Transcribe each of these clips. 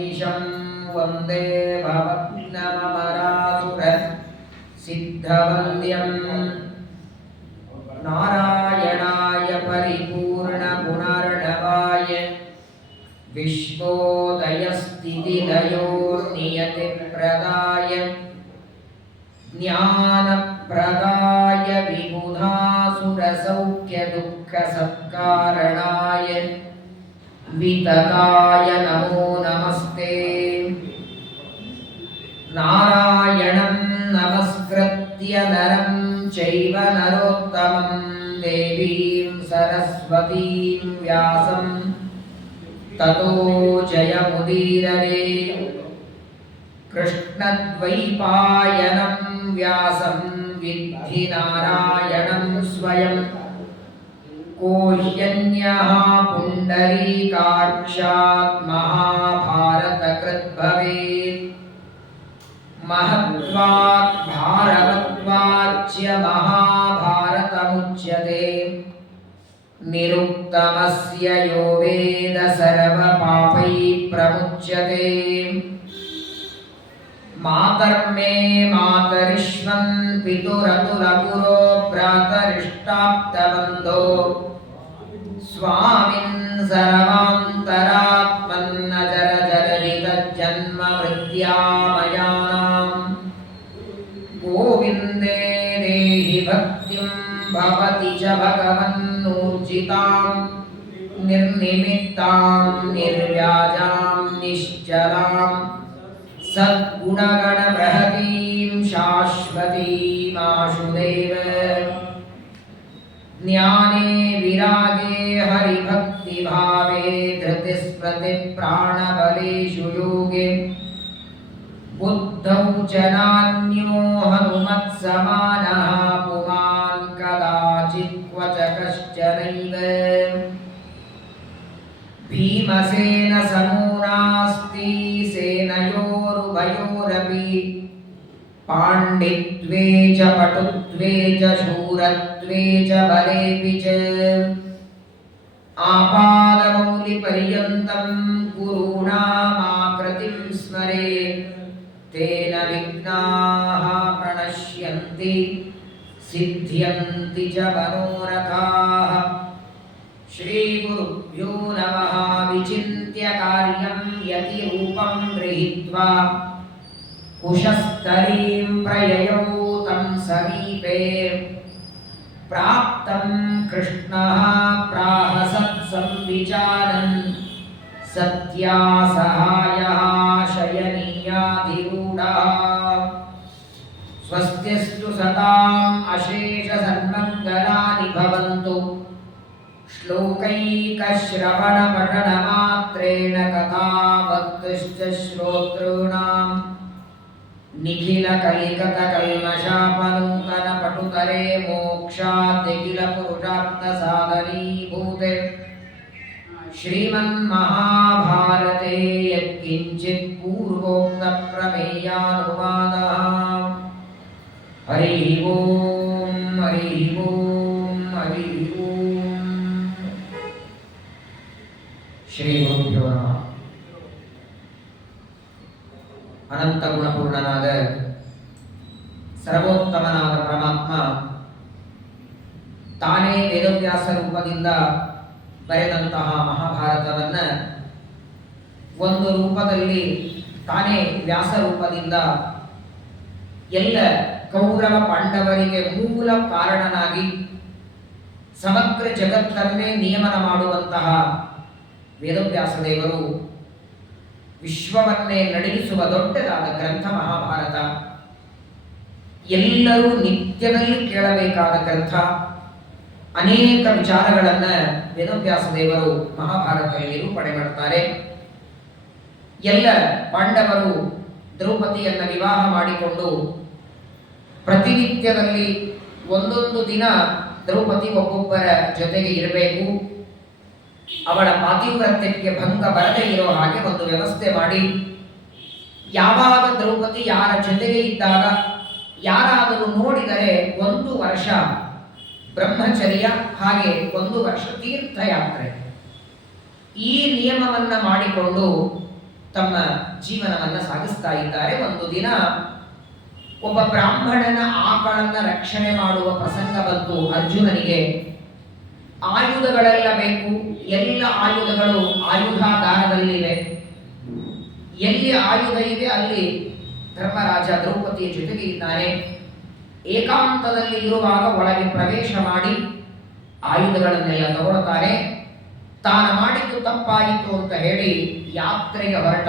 ईशं वन्दे भवग्नममरासुर सिद्धवन्द्यं नारायणाय परिपूर्णगुणर्णवाय विश्वोदयस्थितिलयो नियतिप्रदाय ज्ञानप्रदाय विबुधासुरसौख्यदुःखसत्कारणाय वितताय नमो नमस्ते। नारायणं नमस्कृत्य नरं चैव नरोत्तमं देवीं सरस्वतीं व्यासं ततो जयमुदीरये। कृष्णद्वैपायनं व्यासं विद्धि नारायणं स्वयं को ह्यन्यः पुण्डरीकाक्षात् महाभारतकृत् भवेत्। महत्वात् भारवत्वाच्च महाभारतमुच्यते। निरुक्तमस्य यो वेद सर्वपापैः प्रमुच्यते। मातर्मे मातरिष्वन् पितुरतुलपुरो भ्रातरिष्टाप्तबन्धो स्वामिन् सर्वान्तरात्मन्नजरजररितजन्ममृत्यामयानां गोविन्दे देहि भक्तिं भवति च भगवन्नूर्जितां निर्निमित्तां निर्व्याजां निश्चलां सद्गुणगणबृहतीं शाश्वतीमाशुदेव। ज्ञाने विरागे हरिभक्तिभावे धृतिस्मृतिप्राणबलेषु योगे बुद्धौ च नान्यो हनुमत्समानः पुमान् कदाचित् क्वच कश्चनैव। भीमसेनसमो नास्ति सेनयोरुभयोरपि पाण्डित्वे च पटुत्वे च शूरत्वे च बलेऽपि च। आपादमौलिपर्यन्तं गुरूणामाकृतिं स्मरेत् तेन विघ्नाः प्रणश्यन्ति सिद्ध्यन्ति च मनोरथाः। श्रीगुरुभ्यो नमः। विचिन्त्य कार्यं यतिरूपं गृहीत्वा कुशस्थलीं प्रययौ तं समीपे। प्राप्तं कृष्णः प्राह सत्संविचारन् सत्यासहायः शयनीयाधिरूढः। स्वस्तिस्तु सताम् अशेषसन्मङ्गलानि भवन्तु। श्लोकैकश्रवणपठनमात्रेण कथावक्तुश्च श्रोतॄणां निखिलकलिकतकल्मषापनूतनपटुतरे मोक्षाद्यखिलपुरुषार्थसाधनीभूते श्रीमन्महाभारते यत्किञ्चित् पूर्वोक्तप्रमेयानुवादः। हरिः ओं हरिः ओं हरिः ओं। श्रीगुरुभ्यो नमः। ಅನಂತ ಗುಣಪೂರ್ಣನಾದ ಸರ್ವೋತ್ತಮನಾದ ಪರಮಾತ್ಮ ತಾನೇ ವೇದವ್ಯಾಸ ರೂಪದಿಂದ ಬರೆದಂತಹ ಮಹಾಭಾರತವನ್ನ ಒಂದು ರೂಪದಲ್ಲಿ ತಾನೇ ವ್ಯಾಸ ರೂಪದಿಂದ ಎಲ್ಲ ಕೌರವ ಪಾಂಡವರಿಗೆ ಮೂಲ ಕಾರಣನಾಗಿ ಸಮಗ್ರ ಜಗತ್ತನ್ನೇ ನಿಯಮನ ಮಾಡುವಂತಹ ವೇದವ್ಯಾಸ ದೇವರು ವಿಶ್ವವನ್ನೇ ನಡೆಸುವ ದೊಡ್ಡದಾದ ಗ್ರಂಥ ಮಹಾಭಾರತ. ಎಲ್ಲರೂ ನಿತ್ಯದಲ್ಲಿ ಕೇಳಬೇಕಾದ ಗ್ರಂಥ. ಅನೇಕ ವಿಚಾರಗಳನ್ನು ವೇದವ್ಯಾಸ ದೇವರು ಮಹಾಭಾರತದಲ್ಲಿ ನಿರೂಪಣೆ ಮಾಡುತ್ತಾರೆ. ಎಲ್ಲ ಪಾಂಡವರು ದ್ರೌಪದಿಯನ್ನು ವಿವಾಹ ಮಾಡಿಕೊಂಡು ಪ್ರತಿನಿತ್ಯದಲ್ಲಿ ಒಂದೊಂದು ದಿನ ದ್ರೌಪದಿ ಒಬ್ಬೊಬ್ಬರ ಜೊತೆಗೆ ಇರಬೇಕು. ಅವಳ ಪಾತಿವ್ರತ್ಯಕ್ಕೆ ಭಂಗ ಬರದೇ ಇರೋ ಹಾಗೆ ಒಂದು ವ್ಯವಸ್ಥೆ ಮಾಡಿ, ಯಾವಾಗ ದ್ರೌಪದಿ ಯಾರ ಜೊತೆಗೆ ಇದ್ದಾಗ ಯಾರಾದರೂ ನೋಡಿದರೆ 1 ವರ್ಷ ಬ್ರಹ್ಮಚರ್ಯ, ಹಾಗೆ 1 ವರ್ಷ ತೀರ್ಥಯಾತ್ರೆ. ಈ ನಿಯಮವನ್ನು ಮಾಡಿಕೊಂಡು ತಮ್ಮ ಜೀವನವನ್ನು ಸಾಗಿಸ್ತಾ ಇದ್ದಾರೆ. ಒಂದು ದಿನ ಒಬ್ಬ ಬ್ರಾಹ್ಮಣನ ಆಕಳನ್ನ ರಕ್ಷಣೆ ಮಾಡುವ ಪ್ರಸಂಗ ಬಂತು. ಅರ್ಜುನನಿಗೆ ಆಯುಧಗಳೆಲ್ಲ ಬೇಕು. ಎಲ್ಲ ಆಯುಧಗಳು ಆಯುಧಾಗಾರದಲ್ಲಿವೆ. ಎಲ್ಲಿ ಆಯುಧ ಇವೆ ಅಲ್ಲಿ ಧರ್ಮರಾಜ ದ್ರೌಪದಿಯ ಜೊತೆಗೆ ಇದ್ದಾನೆ. ಏಕಾಂತದಲ್ಲಿ ಇರುವಾಗ ಒಳಗೆ ಪ್ರವೇಶ ಮಾಡಿ ಆಯುಧಗಳನ್ನೆಲ್ಲ ತಗೊಳ್ತಾನೆ. ತಾನು ಮಾಡಿದ್ದು ತಪ್ಪಾಯಿತು ಅಂತ ಹೇಳಿ ಯಾತ್ರೆಗೆ ಹೊರಟ.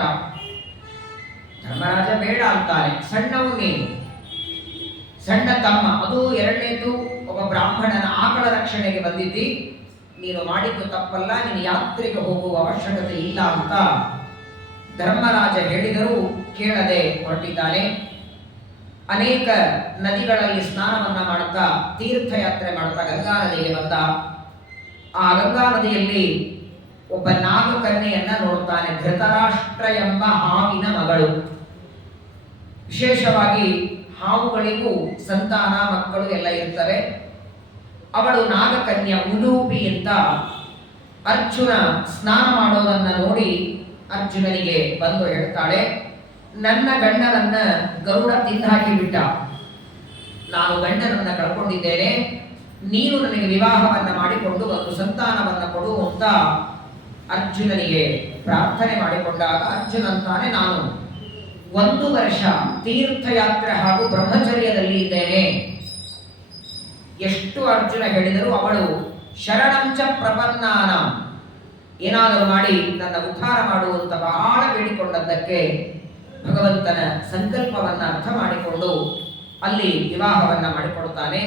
ಧರ್ಮರಾಜ ಬೇಡ ಅಂತಾನೆ. ಸಣ್ಣವು ನೀನು, ಸಣ್ಣ ತಮ್ಮ, ಅದು ಎರಡನೇದು ಒಬ್ಬ ಬ್ರಾಹ್ಮಣನ ಆಕಳ ರಕ್ಷಣೆಗೆ ಬಂದಿದ್ದಿ, ನೀನು ಮಾಡಿದ್ದು ತಪ್ಪಲ್ಲ, ನೀನು ಯಾತ್ರೆಗೆ ಹೋಗುವ ಅವಶ್ಯಕತೆ ಇಲ್ಲ ಅಂತ ಧರ್ಮರಾಜ ಹೇಳಿದರೂ ಕೇಳದೆ ಹೊರಟಿದ್ದಾನೆ. ಅನೇಕ ನದಿಗಳಲ್ಲಿ ಸ್ನಾನವನ್ನ ಮಾಡುತ್ತಾ ತೀರ್ಥಯಾತ್ರೆ ಮಾಡುತ್ತಾ ಗಂಗಾ ನದಿಗೆ ಬಂದ. ಆ ಗಂಗಾ ನದಿಯಲ್ಲಿ ಒಬ್ಬ ನಾಗಕನ್ಯೆಯನ್ನ ನೋಡುತ್ತಾನೆ. ಧೃತರಾಷ್ಟ್ರ ಎಂಬ ಹಾವಿನ ಮಗಳು. ವಿಶೇಷವಾಗಿ ಹಾವುಗಳಿಗೂ ಸಂತಾನ ಮಕ್ಕಳು ಎಲ್ಲ ಇರ್ತವೆ. ಅವಳು ನಾಗಕನ್ಯಾ ಉಲೂಪಿ ಅಂತ. ಅರ್ಜುನ ಸ್ನಾನ ಮಾಡೋದನ್ನ ನೋಡಿ ಅರ್ಜುನನಿಗೆ ಬಂದು ಹೇಳ್ತಾಳೆ, ನನ್ನ ಗಂಡನನ್ನ ಗರುಡ ತಿಂದು ಹಾಕಿಬಿಟ್ಟ, ನಾನು ಗಂಡನನ್ನ ಕಳ್ಕೊಂಡಿದ್ದೇನೆ, ನೀನು ನನಗೆ ವಿವಾಹವನ್ನ ಮಾಡಿಕೊಂಡು ಒಂದು ಸಂತಾನವನ್ನ ಕೊಡು ಅಂತ ಅರ್ಜುನನಿಗೆ ಪ್ರಾರ್ಥನೆ ಮಾಡಿಕೊಂಡಾಗ ಅರ್ಜುನ ಅಂತಾನೆ, ನಾನು 1 ವರ್ಷ ತೀರ್ಥಯಾತ್ರೆ ಹಾಗೂ ಬ್ರಹ್ಮಚರ್ಯದಲ್ಲಿ ಇದ್ದೇನೆ. ಎಷ್ಟು ಅರ್ಜುನ ಹೇಳಿದರೂ ಅವಳು ಶರಣಂಚ ಪ್ರಪನ್ನಾನ, ಏನಾದರೂ ಮಾಡಿ ನನ್ನ ಉದ್ಧಾರ ಮಾಡುವಂತ ಬಹಳ ಬೇಡಿಕೊಂಡದ್ದಕ್ಕೆ ಭಗವಂತನ ಸಂಕಲ್ಪವನ್ನ ಅರ್ಥ ಮಾಡಿಕೊಂಡು ಅಲ್ಲಿ ವಿವಾಹವನ್ನ ಮಾಡಿಕೊಡುತ್ತಾನೆ.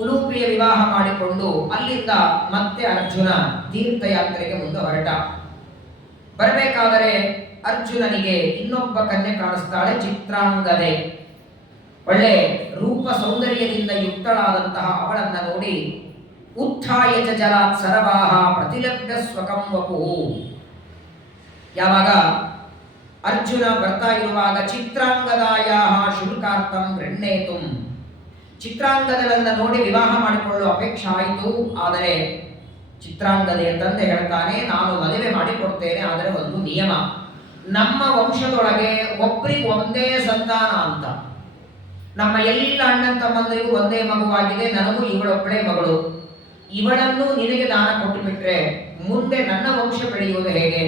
ಉಲೂಪಿಯ ವಿವಾಹ ಮಾಡಿಕೊಂಡು ಅಲ್ಲಿಂದ ಮತ್ತೆ ಅರ್ಜುನ ತೀರ್ಥಯಾತ್ರೆಗೆ ಮುಂದೆ ಹೊರಟ. ಬರಬೇಕಾದರೆ ಅರ್ಜುನನಿಗೆ ಇನ್ನೊಬ್ಬ ಕನ್ಯೆ ಕಾಣಿಸ್ತಾಳೆ, ಚಿತ್ರಾಂಗದೆ. ಒಳ್ಳೆ ರೂಪ ಸೌಂದರ್ಯದಿಂದ ಯುಕ್ತಳಾದಂತಹ ಅವಳನ್ನ ನೋಡಿ ಉತ್ಥಾಯ ಚ ಜಲಾತ್ ಸರವಾಹ ಪ್ರತಿಲಭ್ಯ ಸ್ವಕಂ ವಪುಃ. ಯಾವಾಗ ಅರ್ಜುನ ಬರ್ತಾ ಇರುವಾಗ ಚಿತ್ರಾಂಗದಾಯಾಹ ಶುಲ್ಕಾರ್ಥಂ ಗೃಹ್ಣೇತುಂ, ಚಿತ್ರಾಂಗದಳನ್ನ ನೋಡಿ ವಿವಾಹ ಮಾಡಿಕೊಳ್ಳುವ ಅಪೇಕ್ಷೆ ಆಯಿತು. ಆದರೆ ಚಿತ್ರಾಂಗದೆಯ ತಂದೆ ಹೇಳ್ತಾನೆ, ನಾನು ಮದುವೆ ಮಾಡಿಕೊಡ್ತೇನೆ, ಆದರೆ ಒಂದು ನಿಯಮ, ನಮ್ಮ ವಂಶದೊಳಗೆ ಒಬ್ಬರಿಗೆ ಒಂದೇ ಸಂತಾನ ಅಂತ. ನಮ್ಮ ಎಲ್ಲ ಅಣ್ಣನ ತಮ್ಮಂದಿರಿಗೂ ಒಂದೇ ಮಗುವಾಗಿದೆ, ನನಗೂ ಇವಳೊಬ್ಬಳೇ ಮಗಳು. ಇವಳನ್ನು ನಿನಗೆ ದಾನ ಕೊಟ್ಟು ಬಿಟ್ರೆ ಮುಂದೆ ನನ್ನ ವಂಶ ಬೆಳೆಯುವುದು ಹೇಗೆ?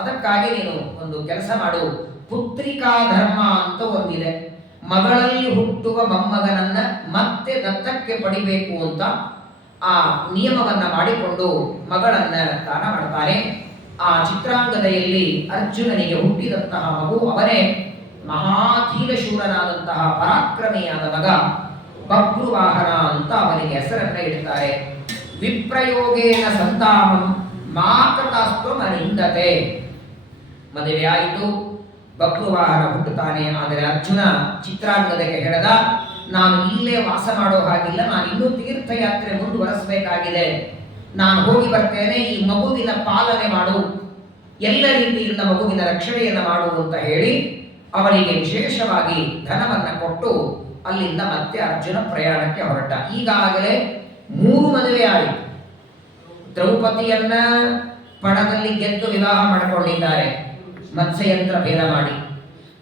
ಅದಕ್ಕಾಗಿ ನೀನು ಒಂದು ಕೆಲಸ ಮಾಡು, ಪುತ್ರಿಕಾ ಧರ್ಮ ಅಂತ ಒಂದಿದೆ. ಮಗಳಲ್ಲಿ ಹುಟ್ಟುವ ಮೊಮ್ಮಗನನ್ನ ಮತ್ತೆ ದತ್ತಕ್ಕೆ ಪಡಿಬೇಕು ಅಂತ ಆ ನಿಯಮವನ್ನ ಮಾಡಿಕೊಂಡು ಮಗಳನ್ನ ದಾನ ಮಾಡ್ತಾನೆ. ಆ ಚಿತ್ರಾಂಗದೆಯಲ್ಲಿ ಅರ್ಜುನನಿಗೆ ಹುಟ್ಟಿದಂತಹ ಮಗು ಅವನೇ ಮಹಾಧೀರಶೂರನಾದಂತಹ ಪರಾಕ್ರಮಿಯಾದ ಮಗ ಬಭ್ರುವಾಹನ ಅಂತ ಅವನಿಗೆ ಹೆಸರನ್ನ ಇಡ್ತಾರೆ. ವಿಪ್ರಯೋಗೇನ ಸಂತಾಮಂ ಮಾತೃತಾಸ್ತ್ವ ಮನಿಂದತೆ. ಮದುವೆ ಆಯಿತು, ಬಭ್ರುವಾಹನ ಹುಟ್ಟುತ್ತಾನೆ. ಆದರೆ ಅರ್ಜುನ ಚಿತ್ರಾಂಗದೆಗೆ ಹೇಳಿದ, ನಾನು ಇಲ್ಲೇ ವಾಸ ಮಾಡೋ ಹಾಗಿಲ್ಲ, ನಾನು ಇನ್ನೂ ತೀರ್ಥಯಾತ್ರೆ ಮುಂದುವರೆಸಬೇಕಾಗಿದೆ, ನಾನು ಹೋಗಿ ಬರ್ತೇನೆ, ಈ ಮಗುವಿನ ಪಾಲನೆ ಮಾಡು, ಎಲ್ಲ ರೀತಿಯಿಂದ ಮಗುವಿನ ರಕ್ಷಣೆಯನ್ನು ಮಾಡು ಅಂತ ಹೇಳಿ ಅವಳಿಗೆ ವಿಶೇಷವಾಗಿ ಧನವನ್ನ ಕೊಟ್ಟು ಅಲ್ಲಿಂದ ಮತ್ತೆ ಅರ್ಜುನ ಪ್ರಯಾಣಕ್ಕೆ ಹೊರಟ. ಈಗಾಗಲೇ 3 ಮದುವೆ ಆಯಿತು. ದ್ರೌಪದಿಯನ್ನ ಪಣದಲ್ಲಿ ಗೆದ್ದು ವಿವಾಹ ಮಾಡಿಕೊಂಡಿದ್ದಾರೆ, ಮತ್ಸ್ಯಯಂತ್ರ ಭೇದ ಮಾಡಿ.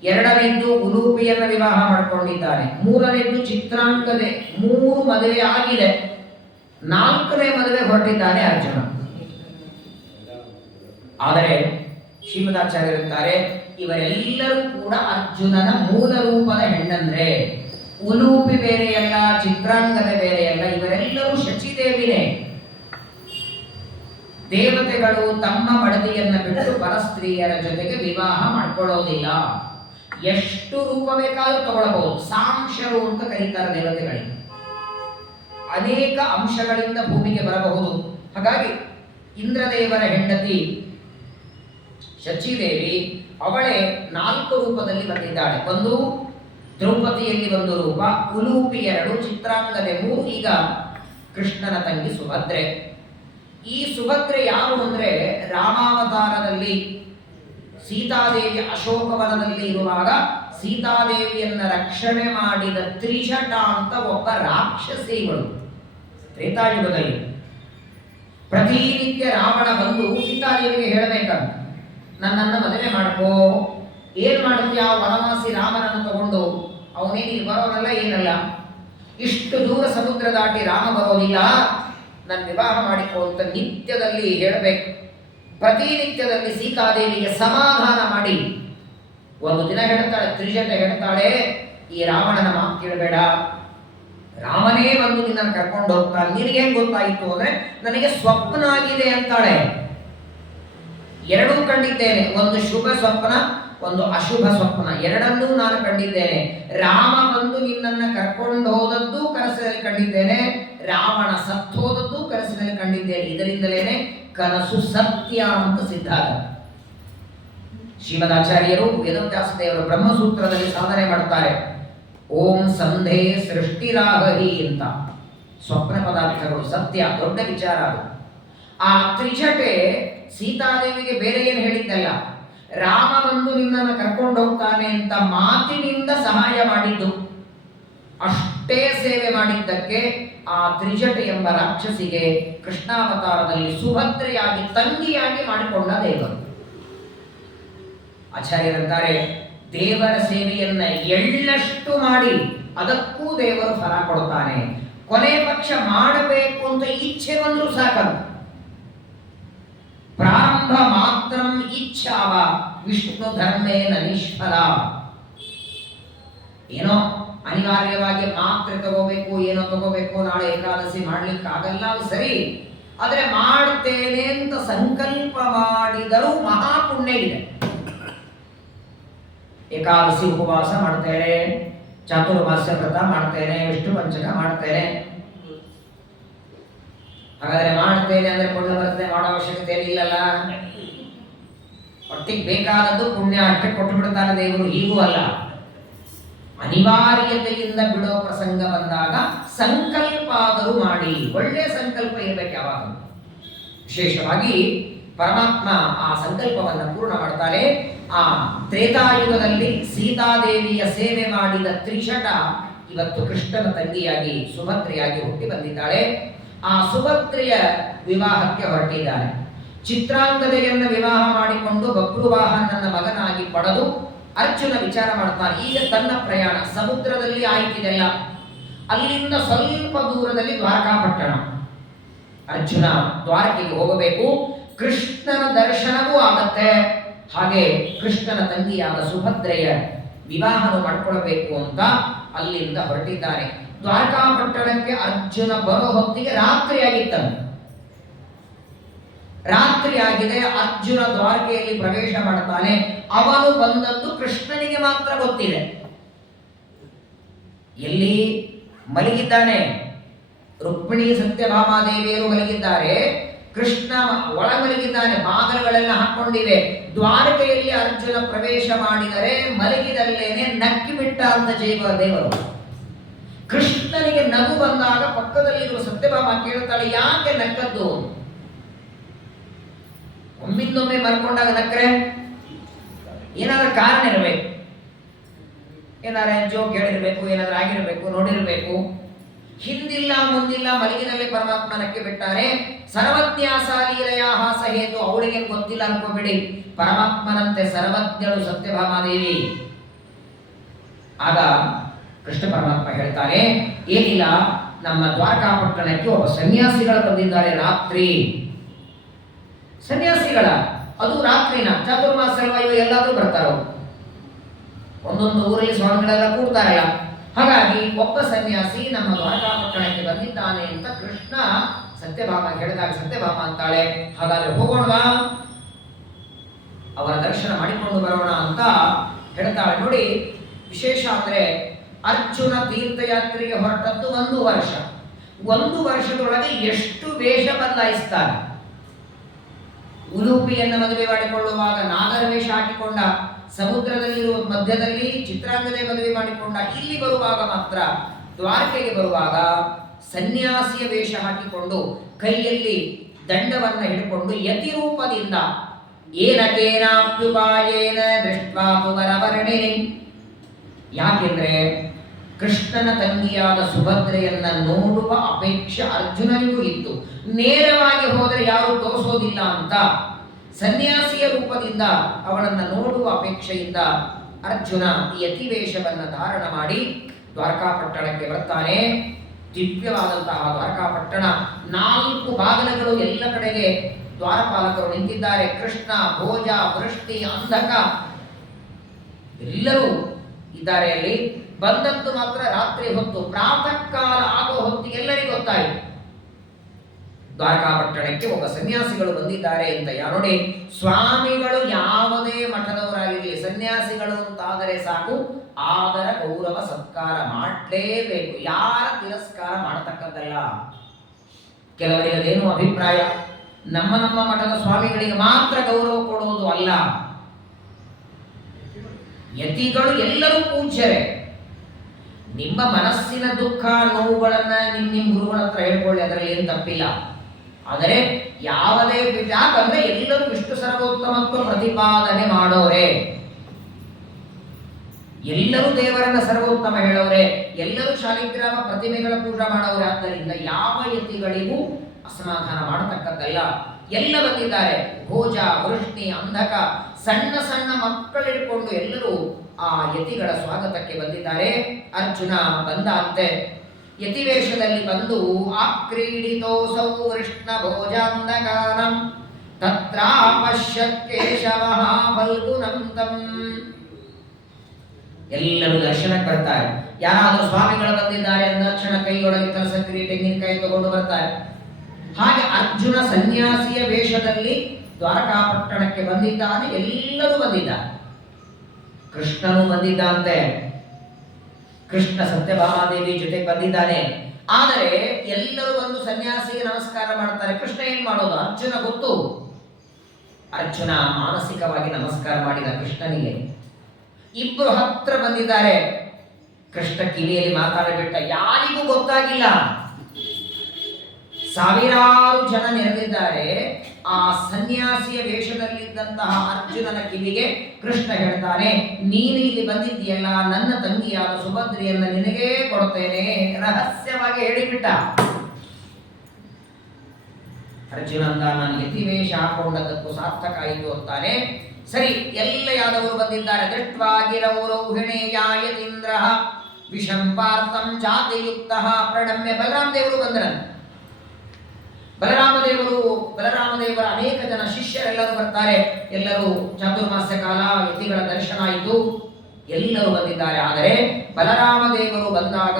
2ನೇದ್ದು ಉಲೂಪಿಯನ್ನ ವಿವಾಹ ಮಾಡಿಕೊಂಡಿದ್ದಾರೆ. 3ನೇದ್ದು ಚಿತ್ರಾಂಗದೆ. 3 ಮದುವೆ ಆಗಿದೆ. 4ನೇ ಮದುವೆ ಹೊರಟಿದ್ದಾನೆ ಅರ್ಜುನ. ಆದರೆ ಶ್ರೀಮದಾಚಾರ್ಯರಿರ್ತಾರೆ, ಇವರೆಲ್ಲರೂ ಕೂಡ ಅರ್ಜುನನ ಮೂಲ ರೂಪದ ಹೆಣ್ಣಂದ್ರೆ. ಉಲೂಪಿ ಬೇರೆಯಲ್ಲ, ಚಿತ್ರಾಂಗದೆ ಬೇರೆಯಲ್ಲ, ಇವರೆಲ್ಲರೂ ಶಚಿದೇವಿನೇ. ದೇವತೆಗಳು ತಮ್ಮ ಮಡದಿಯನ್ನ ಬಿಟ್ಟು ಪರಸ್ತ್ರೀಯರ ಜೊತೆಗೆ ವಿವಾಹ ಮಾಡ್ಕೊಳ್ಳೋದಿಲ್ಲ. ಎಷ್ಟು ರೂಪ ಬೇಕಾದ್ರೂ ತಗೊಳ್ಳಬಹುದು. ಸಾಂಶರು ಅಂತ ಕರೀತಾರೆ ದೇವತೆಗಳಿಗೆ. ಅನೇಕ ಅಂಶಗಳಿಂದ ಭೂಮಿಗೆ ಬರಬಹುದು. ಹಾಗಾಗಿ ಇಂದ್ರದೇವರ ಹೆಂಡತಿ ಶಚಿದೇವಿ ಅವಳೇ 4 ರೂಪದಲ್ಲಿ ಬಂದಿದ್ದಾಳೆ. ಒಂದು ದ್ರೌಪದಿಯಲ್ಲಿ ಒಂದು ರೂಪ, ಉಲೂಪಿ 2, ಚಿತ್ರಾಂಗದೆ 3, ಈಗ ಕೃಷ್ಣನ ತಂಗಿ ಸುಭದ್ರೆ. ಈ ಸುಭದ್ರೆ ಯಾರು ಅಂದ್ರೆ ರಾಮಾವತಾರದಲ್ಲಿ ಸೀತಾದೇವಿ ಅಶೋಕವನದಲ್ಲಿ ಇರುವಾಗ ಸೀತಾದೇವಿಯನ್ನ ರಕ್ಷಣೆ ಮಾಡಿದ ತ್ರಿಶಟ ಅಂತ ಒಬ್ಬ ರಾಕ್ಷಸಿಗಳು. ತ್ರೇತಾಯುಗದಲ್ಲಿ ಪ್ರತಿನಿತ್ಯ ರಾವಣ ಬಂದು ಸೀತಾದೇವಿಗೆ ಹೇಳಬೇಕಂತ, ನನ್ನನ್ನು ಮದುವೆ ಮಾಡ್ಕೋ. ಏನ್ ಮಾಡ್ತೀಯ? ವನವಾಸಿ ರಾಮನನ್ನು ತಗೊಂಡು. ಅವನೇನು ಇಲ್ಲಿ ಬರೋನಲ್ಲ, ಏನಲ್ಲ. ಇಷ್ಟು ದೂರ ಸಮುದ್ರ ದಾಟಿ ರಾಮ ಬರೋದಿಲ್ಲ, ನನ್ನ ವಿವಾಹ ಮಾಡಿಕೋ ಅಂತ ನಿತ್ಯದಲ್ಲಿ ಹೇಳಬೇಕು. ಪ್ರತಿನಿತ್ಯದಲ್ಲಿ ಸೀತಾದೇವಿಗೆ ಸಮಾಧಾನ ಮಾಡಿ ಒಂದು ದಿನ ಹೇಳ್ತಾಳೆ, ತ್ರಿಜಟೆ ಹೇಳ್ತಾಳೆ, ಈ ರಾವಣನ ಮಾತು ಕೇಳಬೇಡ, ರಾಮನೇ ಬಂದು ನಿನ್ನನ್ನು ಕರ್ಕೊಂಡು ಹೋಗ್ತಾನೆ. ನಿನಗೇನು ಗೊತ್ತಾಯಿತು ಅಂದ್ರೆ, ನನಗೆ ಸ್ವಪ್ನ ಆಗಿದೆ ಅಂತಾಳೆ. ಎರಡೂ ಕಂಡಿದ್ದೇನೆ, ಒಂದು ಶುಭ ಸ್ವಪ್ನ, ಒಂದು ಅಶುಭ ಸ್ವಪ್ನ, ಎರಡನ್ನೂ ನಾನು ಕಂಡಿದ್ದೇನೆ. ರಾಮ ಬಂದು ನಿನ್ನನ್ನು ಕರ್ಕೊಂಡು ಹೋದದ್ದು ಕನಸಿನಲ್ಲಿ ಕಂಡಿದ್ದೇನೆ, ರಾವಣ ಸತ್ತೋದದ್ದು ಕನಸಿನಲ್ಲಿ ಕಂಡಿದ್ದೇನೆ. ಇದರಿಂದಲೇನೆ ಕನಸು ಸತ್ಯ ಅಂತ ಸಿದ್ಧಾಂತ. ಶ್ರೀಮದಾಚಾರ್ಯರು ವೇದವ್ಯಾಸ ದೇವರು ಬ್ರಹ್ಮಸೂತ್ರದಲ್ಲಿ ಸಾಧನೆ ಮಾಡ್ತಾರೆ. ಓಂ ಸಂಧೆ ಸೃಷ್ಟಿರಾಹರಿ ಅಂತ ಸ್ವಪ್ನ ಪದಾರ್ಥಗಳು ಸತ್ಯ, ದೊಡ್ಡ ವಿಚಾರ ಅದು. ಆ ತ್ರಿಜಟೆ ಸೀತಾದೇವಿಗೆ ಬೇರೆ ಏನು ಹೇಳಿದ್ದಲ್ಲ, ರಾಮ ಬಂದು ನಿನ್ನನ್ನು ಕರ್ಕೊಂಡು ಹೋಗ್ತಾನೆ ಅಂತ ಮಾತಿನಿಂದ ಸಹಾಯ ಮಾಡಿದ್ದು. ಅಷ್ಟೇ ಸೇವೆ ಮಾಡಿದ್ದಕ್ಕೆ ಆ ತ್ರಿಜಟೆ ಎಂಬ ರಾಕ್ಷಸಿಗೆ ಕೃಷ್ಣಾವತಾರದಲ್ಲಿ ಸುಭದ್ರೆಯಾಗಿ ತಂಗಿಯಾಗಿ ಮಾಡಿಕೊಂಡ ದೇವರು. ಆಚಾರ್ಯರಂತಾರೆ, ದೇವರ ಸೇವೆಯನ್ನ ಎಳ್ಳಷ್ಟು ಮಾಡಿ ಅದಕ್ಕೂ ದೇವರು ಫಲ ಕೊಡ್ತಾನೆ. ಕೊನೆ ಪಕ್ಷ ಮಾಡಬೇಕು ಅಂತ ಇಚ್ಛೆ ಬಂದರೂ ಸಾಕಲ್ಲ. ಪ್ರಾರಂಭ ಮಾತ್ರ ಇಚ್ಛಾವ ವಿಷ್ಣು ಧರ್ಮೇನ ನಿಷ್ಫಲ. ಏನೋ ಅನಿವಾರ್ಯವಾಗಿ ಮಾತ್ರೆ ತಗೋಬೇಕು, ಏನೋ ತಗೋಬೇಕು, ನಾಳೆ ಏಕಾದಶಿ ಮಾಡ್ಲಿಕ್ಕಾಗಲ್ಲ, ಅದು ಸರಿ. ಆದರೆ ಮಾಡ್ತೇನೆ ಅಂತ ಸಂಕಲ್ಪ ಮಾಡಿದರೂ ಮಹಾಪುಣ್ಯ ಇದೆ. ಏಕಾದಶಿ ಉಪವಾಸ ಮಾಡ್ತೇನೆ, ಚಾತುರ್ಮಾಸ್ಯ ವ್ರತ ಮಾಡ್ತೇನೆ, ವಿಷ್ಣು ಪಂಚಕ ಮಾಡ್ತೇನೆ. ಹಾಗಾದ್ರೆ ಮಾಡ್ತೇನೆ ಅಂದ್ರೆ ಪುಣ್ಯ ಬರ್ತದೆ, ಮಾಡೋ ಅವಶ್ಯಕತೆ ಏನಿಲ್ಲಲ್ಲ. ಒಟ್ಟಿಗೆ ಬೇಕಾದದ್ದು ಪುಣ್ಯ ಅಷ್ಟೇ ಕೊಟ್ಟು ಬಿಡ್ತಾನೆ ದೇವರು. ಹೀಗೂ ಅಲ್ಲ, ಅನಿವಾರ್ಯತೆಯಿಂದ ಬಿಡೋ ಪ್ರಸಂಗ ಬಂದಾಗ ಸಂಕಲ್ಪ ಆದರೂ ಮಾಡಿ. ಒಳ್ಳೆಯ ಸಂಕಲ್ಪ ಇರಬೇಕು ಯಾವಾಗ. ವಿಶೇಷವಾಗಿ ಪರಮಾತ್ಮ ಆ ಸಂಕಲ್ಪವನ್ನು ಪೂರ್ಣ ಮಾಡ್ತಾನೆ. ಆ ತ್ರೇತಾಯುಗದಲ್ಲಿ ಸೀತಾದೇವಿಯ ಸೇವೆ ಮಾಡಿದ ತ್ರಿಶಟ ಇವತ್ತು ಕೃಷ್ಣನ ತಂಗಿಯಾಗಿ ಸುಭದ್ರೆಯಾಗಿ ಹುಟ್ಟಿ ಬಂದಿದ್ದಾಳೆ. ಆ ಸುಭದ್ರೆಯ ವಿವಾಹಕ್ಕೆ ಹೊರಟಿದ್ದಾನೆ. ಚಿತ್ರಾಂಗದೆಯನ್ನು ವಿವಾಹ ಮಾಡಿಕೊಂಡು ಬಭ್ರುವಾಹನನ್ನ ಮಗನಾಗಿ ಪಡೆದು ಅರ್ಜುನ ವಿಚಾರ ಮಾಡ್ತಾನೆ. ಈಗ ತನ್ನ ಪ್ರಯಾಣ ಸಮುದ್ರದಲ್ಲಿ ಆಯ್ತಿದೆಲ್ಲ, ಅಲ್ಲಿಂದ ಸ್ವಲ್ಪ ದೂರದಲ್ಲಿ ದ್ವಾರಕಾಪಟ್ಟಣ. ಅರ್ಜುನ ದ್ವಾರಕೆಗೆ ಹೋಗಬೇಕು, ಕೃಷ್ಣನ ದರ್ಶನವೂ ಆಗತ್ತೆ, ಹಾಗೆ ಕೃಷ್ಣನ ತಂಗಿಯಾದ ಸುಭದ್ರೆಯ ವಿವಾಹನು ಮಾಡಿಕೊಳ್ಳಬೇಕು ಅಂತ ಅಲ್ಲಿಂದ ಹೊರಟಿದ್ದಾನೆ. ದ್ವಾರಕಾಪಟ್ಟಣಕ್ಕೆ ಅರ್ಜುನ ಬರೋ ಹೊತ್ತಿಗೆ ರಾತ್ರಿ ಆಗಿತ್ತನು. ರಾತ್ರಿ ಆಗಿದೆ, ಅರ್ಜುನ ದ್ವಾರಕೆಯಲ್ಲಿ ಪ್ರವೇಶ ಮಾಡ್ತಾನೆ. ಅವನು ಬಂದದ್ದು ಕೃಷ್ಣನಿಗೆ ಮಾತ್ರ ಗೊತ್ತಿದೆ. ಎಲ್ಲಿ ಮಲಗಿದ್ದಾನೆ? ರುಕ್ಮಿಣಿ ಸತ್ಯಭಾಮಾದೇವಿಯರು ಮಲಗಿದ್ದಾರೆ, ಕೃಷ್ಣ ಒಳ ಮಲಗಿದ್ದಾನೆ. ಬಾಗಿಲುಗಳೆಲ್ಲ ಹಾಕೊಂಡಿವೆ. ದ್ವಾರಕೆಯಲ್ಲಿ ಅರ್ಜುನ ಪ್ರವೇಶ ಮಾಡಿದರೆ ಮಲಗಿದಲ್ಲೇನೆ ನಕ್ಕಿ ಬಿಟ್ಟ ಅಂತ ದೇವರು. ಕೃಷ್ಣನಿಗೆ ನಗು ಬಂದಾಗ ಪಕ್ಕದಲ್ಲಿರುವ ಸತ್ಯಭಾಮ ಕೇಳ್ತಾಳೆ, ಯಾಕೆ ನಕ್ಕದ್ದು? ಒಮ್ಮಿಂದೊಮ್ಮೆ ಮಲ್ಕೊಂಡಾಗ ನಕ್ರೆ ಏನಾದ್ರೂ ಕಾರಣ ಇರಬೇಕು, ಏನಾರ ಜೋಕ್ ಹೇಳಿರ್ಬೇಕು, ಏನಾದ್ರೂ ಆಗಿರ್ಬೇಕು, ನೋಡಿರ್ಬೇಕು. ಹಿಂದಿಲ್ಲ ಮುಂದಿಲ್ಲ ಮಲಗಿನಲ್ಲಿ ಪರಮಾತ್ಮ ನಕ್ಕೆ ಬಿಟ್ಟಾರೆ. ಸರ್ವಜ್ಞಾಸ ಲೀಲೆಯಾ ಸಹೇತು, ಅವಳಿಗೆ ಗೊತ್ತಿಲ್ಲ ಅನ್ಕೋಬೇಡಿ, ಪರಮಾತ್ಮನಂತೆ ಸರ್ವಜ್ಞಳು ಸತ್ಯಭಾಮಾದೇವಿ. ಆಗ ಕೃಷ್ಣ ಪರಮಾತ್ಮ ಹೇಳ್ತಾರೆ, ಏನಿಲ್ಲ, ನಮ್ಮ ದ್ವಾರಕಾಪಟ್ಟಣಕ್ಕೆ ಒಬ್ಬ ಸನ್ಯಾಸಿಗಳು ಬಂದಿದ್ದಾರೆ ರಾತ್ರಿ. ಸನ್ಯಾಸಿಗಳ ಅದು ರಾತ್ರಿನ ಚಾತುರ್ಮಾಸ ಇವ ಎಲ್ಲಾದ್ರೂ ಬರ್ತಾರೋ, ಒಂದೊಂದು ಊರಲ್ಲಿ ಸ್ವಾಮಿಗಳೆಲ್ಲ ಕೂಡ್ತಾರಲ್ಲ. ಹಾಗಾಗಿ ಒಬ್ಬ ಸನ್ಯಾಸಿ ನಮ್ಮ ದ್ವಾರಕಾಪಟ್ಟಣಕ್ಕೆ ಬಂದಿದ್ದಾನೆ ಅಂತ ಕೃಷ್ಣ ಸತ್ಯಭಾಮ ಹೇಳಿದಾಗ ಸತ್ಯಭಾಮ ಅಂತಾಳೆ, ಹಾಗಾದ್ರೆ ಹೋಗೋಣವಾ, ಅವರ ದರ್ಶನ ಮಾಡಿಕೊಂಡು ಬರೋಣ ಅಂತ ಹೇಳ್ತಾಳೆ. ನೋಡಿ, ವಿಶೇಷ ಅಂದ್ರೆ ಅರ್ಜುನ ತೀರ್ಥಯಾತ್ರೆಗೆ ಹೊರಟದ್ದು 1 ವರ್ಷ. 1 ವರ್ಷದೊಳಗೆ ಎಷ್ಟು ವೇಷ ಬದಲಾಯಿಸ್ತಾರೆ. ಉಲೂಪಿಯನ್ನು ಮದುವೆ ಮಾಡಿಕೊಳ್ಳುವಾಗ ನಾಗರವೇಷ ಹಾಕಿಕೊಂಡ, ಸಮುದ್ರದಲ್ಲಿರುವ ಮಧ್ಯದಲ್ಲಿ ಚಿತ್ರಾಂಗದೆ ಮದುವೆ ಮಾಡಿಕೊಂಡ, ಇಲ್ಲಿ ಬರುವಾಗ ಮಾತ್ರ ದ್ವಾರಕೆಗೆ ಬರುವಾಗ ಸನ್ಯಾಸಿಯ ವೇಷ ಹಾಕಿಕೊಂಡು ಕೈಯಲ್ಲಿ ದಂಡವನ್ನು ಹಿಡಿಕೊಂಡು ಯತಿ ರೂಪದಿಂದ ಏನಕೇನಾಪ್ಯುಪಾಯೇನ ದೃಷ್ಟ್ವಾತು ವರವರ್ಣಿನಿ. ಯಾಕೆಂದ್ರೆ ಕೃಷ್ಣನ ತಂಗಿಯಾದ ಸುಭದ್ರೆಯನ್ನ ನೋಡುವ ಅಪೇಕ್ಷೆ ಅರ್ಜುನನಿಗೂ ಇತ್ತು. ನೇರವಾಗಿ ಹೋದರೆ ಯಾರು ತೋರಿಸೋದಿಲ್ಲ ಅಂತ ಸನ್ಯಾಸಿಯ ರೂಪದಿಂದ ಅವಳನ್ನು ನೋಡುವ ಅಪೇಕ್ಷೆಯಿಂದ ಅರ್ಜುನ ಈ ಯತಿವೇಷವನ್ನು ಧಾರಣ ಮಾಡಿ ದ್ವಾರಕಾಪಟ್ಟಣಕ್ಕೆ ಬರ್ತಾನೆ. ದಿವ್ಯವಾದಂತಹ ದ್ವಾರಕಾಪಟ್ಟಣ, 4 ಬಾಗಿಲುಗಳು, ಎಲ್ಲ ಕಡೆಗೆ ದ್ವಾರಪಾಲಕರು ನಿಂತಿದ್ದಾರೆ. ಕೃಷ್ಣ, ಭೋಜ, ವೃಷ್ಟಿ, ಅಂಧಕ ಎಲ್ಲರೂ ಇದ್ದಾರೆ. ಅಲ್ಲಿ ಬಂದದ್ದು ಮಾತ್ರ ರಾತ್ರಿ ಹೊತ್ತು, ಪ್ರಾತಃ ಕಾಲ ಆಗೋ ಹೊತ್ತಿಗೆ ಎಲ್ಲರಿಗೂ ಗೊತ್ತಾಯಿತು ದ್ವಾರಕಾಪಟ್ಟಣಕ್ಕೆ ಒಬ್ಬ ಸನ್ಯಾಸಿಗಳು ಬಂದಿದ್ದಾರೆ ಅಂತ. ನೋಡಿ, ಸ್ವಾಮಿಗಳು ಯಾವುದೇ ಮಠದವರಾಗಿರಲಿ, ಸನ್ಯಾಸಿಗಳು ಅಂತಾದರೆ ಸಾಕು ಆದರ ಗೌರವ ಸತ್ಕಾರ ಮಾಡಲೇಬೇಕು. ಯಾರ ತಿರಸ್ಕಾರ ಮಾಡತಕ್ಕದ್ದಲ್ಲ. ಕೆಲವರಿಗೆ ಅದೇನು ಅಭಿಪ್ರಾಯ, ನಮ್ಮ ಮಠದ ಸ್ವಾಮಿಗಳಿಗೆ ಮಾತ್ರ ಗೌರವ ಕೊಡುವುದು ಅಲ್ಲ. ಯತಿಗಳು ಎಲ್ಲರೂ ಪೂಜ್ಯರೇ. ನಿಮ್ಮ ಮನಸ್ಸಿನ ದುಃಖ ನೋವುಗಳನ್ನ ನಿಮ್ಮ ಗುರುಗಳ ಹತ್ರ ಹೇಳ್ಕೊಳ್ಳಿ, ಅದರಲ್ಲಿ ಏನು ತಪ್ಪಿಲ್ಲ. ಆದರೆ ಯಾವುದೇ ಯಾಕಂದ್ರೆ ಎಲ್ಲರೂ ವಿಷ್ಣು ಸರ್ವೋತ್ತಮತ್ವ ಪ್ರತಿಪಾದನೆ ಮಾಡೋರೆ, ಎಲ್ಲರೂ ದೇವರನ್ನ ಸರ್ವೋತ್ತಮ ಹೇಳೋರೆ, ಎಲ್ಲರೂ ಶಾಲಿಗ್ರಾಮ ಪ್ರತಿಮೆಗಳ ಪೂಜೆ ಮಾಡೋರೆ. ಆದ್ದರಿಂದ ಯಾವ ಯತಿಗಳಿಗೂ ಅಸಮಾಧಾನ ಮಾಡತಕ್ಕದ್ದಲ್ಲ. ಎಲ್ಲ ಬಂದಿದ್ದಾರೆ. ಭೋಜ, ವೃಷ್ಣಿ, ಅಂಧಕ, ಸಣ್ಣ ಸಣ್ಣ ಮಕ್ಕಳಿಡ್ಕೊಂಡು ಎಲ್ಲರೂ ಆ ಯತಿಗಳ ಸ್ವಾಗತಕ್ಕೆ ಬಂದಿದ್ದಾರೆ. ಅರ್ಜುನ ಬಂದ ಅಂತೆ ಯತಿವೇಷದಲ್ಲಿ ಬಂದು ಆಕ್ರೀಡಿತೋಸೌ ವೃಷ್ಣ ಭೋಜಾಂಧಕಾನಂ ತತ್ರಾಪಶ್ಯತ್ ಕೇಶವಃ ಫಲ್ಗುಣಂ ತಂ. ಎಲ್ಲರೂ ದರ್ಶನಕ್ಕೆ ಬರ್ತಾರೆ. ಯಾರಾದರೂ ಸ್ವಾಮಿಗಳು ಬಂದಿದ್ದಾರೆ ಅಂದ ತಕ್ಷಣ ಕೈಯೊಳಗೆ ಕಲಸ ಕಿರೀಟ ತೆಂಗಿನಕಾಯಿ ತಗೊಂಡು ಬರ್ತಾರೆ. ಹಾಗೆ ಅರ್ಜುನ ಸನ್ಯಾಸಿಯ ವೇಷದಲ್ಲಿ ದ್ವಾರಕಾಪಟ್ಟಣಕ್ಕೆ ಬಂದಿದ್ದಾನೆ. ಎಲ್ಲರೂ ಬಂದಿದ್ದಾರೆ. ಕೃಷ್ಣನು ಬಂದಿದ್ದಂತೆ, ಕೃಷ್ಣ ಸತ್ಯಭಾಮಾದೇವಿ ಜೊತೆ ಬಂದಿದ್ದಾನೆ. ಆದರೆ ಎಲ್ಲರೂ ಬಂದು ಸನ್ಯಾಸಿಗೆ ನಮಸ್ಕಾರ ಮಾಡ್ತಾರೆ. ಕೃಷ್ಣ ಏನ್ ಮಾಡೋದು? ಅರ್ಜುನ ಗೊತ್ತು. ಅರ್ಜುನ ಮಾನಸಿಕವಾಗಿ ನಮಸ್ಕಾರ ಮಾಡಿದ ಕೃಷ್ಣನಿಗೆ. ಇಬ್ಬರು ಹತ್ರ ಬಂದಿದ್ದಾರೆ. ಕೃಷ್ಣ ಕಿವಿಯಲ್ಲಿ ಮಾತಾಡಿಬಿಟ್ಟ. ಯಾರಿಗೂ ಗೊತ್ತಾಗಿಲ್ಲ. ಸಾವಿರಾರು ಜನ ನೆರೆದಿದ್ದಾರೆ. ಆ ಸನ್ಯಾಸಿಯ ವೇಷದಲ್ಲಿದ್ದಂತಹ ಅರ್ಜುನನ ಕಿವಿಗೆ ಕೃಷ್ಣ ಹೇಳ್ತಾನೆ, ನೀನು ಇಲ್ಲಿ ಬಂದಿದ್ದೀಯಲ್ಲ, ನನ್ನ ತಂಗಿಯಾದ ಸುಭದ್ರಿಯನ್ನ ನಿನಗೇ ಕೊಡ್ತೇನೆ. ರಹಸ್ಯವಾಗಿ ಹೇಳಿಬಿಟ್ಟ. ಅರ್ಜುನ ಅಂದ, ನಾನು ಯತಿವೇಷ ಹಾಕೊಂಡದಕ್ಕೂ ಸಾರ್ಥಕ ಆಯಿತು ಅಂತಾನೆ. ಸರಿ, ಎಲ್ಲ ಯಾದವರು ಬಂದಿದ್ದಾರೆ. ದೃಷ್ಟ್ವಾಗಿರೌರೌಹಿಣೇ ಯಾಯತೀಂದ್ರ ವಿಷಂಪಾರ್ಥಂ ಜಾತಿಯುಕ್ತ ಪ್ರಣಮ್ಯ. ಬಲರಾಮ ದೇವರು ಬಂದರಂತೆ. ಬಲರಾಮದೇವರ ಅನೇಕ ಜನ ಶಿಷ್ಯರೆಲ್ಲರೂ ಬರ್ತಾರೆ. ಎಲ್ಲರೂ ಚಾತುರ್ಮಾಸ್ಯ ಕಾಲ ಯತಿಗಳ ದರ್ಶನ ಆಯಿತು. ಎಲ್ಲರೂ ಬಂದಿದ್ದಾರೆ. ಆದರೆ ಬಲರಾಮದೇವರು ಬಂದಾಗ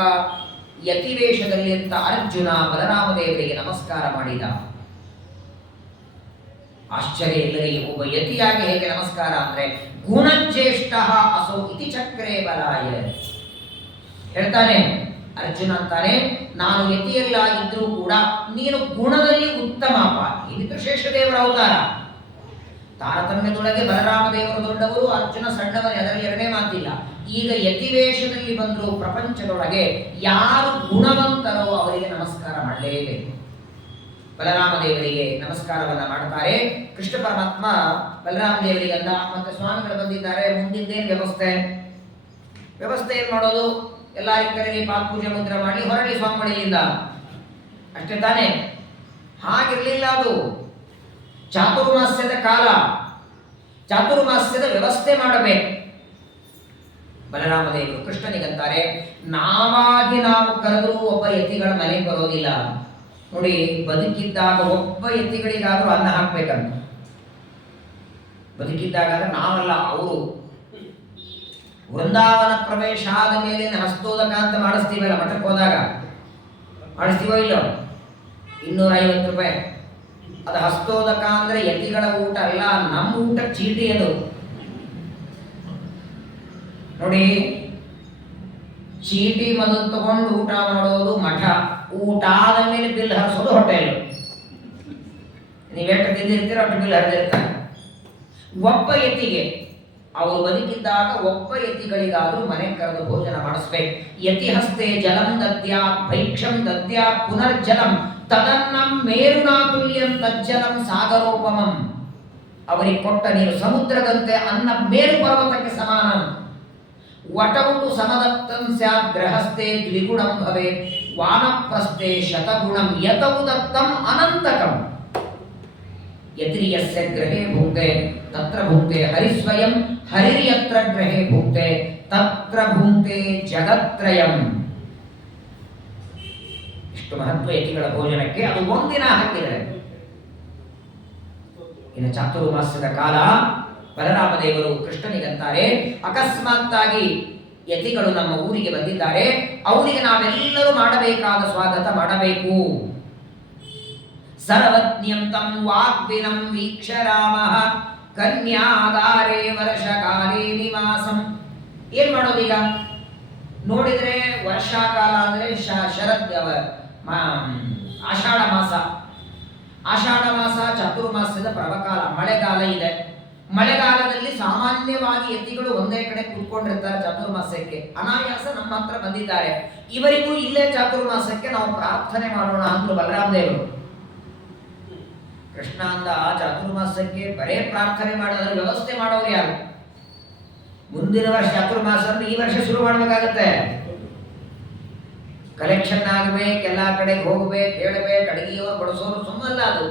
ಯತಿವೇಷದಲ್ಲಿ ಅಂತ ಅರ್ಜುನ ಬಲರಾಮದೇವರಿಗೆ ನಮಸ್ಕಾರ ಮಾಡಿದ. ಆಶ್ಚರ್ಯ ಎಲ್ಲರಿಗೆ. ಒಬ್ಬ ಯತಿಯಾಗಿ ಹೇಗೆ ನಮಸ್ಕಾರ ಅಂದ್ರೆ, ಗುಣಜ್ಯೇಷ್ಠ ಅಸೌ ಇತಿ ಚಕ್ರೇ ಬಲಾಯ ಹೇಳ್ತಾನೆ. ಅರ್ಜುನ ಅಂತಾನೆ, ನಾನು ಯತಿಯಲ್ಲಾಗಿದ್ರೂ ಕೂಡ ನೀನು ಗುಣದಲ್ಲಿ ಉತ್ತಮಪ್ಪ. ಇದಿತ್ತು ಶೇಷದೇವರ ಅವತಾರ. ತಾರತಮ್ಯದೊಳಗೆ ಬಲರಾಮದೇವರು ದೊಡ್ಡವರು, ಅರ್ಜುನ ಸಣ್ಣವರೇ, ಅದರಲ್ಲಿ ಎರಡನೇ ಮಾತಿಲ್ಲ. ಈಗ ಯತಿವೇಷದಲ್ಲಿ ಬಂದರೂ ಪ್ರಪಂಚದೊಳಗೆ ಯಾರು ಗುಣವಂತರೋ ಅವರಿಗೆ ನಮಸ್ಕಾರ ಮಾಡಲೇಬೇಕು. ಬಲರಾಮದೇವರಿಗೆ ನಮಸ್ಕಾರವನ್ನ ಮಾಡ್ತಾರೆ. ಕೃಷ್ಣ ಪರಮಾತ್ಮ ಬಲರಾಮದೇವರಿಗೆ ಅಂದ, ಮತ್ತೆ ಸ್ವಾಮಿಗಳು ಬಂದಿದ್ದಾರೆ, ಮುಂದಿದ್ದೇನು ವ್ಯವಸ್ಥೆ ಏನ್ ಮಾಡೋದು? ಎಲ್ಲರಿಗೂ ಕರೆಗೆ ಪಾಲ್ಪೂಜೆ ಮುದ್ರ ಮಾಡಿ ಹೊರಳಿ ಸ್ವಾಮಿಗಳಿಂದ, ಅಷ್ಟೇ ತಾನೇ? ಹಾಗಿರ್ಲಿಲ್ಲ. ಅದು ಚಾತುರ್ಮಾಸ್ಯದ ಕಾಲ, ಚಾತುರ್ಮಾಸ್ಯದ ವ್ಯವಸ್ಥೆ ಮಾಡಬೇಕು. ಬಲರಾಮದೇವರು ಕೃಷ್ಣನಿಗಂತಾರೆ, ನಾವಾಗಿ ನಾವು ಕರೆದರೂ ಒಬ್ಬ ಯತಿಗಳ ಮನೆಗೆ ಬರೋದಿಲ್ಲ. ನೋಡಿ, ಬದುಕಿದ್ದಾಗ ಒಬ್ಬ ಯತಿಗಳಿಗಾದ್ರೂ ಅನ್ನ ಹಾಕ್ಬೇಕಂತ. ಬದುಕಿದ್ದಾಗ ನಾವಲ್ಲ, ಅವರು. ವೃಂದಾವನ ಪ್ರವೇಶ ಆದ ಮೇಲೆ ಹಸ್ತೋದಕ ಅಂತ ಮಾಡಿಸ್ತೀವಲ್ಲ, ಮಠಕ್ಕೆ ಹೋದಾಗ ಮಾಡಿಸ್ತೀವೋ ಇಲ್ಲೋ, 250 ರೂಪಾಯಿ. ಅದು ಹಸ್ತೋದಕ ಅಂದ್ರೆ ಯತಿಗಳ ಊಟ ಅಲ್ಲ, ನಮ್ಮ ಊಟ ಚೀಟಿ ಅದು. ನೋಡಿ, ಚೀಟಿ ಮೊದಲು ತಗೊಂಡು ಊಟ ಮಾಡೋದು ಮಠ, ಊಟ ಆದ ಮೇಲೆ ಬಿಲ್ ಹರಿಸೋದು ಹೋಟೆಲ್. ನೀವೆಷ್ಟು ತಿಂದಿರ್ತೀರೋ ಅಷ್ಟು ಬಿಲ್ ಹರಿದಿರ್ತಾರೆ. ಒಬ್ಬ ಯತಿಗೆ, ಅವರು ಬದುಕಿದ್ದಾಗ ಒಬ್ಬ ಯತಿಗಳಿಗಾದ್ರೂ ಮನೆ ಕರೆದು ಭೋಜನ ಮಾಡಿಸ್ಬೇಕು. ಯತಿ ಹಸ್ತೆ ಜಲಂ ದದ್ಯಾ ಭೈಕ್ಷಂ ದದ್ಯಾ ಪುನರ್ಜಲಂ ತದನ್ನಂ ಮೇರುನಾತುಲ್ಯಂ ತಜ್ಜಲಂ ಸಾಗರೋಪಮಂ. ಅವರಿಗೆ ಕೊಟ್ಟ ನೀರು ಸಮುದ್ರದಂತೆ, ಅನ್ನ ಮೇರು ಪರ್ವತಕ್ಕೆ ಸಮಾನ. ವಟೌಟು ಸಮದತ್ತಂ ಸ್ಯಾತ್ ಗೃಹಸ್ಥೆ ದ್ವಿಗುಣಂ ಭವೇತ್ ವಾನಪ್ರಸ್ಥೆ ಶತಗುಣಂ ಯತೌ ದತ್ತಂ ಅನಂತಕಂ. ಯತಿರ್ಯಸ್ಯ ಗೃಹೇ ಭುಂಕ್ತೆ ತತ್ರ ಭುಂಕ್ತೆ ಹರಿಸ್ವಯಂ ಹರಿರ್ಯತ್ರ ಗೃಹೇ ಭುಂಕ್ತೆ ತತ್ರ ಭುಂಕ್ತೆ ಜಗತ್ರಯಂ. ಇಷ್ಟು ಮಹತ್ವ ಯತಿಗಳ ಭೋಜನಕ್ಕೆ. ಅದು ಒಂದಿನ ಹಾಕಿದರೆ ಇನ್ನು ಚಾತುರ್ಮಾಸ್ಯದ ಕಾಲ ಬಲರಾಮದೇವರು ಕೃಷ್ಣನಿಗಂತಾರೆ, ಅಕಸ್ಮಾತ್ತಾಗಿ ಯತಿಗಳು ನಮ್ಮ ಊರಿಗೆ ಬಂದಿದ್ದಾರೆ, ಅವರಿಗೆ ನಾವೆಲ್ಲರೂ ಮಾಡಬೇಕಾದ ಸ್ವಾಗತ ಮಾಡಬೇಕು. ಸರ್ವಜ್ಞಂ ತಂ ವಾಗ್ವಿನಂ ವೀಕ್ಷ ರಾಮಃ ಕನ್ಯಾದಾರೇ ವರ್ಷಕಾಲೇ ನಿವಾಸಂ. ಏನ್ ಮಾಡೋದೀಗ ನೋಡಿದ್ರೆ, ವರ್ಷಾಕಾಲ ಅಂದ್ರೆ ಶರದ್ ಆಷಾಢ ಮಾಸ. ಆಷಾಢ ಮಾಸ ಚಾತುರ್ಮಾಸ್ಯದ ಪರ್ವಕಾಲ, ಮಳೆಗಾಲ ಇದೆ. ಮಳೆಗಾಲದಲ್ಲಿ ಸಾಮಾನ್ಯವಾಗಿ ಯತಿಗಳು ಒಂದೇ ಕಡೆ ಕೂತ್ಕೊಂಡಿರ್ತಾರೆ ಚಾತುರ್ಮಾಸಕ್ಕೆ. ಅನಾಯಾಸ ನಮ್ಮ ಹತ್ರ ಬಂದಿದ್ದಾರೆ, ಇವರಿಗೂ ಇಲ್ಲೇ ಚಾತುರ್ಮಾಸಕ್ಕೆ ನಾವು ಪ್ರಾರ್ಥನೆ ಮಾಡೋಣ ಅಂದ್ರು ಬಲರಾಮದೇವರು. ಕೃಷ್ಣ ಅಂದ, ಚಾತುರ್ಮಾಸಕ್ಕೆ ಬರೇ ಪ್ರಾರ್ಥನೆ ಮಾಡೋದ್ರ ವ್ಯವಸ್ಥೆ ಮಾಡೋರು ಯಾರು? ಮುಂದಿನ ವರ್ಷ ಚಾತುರ್ಮಾಸ ಈ ವರ್ಷ ಶುರು ಮಾಡಬೇಕಾಗತ್ತೆ. ಕಲೆಕ್ಷನ್ ಆಗಬೇಕು, ಎಲ್ಲಾ ಕಡೆಗೆ ಹೋಗ್ಬೇಕು, ಹೇಳಬೇಕು, ಅಡಿಗೆಯವರು ಬಡಿಸೋರು ಸುಮ್ಮಲ್ಲ. ಅದು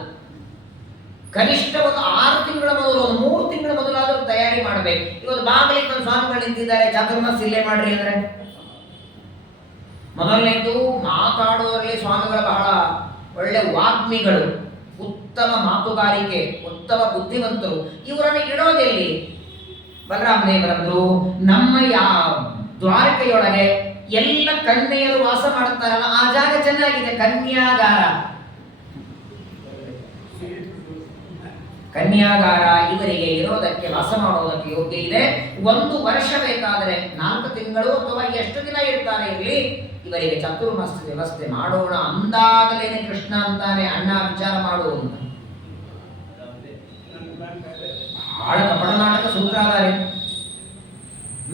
ಕನಿಷ್ಠ ಒಂದು 6 ತಿಂಗಳ ಮೊದಲು, ಒಂದು 3 ತಿಂಗಳ ಮೊದಲಾದರೂ ತಯಾರಿ ಮಾಡಬೇಕು. ಇವತ್ತು ಬಾಗಿಲಿಗೆ ಒಂದು ಸ್ವಾಮಿಗಳು ನಿಂತಿದ್ದಾರೆ, ಚಾತುರ್ಮಾಸ ಇಲ್ಲೇ ಮಾಡ್ರಿ ಅಂದ್ರೆ. ಮೊದಲನೇದು, ಮಾತಾಡೋರಲ್ಲಿ ಸ್ವಾಮಿಗಳು ಬಹಳ ಒಳ್ಳೆ ವಾಗ್ಮಿಗಳು, ಉತ್ತಮ ಮಾತುಗಾರಿಕೆ, ಉತ್ತಮ ಬುದ್ಧಿವಂತರು. ಇವರನ್ನು ಇಡೋದೆಲ್ಲಿ? ಬಲರಾಮದೇವರಂದ್ರು, ನಮ್ಮ ದ್ವಾರಕೆಯೊಳಗೆ ಎಲ್ಲ ಕನ್ಯೆಯರು ವಾಸ ಮಾಡುತ್ತಾರಲ್ಲ, ಆ ಜಾಗ ಚೆನ್ನಾಗಿದೆ, ಕನ್ಯಾಗಾರ. ಕನ್ಯಾಗಾರ ಇವರಿಗೆ ಇರೋದಕ್ಕೆ, ವಾಸ ಮಾಡೋದಕ್ಕೆ ಯೋಗ್ಯ ಇದೆ. 1 ವರ್ಷ ಬೇಕಾದರೆ 4 ತಿಂಗಳು ಅಥವಾ ಎಷ್ಟು ದಿನ ಇರ್ತಾರೆ ಇರಲಿ, ಇವರಿಗೆ ಚಾತುರ್ಮಾಸ ವ್ಯವಸ್ಥೆ ಮಾಡೋಣ ಅಂದಾಗಲೇನೆ ಕೃಷ್ಣ ಅಂತಾನೆ, ಅಣ್ಣ ವಿಚಾರ ಮಾಡು ಅಂತ. ಬಹಳ ಕಪಟ ನಾಟಕ ಸೂತ್ರಾಧಾರಿ.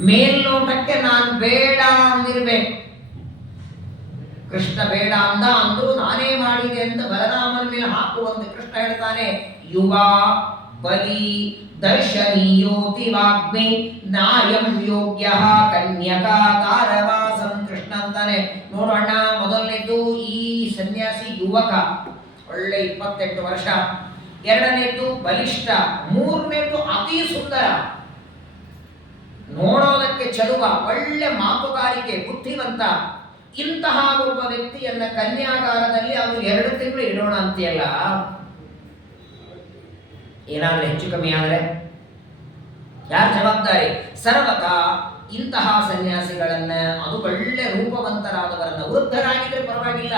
ಮೇಲ್ನೋಟಕ್ಕೆ ನಾನು ಬೇಡ ಅಂದಿರ್ಬೇಕು, ಕೃಷ್ಣ ಬೇಡ ಅಂದ ಅಂದ್ರು ನಾನೇ ಮಾಡಿದೆ ಅಂತ ಬಲರಾಮನ ಮೇಲೆ ಹಾಕುವಂತೆ ಕೃಷ್ಣ ಹೇಳ್ತಾನೆ, ಯುವ ಬಲಿ ದರ್ಶನೀಯೋತಿ ವಾಗ್ಮಿ ನಾಯಂ ಯೋಗ್ಯ ಕನ್ಯಕಾ ಕಾರವಾಸಂ. ಕೃಷ್ಣ ಅಂತಾನೆ, ನೋಡು ಅಣ್ಣ, ಮೊದಲನೇದ್ದು ಈ ಸನ್ಯಾಸಿ ಯುವಕ, ಒಳ್ಳೆ 28 ವರ್ಷ. ಎರಡನೇದ್ದು ಬಲಿಷ್ಠ. ಮೂರನೇದ್ದು ಅತಿ ಸುಂದರ, ನೋಡೋದಕ್ಕೆ ಚಲುವ, ಒಳ್ಳೆ ಮಾತುಗಾರಿಕೆ, ಬುದ್ಧಿವಂತ. ಇಂತಹ ಒಬ್ಬ ವ್ಯಕ್ತಿಯನ್ನ ಕನ್ಯಾಗಾರದಲ್ಲಿ ಅವರು 2 ತಿಂಗಳು ಇಡೋಣ ಅಂತೆಯಲ್ಲ, ಏನಾದ್ರೆ ಹೆಚ್ಚು ಕಮ್ಮಿ ಆದ್ರೆ ಯಾರು ಜವಾಬ್ದಾರಿ? ಸರ್ವತ ಇಂತಹ ಸನ್ಯಾಸಿಗಳನ್ನ, ಅದು ಒಳ್ಳೆ ರೂಪವಂತರಾದವರನ್ನ, ವೃದ್ಧರಾಗಿದ್ರೆ ಪರವಾಗಿಲ್ಲ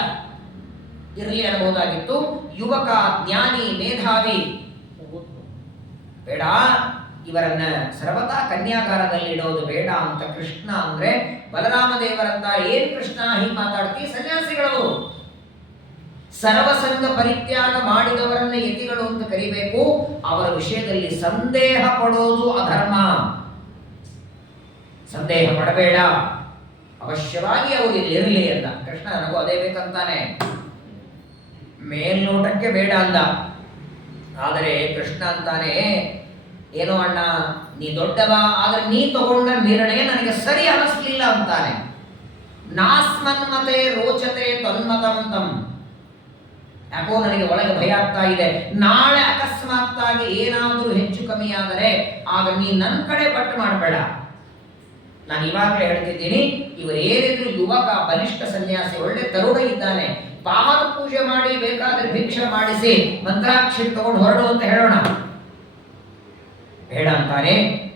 ಇರಲಿ ಅನ್ನಬಹುದಾಗಿತ್ತು. ಯುವಕ, ಜ್ಞಾನಿ, ಮೇಧಾವಿ ಬೇಡ, ಇವರನ್ನ ಸರ್ವತಾ ಕನ್ಯಾಗಾರದಲ್ಲಿ ಇಡೋದು ಬೇಡ ಅಂತ ಕೃಷ್ಣ ಅಂದ್ರೆ, ಬಲರಾಮದೇವರಂತ, ಏನ್ ಕೃಷ್ಣ ಹೀಗೆ ಮಾತಾಡ್ತಿ? ಸನ್ಯಾಸಿಗಳವರು ಸರ್ವಸಂಗ ಪರಿತ್ಯಾಗ ಮಾಡಿದವರನ್ನ ಯತಿಗಳು ಅಂತ ಕರಿಬೇಕು. ಅವರ ವಿಷಯದಲ್ಲಿ ಸಂದೇಹ ಪಡೋದು ಅಧರ್ಮ. ಸಂದೇಹ ಪಡಬೇಡ, ಅವಶ್ಯವಾಗಿ ಅವರು ಇಲ್ಲಿ ಇರಲಿ ಅಂತ ಕೃಷ್ಣ. ನನಗೂ ಅದೇ ಬೇಕಂತಾನೆ, ಮೇಲ್ನೋಟಕ್ಕೆ ಬೇಡ ಅಂದ. ಆದರೆ ಕೃಷ್ಣ ಅಂತಾನೆ, ಏನೋ ಅಣ್ಣ ನೀ ದೊಡ್ಡವ, ಆದ್ರೆ ನೀ ತಗೊಂಡ ನಿರ್ಣಯ ನನಗೆ ಸರಿ ಅನಿಸ್ಲಿಲ್ಲ ಅಂತಾನೆ. ನಾಸ್ಮನ್ಮತೆ ರೋಚತೆ ತನ್ಮತಂ ತಂ. ಯಾಕೋ ನನಗೆ ಒಳಗೆ ಭಯ ಆಗ್ತಾ ಇದೆ, ನಾಳೆ ಅಕಸ್ಮಾತ್ತಾಗಿ ಏನಾದರೂ ಹೆಚ್ಚು ಕಮ್ಮಿ ಆದರೆ ಆಗ ನೀ ನನ್ನ ಕಡೆ ಪಟ್ಟು ಮಾಡಬೇಡ. ನಾನು ಇವಾಗಲೇ ಹೇಳ್ತಿದ್ದೀನಿ, ಇವರೇನಿದ್ರು ಯುವಕ, ಬಲಿಷ್ಠ ಸನ್ಯಾಸಿ, ಒಳ್ಳೆ ತರುಣ ಇದ್ದಾನೆ, ಪಾದ ಪೂಜೆ ಮಾಡಿ ಬೇಕಾದ್ರೆ ಭಿಕ್ಷೆ ಮಾಡಿಸಿ ಮಂತ್ರಾಕ್ಷರಿ ತಗೊಂಡು ಹೊರಡು ಅಂತ ಹೇಳೋಣ. ಬೇಡ ಅಂತಾನೆ.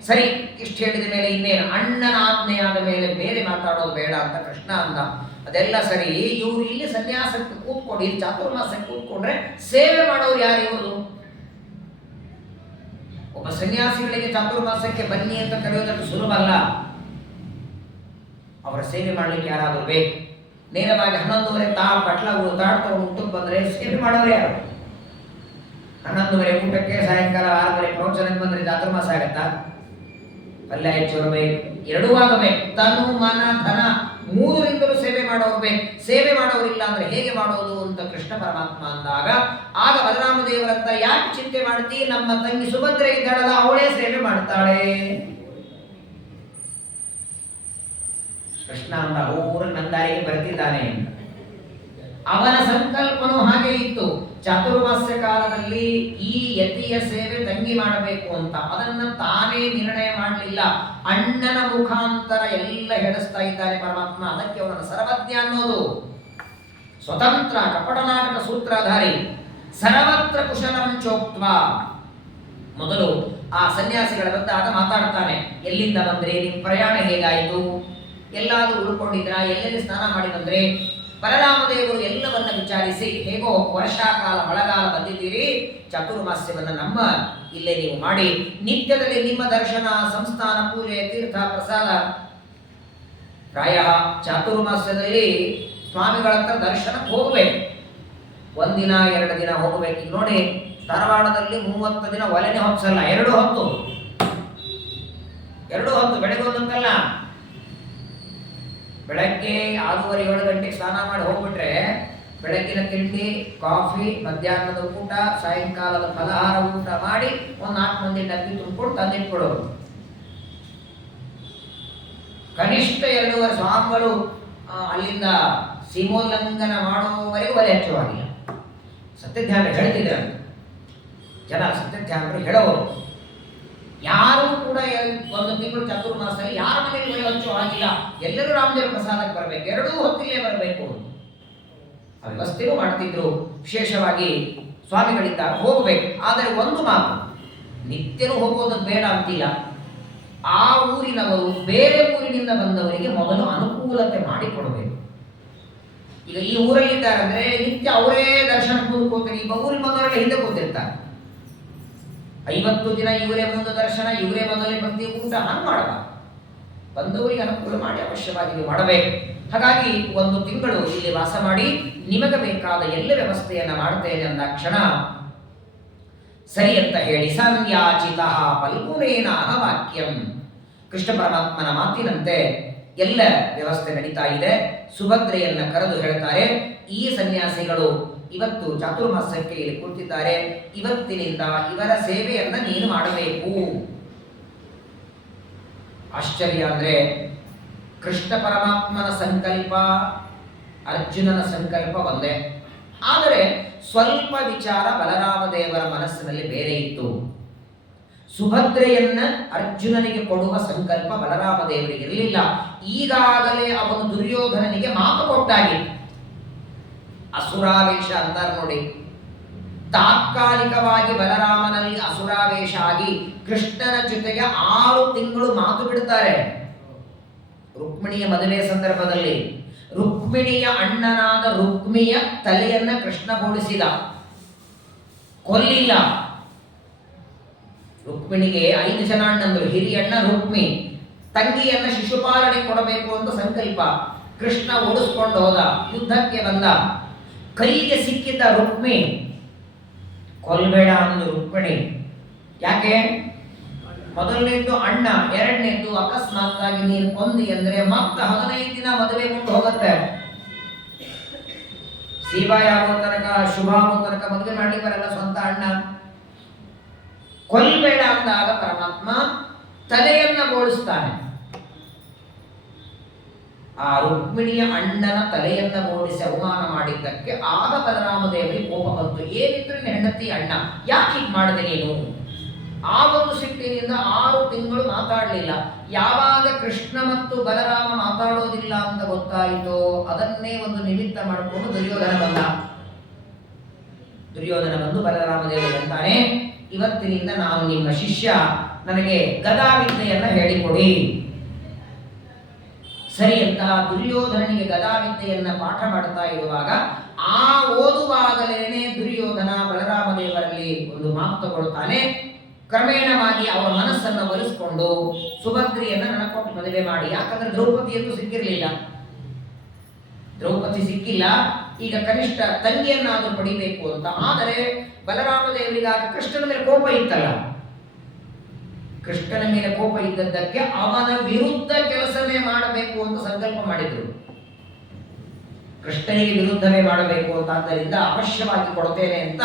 ಸರಿ, ಇಷ್ಟು ಹೇಳಿದ ಮೇಲೆ ಇನ್ನೇನು, ಅಣ್ಣನ ಆಜ್ಞೆಯಾದ ಮೇಲೆ ಬೇರೆ ಮಾತಾಡೋದು ಬೇಡ ಅಂತ ಕೃಷ್ಣ ಅಂದ. ಅದೆಲ್ಲ ಸರಿ, ಇವರು ಇಲ್ಲಿ ಸನ್ಯಾಸಕ್ಕೆ ಕೂತ್ಕೊಂಡು, ಇಲ್ಲಿ ಚಾತುರ್ಮಾಸಕ್ಕೆ ಕೂತ್ಕೊಂಡ್ರೆ ಸೇವೆ ಮಾಡೋರು ಯಾರು ಇವರು? ಒಬ್ಬ ಸನ್ಯಾಸಿಗಳಿಗೆ ಚಾತುರ್ಮಾಸಕ್ಕೆ ಬನ್ನಿ ಅಂತ ಕರೆಯೋದಕ್ಕೆ ಸುಲಭಲ್ಲ. ಅವರ ಸೇವೆ ಮಾಡ್ಲಿಕ್ಕೆ ಯಾರಾದರೂ ಬೇಕು. ನೇರವಾಗಿ 11:30 ಬಟ್ಲಗಳು ತಾಡ್ತವ್ರು ಊಟಕ್ಕೆ ಬಂದ್ರೆ ಸೇವೆ ಮಾಡೋರು ಯಾರು? 11:30 ಊಟಕ್ಕೆ, ಸಾಯಂಕಾಲ 6:30 ಪ್ರವಚನಕ್ಕೆ ಬಂದ್ರೆ ಚಾತುರ್ಮಾಸ ಆಗತ್ತಾ? ಪಲ್ಯ ಹೆಚ್ಚು ಬೇಕು, ಎರಡೂ ಆಗಬೇಕು. ತನು ಮನ ಧನ 3ರಿಂದಲೂ ಸೇವೆ ಮಾಡೋರು ಬೇಕು. ಸೇವೆ ಮಾಡೋರಿಲ್ಲ ಅಂದ್ರೆ ಹೇಗೆ ಮಾಡೋದು ಅಂತ ಕೃಷ್ಣ ಪರಮಾತ್ಮ ಅಂದಾಗ, ಆಗ ಬಲರಾಮದೇವರಂತ, ಯಾಕೆ ಚಿಂತೆ ಮಾಡ್ತಿ? ನಮ್ಮ ತಂಗಿ ಸುಭದ್ರೆ ಇದ್ದಾಳಲ್ಲ, ಅವಳೇ ಸೇವೆ ಮಾಡ್ತಾಳೆ. ಕೃಷ್ಣ ಅಂತ ಊರ ನಂದಾರಿಗೆ ಬರ್ತಿದ್ದಾನೆ. ಅವನ ಸಂಕಲ್ಪನೂ ಹಾಗೆ ಇತ್ತು. ಚಾತುರ್ಮಾಸ್ಯ ಕಾಲದಲ್ಲಿ ಈ ಯತಿಯ ಸೇವೆ ತಂಗಿ ಮಾಡಬೇಕು ಅಂತ ಅದನ್ನ ತಾನೇ ನಿರ್ಣಯ ಮಾಡಲಿಲ್ಲ, ಅಣ್ಣನ ಮುಖಾಂತರ ಎಲ್ಲ ಹೇಳಿಸ್ತಾ ಇದ್ದಾನೆ ಪರಮಾತ್ಮ. ಅದಕ್ಕೆ ಅವನ ಸರ್ವಜ್ಞ ಅನ್ನೋದು. ಸ್ವತಂತ್ರ ಕಪಟನಾಟಕ ಸೂತ್ರಧಾರಿ. ಸರ್ವತ್ರ ಕುಶಲಂ ಚೋಕ್ತ್ವ. ಮೊದಲು ಆ ಸನ್ಯಾಸಿಗಳ ಬಂದಾಗ ಮಾತಾಡ್ತಾನೆ. ಎಲ್ಲಿಂದ ಬಂದ್ರೆ, ನಿಮ್ಮ ಪ್ರಯಾಣ ಹೇಗಾಯಿತು, ಎಲ್ಲಾದರೂ ಉಳ್ಕೊಂಡಿದ್ರ, ಎಲ್ಲೆಲ್ಲಿ ಸ್ನಾನ ಮಾಡಿ ಬಂದ್ರೆ. ಬಲರಾಮದೇವರು ಎಲ್ಲವನ್ನ ವಿಚಾರಿಸಿ, ಹೇಗೋ ವರ್ಷಾಕಾಲ ಮಳೆಗಾಲ ಬಂದಿದ್ದೀರಿ, ಚಾತುರ್ಮಾಸ್ಯವನ್ನು ನಮ್ಮ ಇಲ್ಲೇ ನೀವು ಮಾಡಿ, ನಿತ್ಯದಲ್ಲಿ ನಿಮ್ಮ ದರ್ಶನ, ಸಂಸ್ಥಾನ, ಪೂಜೆ, ತೀರ್ಥ, ಪ್ರಸಾದ. ಪ್ರಾಯ ಚಾತುರ್ಮಾಸ್ಯದಲ್ಲಿ ಸ್ವಾಮಿಗಳ ಹತ್ರ ದರ್ಶನಕ್ಕೆ ಹೋಗ್ಬೇಕು. ಒಂದಿನ 2 ದಿನ ಹೋಗ್ಬೇಕು. ಈಗ ನೋಡಿ, ಧಾರವಾಡದಲ್ಲಿ 30 ದಿನ ಒಲೆನೆ ಹೊತ್ಸಲ್ಲ, 2 ಹೊತ್ತು ಬೆಳಗ್ಗೆ ಒಂದಂತಲ್ಲ. ಬೆಳಗ್ಗೆ 6:30-7 ಗಂಟೆಗೆ ಸ್ನಾನ ಮಾಡಿ ಹೋಗ್ಬಿಟ್ರೆ ಬೆಳಗ್ಗಿನ ತಿಂಡಿ, ಕಾಫಿ, ಮಧ್ಯಾಹ್ನದ ಊಟ, ಸಾಯಂಕಾಲದ ಫಲಹಾರ ಊಟ ಮಾಡಿ 4 ಮಂದಿ ಡಬ್ಬಿ ತುಂಬಿಕೊಂಡು ತಂದಿಟ್ಬಿಡೋರು. ಕನಿಷ್ಠ 2 ಸ್ವಾಮಿಗಳು ಅಲ್ಲಿಂದ ಸೀಮೋಲ್ಲಂಘನ ಮಾಡುವವರೆಗೂ ಒಲೆ ಹಚ್ಚುವಾಗಿಲ್ಲ. ಸತ್ಯಧ್ಯಾನ ಹೇಳ್ತಿದ್ದಾರೆ ಜನ, ಸತ್ಯಧ್ಯಾನರು ಹೇಳೋರು. ಯಾರು ಕೂಡ 1 ತಿಂಗಳು ಚಾತುರ್ಮಾಸದಲ್ಲಿ ಯಾರ ಮನೆಯಲ್ಲಿ ಒಲೆ ಹಚ್ಚೋ ಆಗಿಲ್ಲ. ಎಲ್ಲರೂ ರಾಮದೇವರ ಪ್ರಸಾದಕ್ಕೆ ಬರಬೇಕು, 2 ಹೊತ್ತಿಲ್ಲೇ ಬರಬೇಕು. ಆ ವ್ಯವಸ್ಥೆಯೂ ಮಾಡ್ತಿದ್ರು. ವಿಶೇಷವಾಗಿ ಸ್ವಾಮಿಗಳಿದ್ದಾಗ ಹೋಗ್ಬೇಕು. ಆದರೆ ಒಂದು ಮಾತು, ನಿತ್ಯನೂ ಹೋಗೋದು ಬೇಡ ಅಂತಿಲ್ಲ. ಆ ಊರಿನವರು ಬೇರೆ ಊರಿನಿಂದ ಬಂದವರಿಗೆ ಮೊದಲು ಅನುಕೂಲತೆ ಮಾಡಿಕೊಡಬೇಕು. ಈಗ ಈ ಊರಲ್ಲಿದ್ದಾರೆ ಅಂದ್ರೆ ನಿತ್ಯ ಅವರೇ ದರ್ಶನ ಕೂತ್ಕೋತಾರೆ. ಈಗ ಊರಿನ ಬಂದವರೆಲ್ಲ ಹಿಂದೆ ಕೂತಿರ್ತಾರೆ. 50 ದಿನ ಇವರೇ ಮುಂದೆ ದರ್ಶನ, ಇವರೇ ಮೊದಲೇ ಬಂದು ಊಟ, ಹಂಗೆ ಮಾಡಬಾರ್ದು. ಬಂದವರಿಗೆ ಅನುಕೂಲ ಮಾಡಿ ಅವಶ್ಯವಾಗಿ ನೀವು ಮಾಡಬೇಕು. ಹಾಗಾಗಿ 1 ತಿಂಗಳು ಇಲ್ಲಿ ವಾಸ ಮಾಡಿ ನಿಮಗೆ ಬೇಕಾದ ಎಲ್ಲ ವ್ಯವಸ್ಥೆಯನ್ನ ಮಾಡ್ತೇನೆ ಅಂದಾಕ್ಷಣ ಸರಿ ಅಂತ ಹೇಳಿ ಸಂಯಾಚಿತ ಫಲ್ಗುನೇನ ಅಹವಾಕ್ಯಂ. ಕೃಷ್ಣ ಪರಮಾತ್ಮನ ಮಾತಿನಂತೆ ಎಲ್ಲ ವ್ಯವಸ್ಥೆ ನಡೀತಾ ಇದೆ. ಸುಭದ್ರೆಯನ್ನ ಕರೆದು ಹೇಳ್ತಾರೆ, ಈ ಸನ್ಯಾಸಿಗಳು ಇವತ್ತು ಚಾತುರ್ಮಾಸಕ್ಕೆ ಇಲ್ಲಿ ಕೂತಿದ್ದಾರೆ, ಇವತ್ತಿನಿಂದ ಇವರ ಸೇವೆಯನ್ನ ನೀನು ಮಾಡಬೇಕು. ಆಶ್ಚರ್ಯ ಅಂದ್ರೆ ಕೃಷ್ಣ ಪರಮಾತ್ಮನ ಸಂಕಲ್ಪ, ಅರ್ಜುನನ ಸಂಕಲ್ಪ ಒಂದೇ. ಆದರೆ ಸ್ವಲ್ಪ ವಿಚಾರ ಬಲರಾಮದೇವರ ಮನಸ್ಸಿನಲ್ಲಿ ಬೇರೆ ಇತ್ತು. ಸುಭದ್ರೆಯನ್ನ ಅರ್ಜುನನಿಗೆ ಕೊಡುವ ಸಂಕಲ್ಪ ಬಲರಾಮದೇವರಿಗೆ ಇರಲಿಲ್ಲ. ಈಗಾಗಲೇ ಅವನು ದುರ್ಯೋಧನನಿಗೆ ಮಾತು ಕೊಟ್ಟಾಗಿತ್ತು. ಅಸುರಾವೇಶ ಅಂತಾರೆ ನೋಡಿ. ತಾತ್ಕಾಲಿಕವಾಗಿ ಬಲರಾಮನಲ್ಲಿ ಅಸುರಾವೇಶ ಆಗಿ ಕೃಷ್ಣನ ಜೊತೆಗೆ 6 ತಿಂಗಳು ಮಾತು ಬಿಡ್ತಾರೆ. ರುಕ್ಮಿಣಿಯ ಮದುವೆ ಸಂದರ್ಭದಲ್ಲಿ ರುಕ್ಮಿಣಿಯ ಅಣ್ಣನಾದ ರುಕ್ಮಿಯ ತಲೆಯನ್ನ ಕೃಷ್ಣ ಬೋಡಿಸಿದ, ಕೊಲ್ಲಿಲ್ಲ. ರುಕ್ಮಿಣಿಗೆ 5 ಜನ ಅಣ್ಣಂದರು. ಹಿರಿಯಣ್ಣ ರುಕ್ಮಿ, ತಂಗಿಯನ್ನ ಶಿಶುಪಾಲನೆ ಕೊಡಬೇಕು ಅಂತ ಸಂಕಲ್ಪ. ಕೃಷ್ಣ ಓಡಿಸ್ಕೊಂಡು ಹೋದ, ಯುದ್ಧಕ್ಕೆ ಬಂದ. ಕೈಗೆ ಸಿಕ್ಕಿದ್ದ ರುಕ್ಮಿ ಕೊಲ್ಬೇಡ ಅಂದು ರುಕ್ಮಿಣಿ. ಯಾಕೆ? ಮೊದಲನೇದ್ದು ಅಣ್ಣ, 2ನೇದ್ದು ಅಕಸ್ಮಾತ್ತಾಗಿ ನೀನು ಕೊಂದಿ ಅಂದ್ರೆ ಮತ್ತೆ 15 ದಿನ ಮದುವೆ ಮುಂದೆ ಹೋಗುತ್ತೆ. ಸೀಬಾಯಿ ಆಗೋ ತನಕ, ಶುಭ ಆಗೋ ತನಕ ಮದುವೆ ಮಾಡ್ಲಿಕ್ಕೆ ಬರಲ್ಲ ಸ್ವಂತ ಅಣ್ಣ. ಕೊಲ್ಬೇಡ ಅಂದಾಗ ಪರಮಾತ್ಮ ತಲೆಯನ್ನ ಬೋಳಿಸ್ತಾನೆ. ಆ ರುಕ್ಮಿಣಿಯ ಅಣ್ಣನ ತಲೆಯನ್ನ ಬೋಡಿಸಿ ಅವಮಾನ ಮಾಡಿದ್ದಕ್ಕೆ ಆಗ ಬಲರಾಮದೇವರಿಗೆ ಕೋಪ ಬಂತು. ಏನಿದ್ರು ಹೆಂಡತಿ ಅಣ್ಣ, ಯಾಕೆ ಹೀಗೆ ಮಾಡಿದೆ ನೀನು? ಆ ಒಂದು ಸಿಟ್ಟಿನಿಂದ 6 ತಿಂಗಳು ಮಾತಾಡಲಿಲ್ಲ. ಯಾವಾಗ ಕೃಷ್ಣ ಮತ್ತು ಬಲರಾಮ ಮಾತಾಡೋದಿಲ್ಲ ಅಂತ ಗೊತ್ತಾಯಿತೋ ಅದನ್ನೇ ಒಂದು ನಿಮಿತ್ತ ಮಾಡಿಕೊಂಡು ದುರ್ಯೋಧನ ಬಂದು ಬಲರಾಮದೇವರು ಅಂತಾನೆ, ಇವತ್ತಿನಿಂದ ನಾನು ನಿಮ್ಮ ಶಿಷ್ಯ, ನನಗೆ ಗದಾವಿದ್ಯೆಯನ್ನ ಹೇಳಿಕೊಡಿ. ಸರಿ ಅಂತ ದುರ್ಯೋಧನನಿಗೆ ಗದಾವಿದ್ಯೆಯನ್ನ ಪಾಠ ಮಾಡ್ತಾ ಇರುವಾಗ ಆ ಓದುವಾಗಲೇನೆ ದುರ್ಯೋಧನ ಬಲರಾಮದೇವರಲ್ಲಿ ಒಂದು ಮಾತು ತಗೊಳ್ತಾನೆ. ಕ್ರಮೇಣವಾಗಿ ಅವರ ಮನಸ್ಸನ್ನು ಒಲಿಸಿಕೊಂಡು ಸುಭದ್ರಿಯನ್ನ ನನಕೊಟ್ಟು ಮದುವೆ ಮಾಡಿ. ಯಾಕಂದ್ರೆ ದ್ರೌಪದಿಯಂತೂ ಸಿಕ್ಕಿರಲಿಲ್ಲ, ದ್ರೌಪದಿ ಸಿಕ್ಕಿಲ್ಲ. ಈಗ ಕನಿಷ್ಠ ತಂಗಿಯನ್ನಾದರೂ ಪಡಿಬೇಕು ಅಂತ. ಆದರೆ ಬಲರಾಮದೇವರಿಗಾಗ ಕೃಷ್ಣನ ಮೇಲೆ ಕೋಪ ಇತ್ತಲ್ಲ, ಕೃಷ್ಣನ ಮೇಲೆ ಕೋಪ ಇದ್ದದ್ದಕ್ಕೆ ಅವನ ವಿರುದ್ಧ ಕೆಲಸವೇ ಮಾಡಬೇಕು ಅಂತ ಸಂಕಲ್ಪ ಮಾಡಿದ್ರು. ಕೃಷ್ಣನಿಗೆ ವಿರುದ್ಧವೇ ಮಾಡಬೇಕು ಅಂತ. ಆದ್ದರಿಂದ ಅವಶ್ಯವಾಗಿ ಕೊಡ್ತೇನೆ ಅಂತ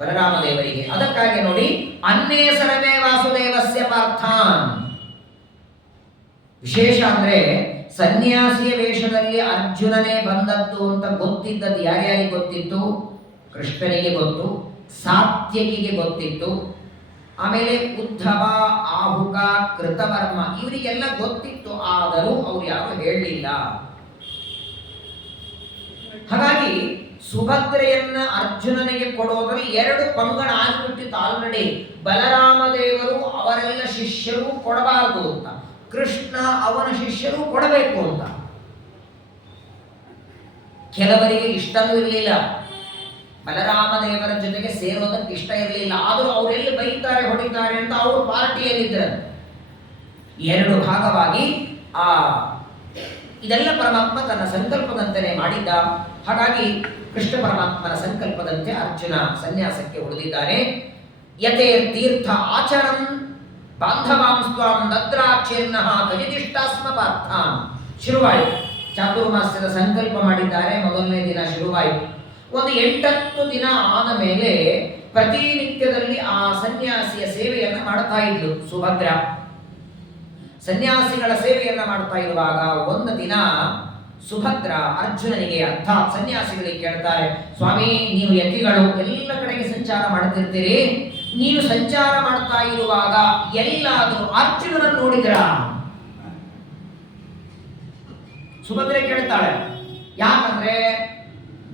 ಬಲರಾಮದೇವರಿಗೆ. ಅದಕ್ಕಾಗಿ ನೋಡಿ, ಅನ್ನೇ ಸರ್ವೇ ವಾಸುದೇವಸ್ಯ ಪಾರ್ಥಾನ್. ವಿಶೇಷ ಅಂದ್ರೆ ಸನ್ಯಾಸಿಯ ವೇಷದಲ್ಲಿ ಅರ್ಜುನನೇ ಬಂದದ್ದು ಅಂತ ಗೊತ್ತಿದ್ದದ್ದು ಯಾರ್ಯಾರಿಗೆ ಗೊತ್ತಿತ್ತು? ಕೃಷ್ಣನಿಗೆ ಗೊತ್ತು, ಸಾತ್ಯಕಿಗೆ ಗೊತ್ತಿತ್ತು, ಆಮೇಲೆ ಉದ್ಧವ, ಆಹುಕ, ಕೃತವರ್ಮ ಇವರಿಗೆಲ್ಲ ಗೊತ್ತಿತ್ತು. ಆದರೂ ಅವ್ರು ಯಾರು ಹೇಳಲಿಲ್ಲ. ಹಾಗಾಗಿ ಸುಭದ್ರೆಯನ್ನ ಅರ್ಜುನನಿಗೆ ಕೊಡೋದ್ರಲ್ಲಿ ಎರಡು ಪಂಗಡ ಆಗಿಬಿಟ್ಟಿತ್ತು ಆಲ್ರೆಡಿ. ಬಲರಾಮ ದೇವರು ಅವರೆಲ್ಲ ಶಿಷ್ಯರು ಕೊಡಬಾರದು ಅಂತ, ಕೃಷ್ಣ ಅವನ ಶಿಷ್ಯರು ಕೊಡಬೇಕು ಅಂತ. ಕೆಲವರಿಗೆ ಇಷ್ಟನೂ ಇರಲಿಲ್ಲ, ಬಲರಾಮ ದೇವರ ಜೊತೆಗೆ ಸೇರೋದಕ್ಕೆ ಇಷ್ಟ ಇರಲಿಲ್ಲ. ಆದರೂ ಅವರೆಲ್ಲಿ ಬೈತಾರೆ ಹೊಡಿತಾರೆ ಅಂತ ಅವರು ಪಾರ್ಟಿಯಲ್ಲಿದ್ದರು. ಎರಡು ಭಾಗವಾಗಿ ಇದೆಲ್ಲ ಪರಮಾತ್ಮ ತನ್ನ ಸಂಕಲ್ಪದಂತೆ ಮಾಡಿದ್ದ. ಹಾಗಾಗಿ ಕೃಷ್ಣ ಪರಮಾತ್ಮನ ಸಂಕಲ್ಪದಂತೆ ಅರ್ಜುನ ಸನ್ಯಾಸಕ್ಕೆ ಉಳಿದಿದ್ದಾನೆ. ಯತೆ ತೀರ್ಥ ಆಚರಂ ಬಾಂಧವಾಂಸ್ತ್ವಾಂ ದದ್ರಾಕ್ಷೇರ್ನಃ ಗಜತಿಷ್ಠಾಸ್ಮ ಪಾರ್ಥ. ಶುರುವಾಯಿತು, ಚಾತುರ್ಮಾಸ್ಯದ ಸಂಕಲ್ಪ ಮಾಡಿದ್ದಾರೆ. ಮೊದಲನೇ ದಿನ ಶುರುವಾಯಿತು. ಒಂದು 8-10 ದಿನ ಆದ ಮೇಲೆ ಪ್ರತಿನಿತ್ಯದಲ್ಲಿ ಆ ಸನ್ಯಾಸಿಯ ಸೇವೆಯನ್ನು ಮಾಡ್ತಾ ಇದ್ಲು ಸುಭದ್ರ. ಸನ್ಯಾಸಿಗಳ ಸೇವೆಯನ್ನು ಮಾಡ್ತಾ ಇರುವಾಗ ಒಂದು ದಿನ ಸುಭದ್ರ ಅರ್ಜುನನಿಗೆ ಅರ್ಥಾತ್ ಸನ್ಯಾಸಿಗಳಿಗೆ ಕೇಳ್ತಾರೆ, ಸ್ವಾಮಿ ನೀವು ಯತಿಗಳು ಎಲ್ಲ ಕಡೆಗೆ ಸಂಚಾರ ಮಾಡ್ತಿರ್ತೀರಿ, ನೀವು ಸಂಚಾರ ಮಾಡ್ತಾ ಇರುವಾಗ ಎಲ್ಲಾದರೂ ಅರ್ಜುನನನ್ನು ನೋಡಿದ್ರಾ? ಸುಭದ್ರೆ ಕೇಳ್ತಾಳೆ. ಯಾಕಂದ್ರೆ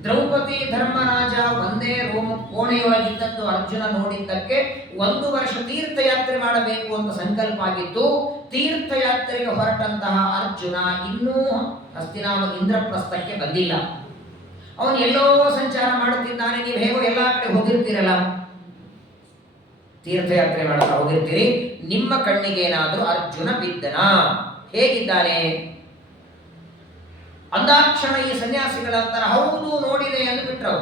ದ್ರೌಪದಿ ಧರ್ಮರಾಜ ಒಂದೇ ಕೋಣೆಯೊಳಗಿದ್ದದ್ದು ಅರ್ಜುನ ನೋಡಿದ್ದಕ್ಕೆ 1 ವರ್ಷ ತೀರ್ಥಯಾತ್ರೆ ಮಾಡಬೇಕು ಅಂತ ಸಂಕಲ್ಪ ಆಗಿತ್ತು. ತೀರ್ಥಯಾತ್ರೆಗೆ ಹೊರಟಂತಹ ಅರ್ಜುನ ಇನ್ನೂ ಹಸ್ತಿನಾಮ ಇಂದ್ರಪ್ರಸ್ಥಕ್ಕೆ ಬಂದಿಲ್ಲ. ಅವನು ಎಲ್ಲೋ ಸಂಚಾರ ಮಾಡುತ್ತಿದ್ದಾನೆ. ನೀವು ಹೇಗೋ ಎಲ್ಲ ಕಡೆ ಹೋಗಿರ್ತೀರಲ್ಲ, ತೀರ್ಥಯಾತ್ರೆ ಮಾಡ್ತಾ ಹೋಗಿರ್ತೀರಿ, ನಿಮ್ಮ ಕಣ್ಣಿಗೆ ಏನಾದರೂ ಅರ್ಜುನ ಬಿದ್ದನಾ? ಹೇಗಿದ್ದಾನೆ? ಅಂದಾಕ್ಷಣ ಈ ಸನ್ಯಾಸಿಗಳ ಅಂತರ ಹೌದು ನೋಡಿದೆ ಎಂದು ಬಿಟ್ರು.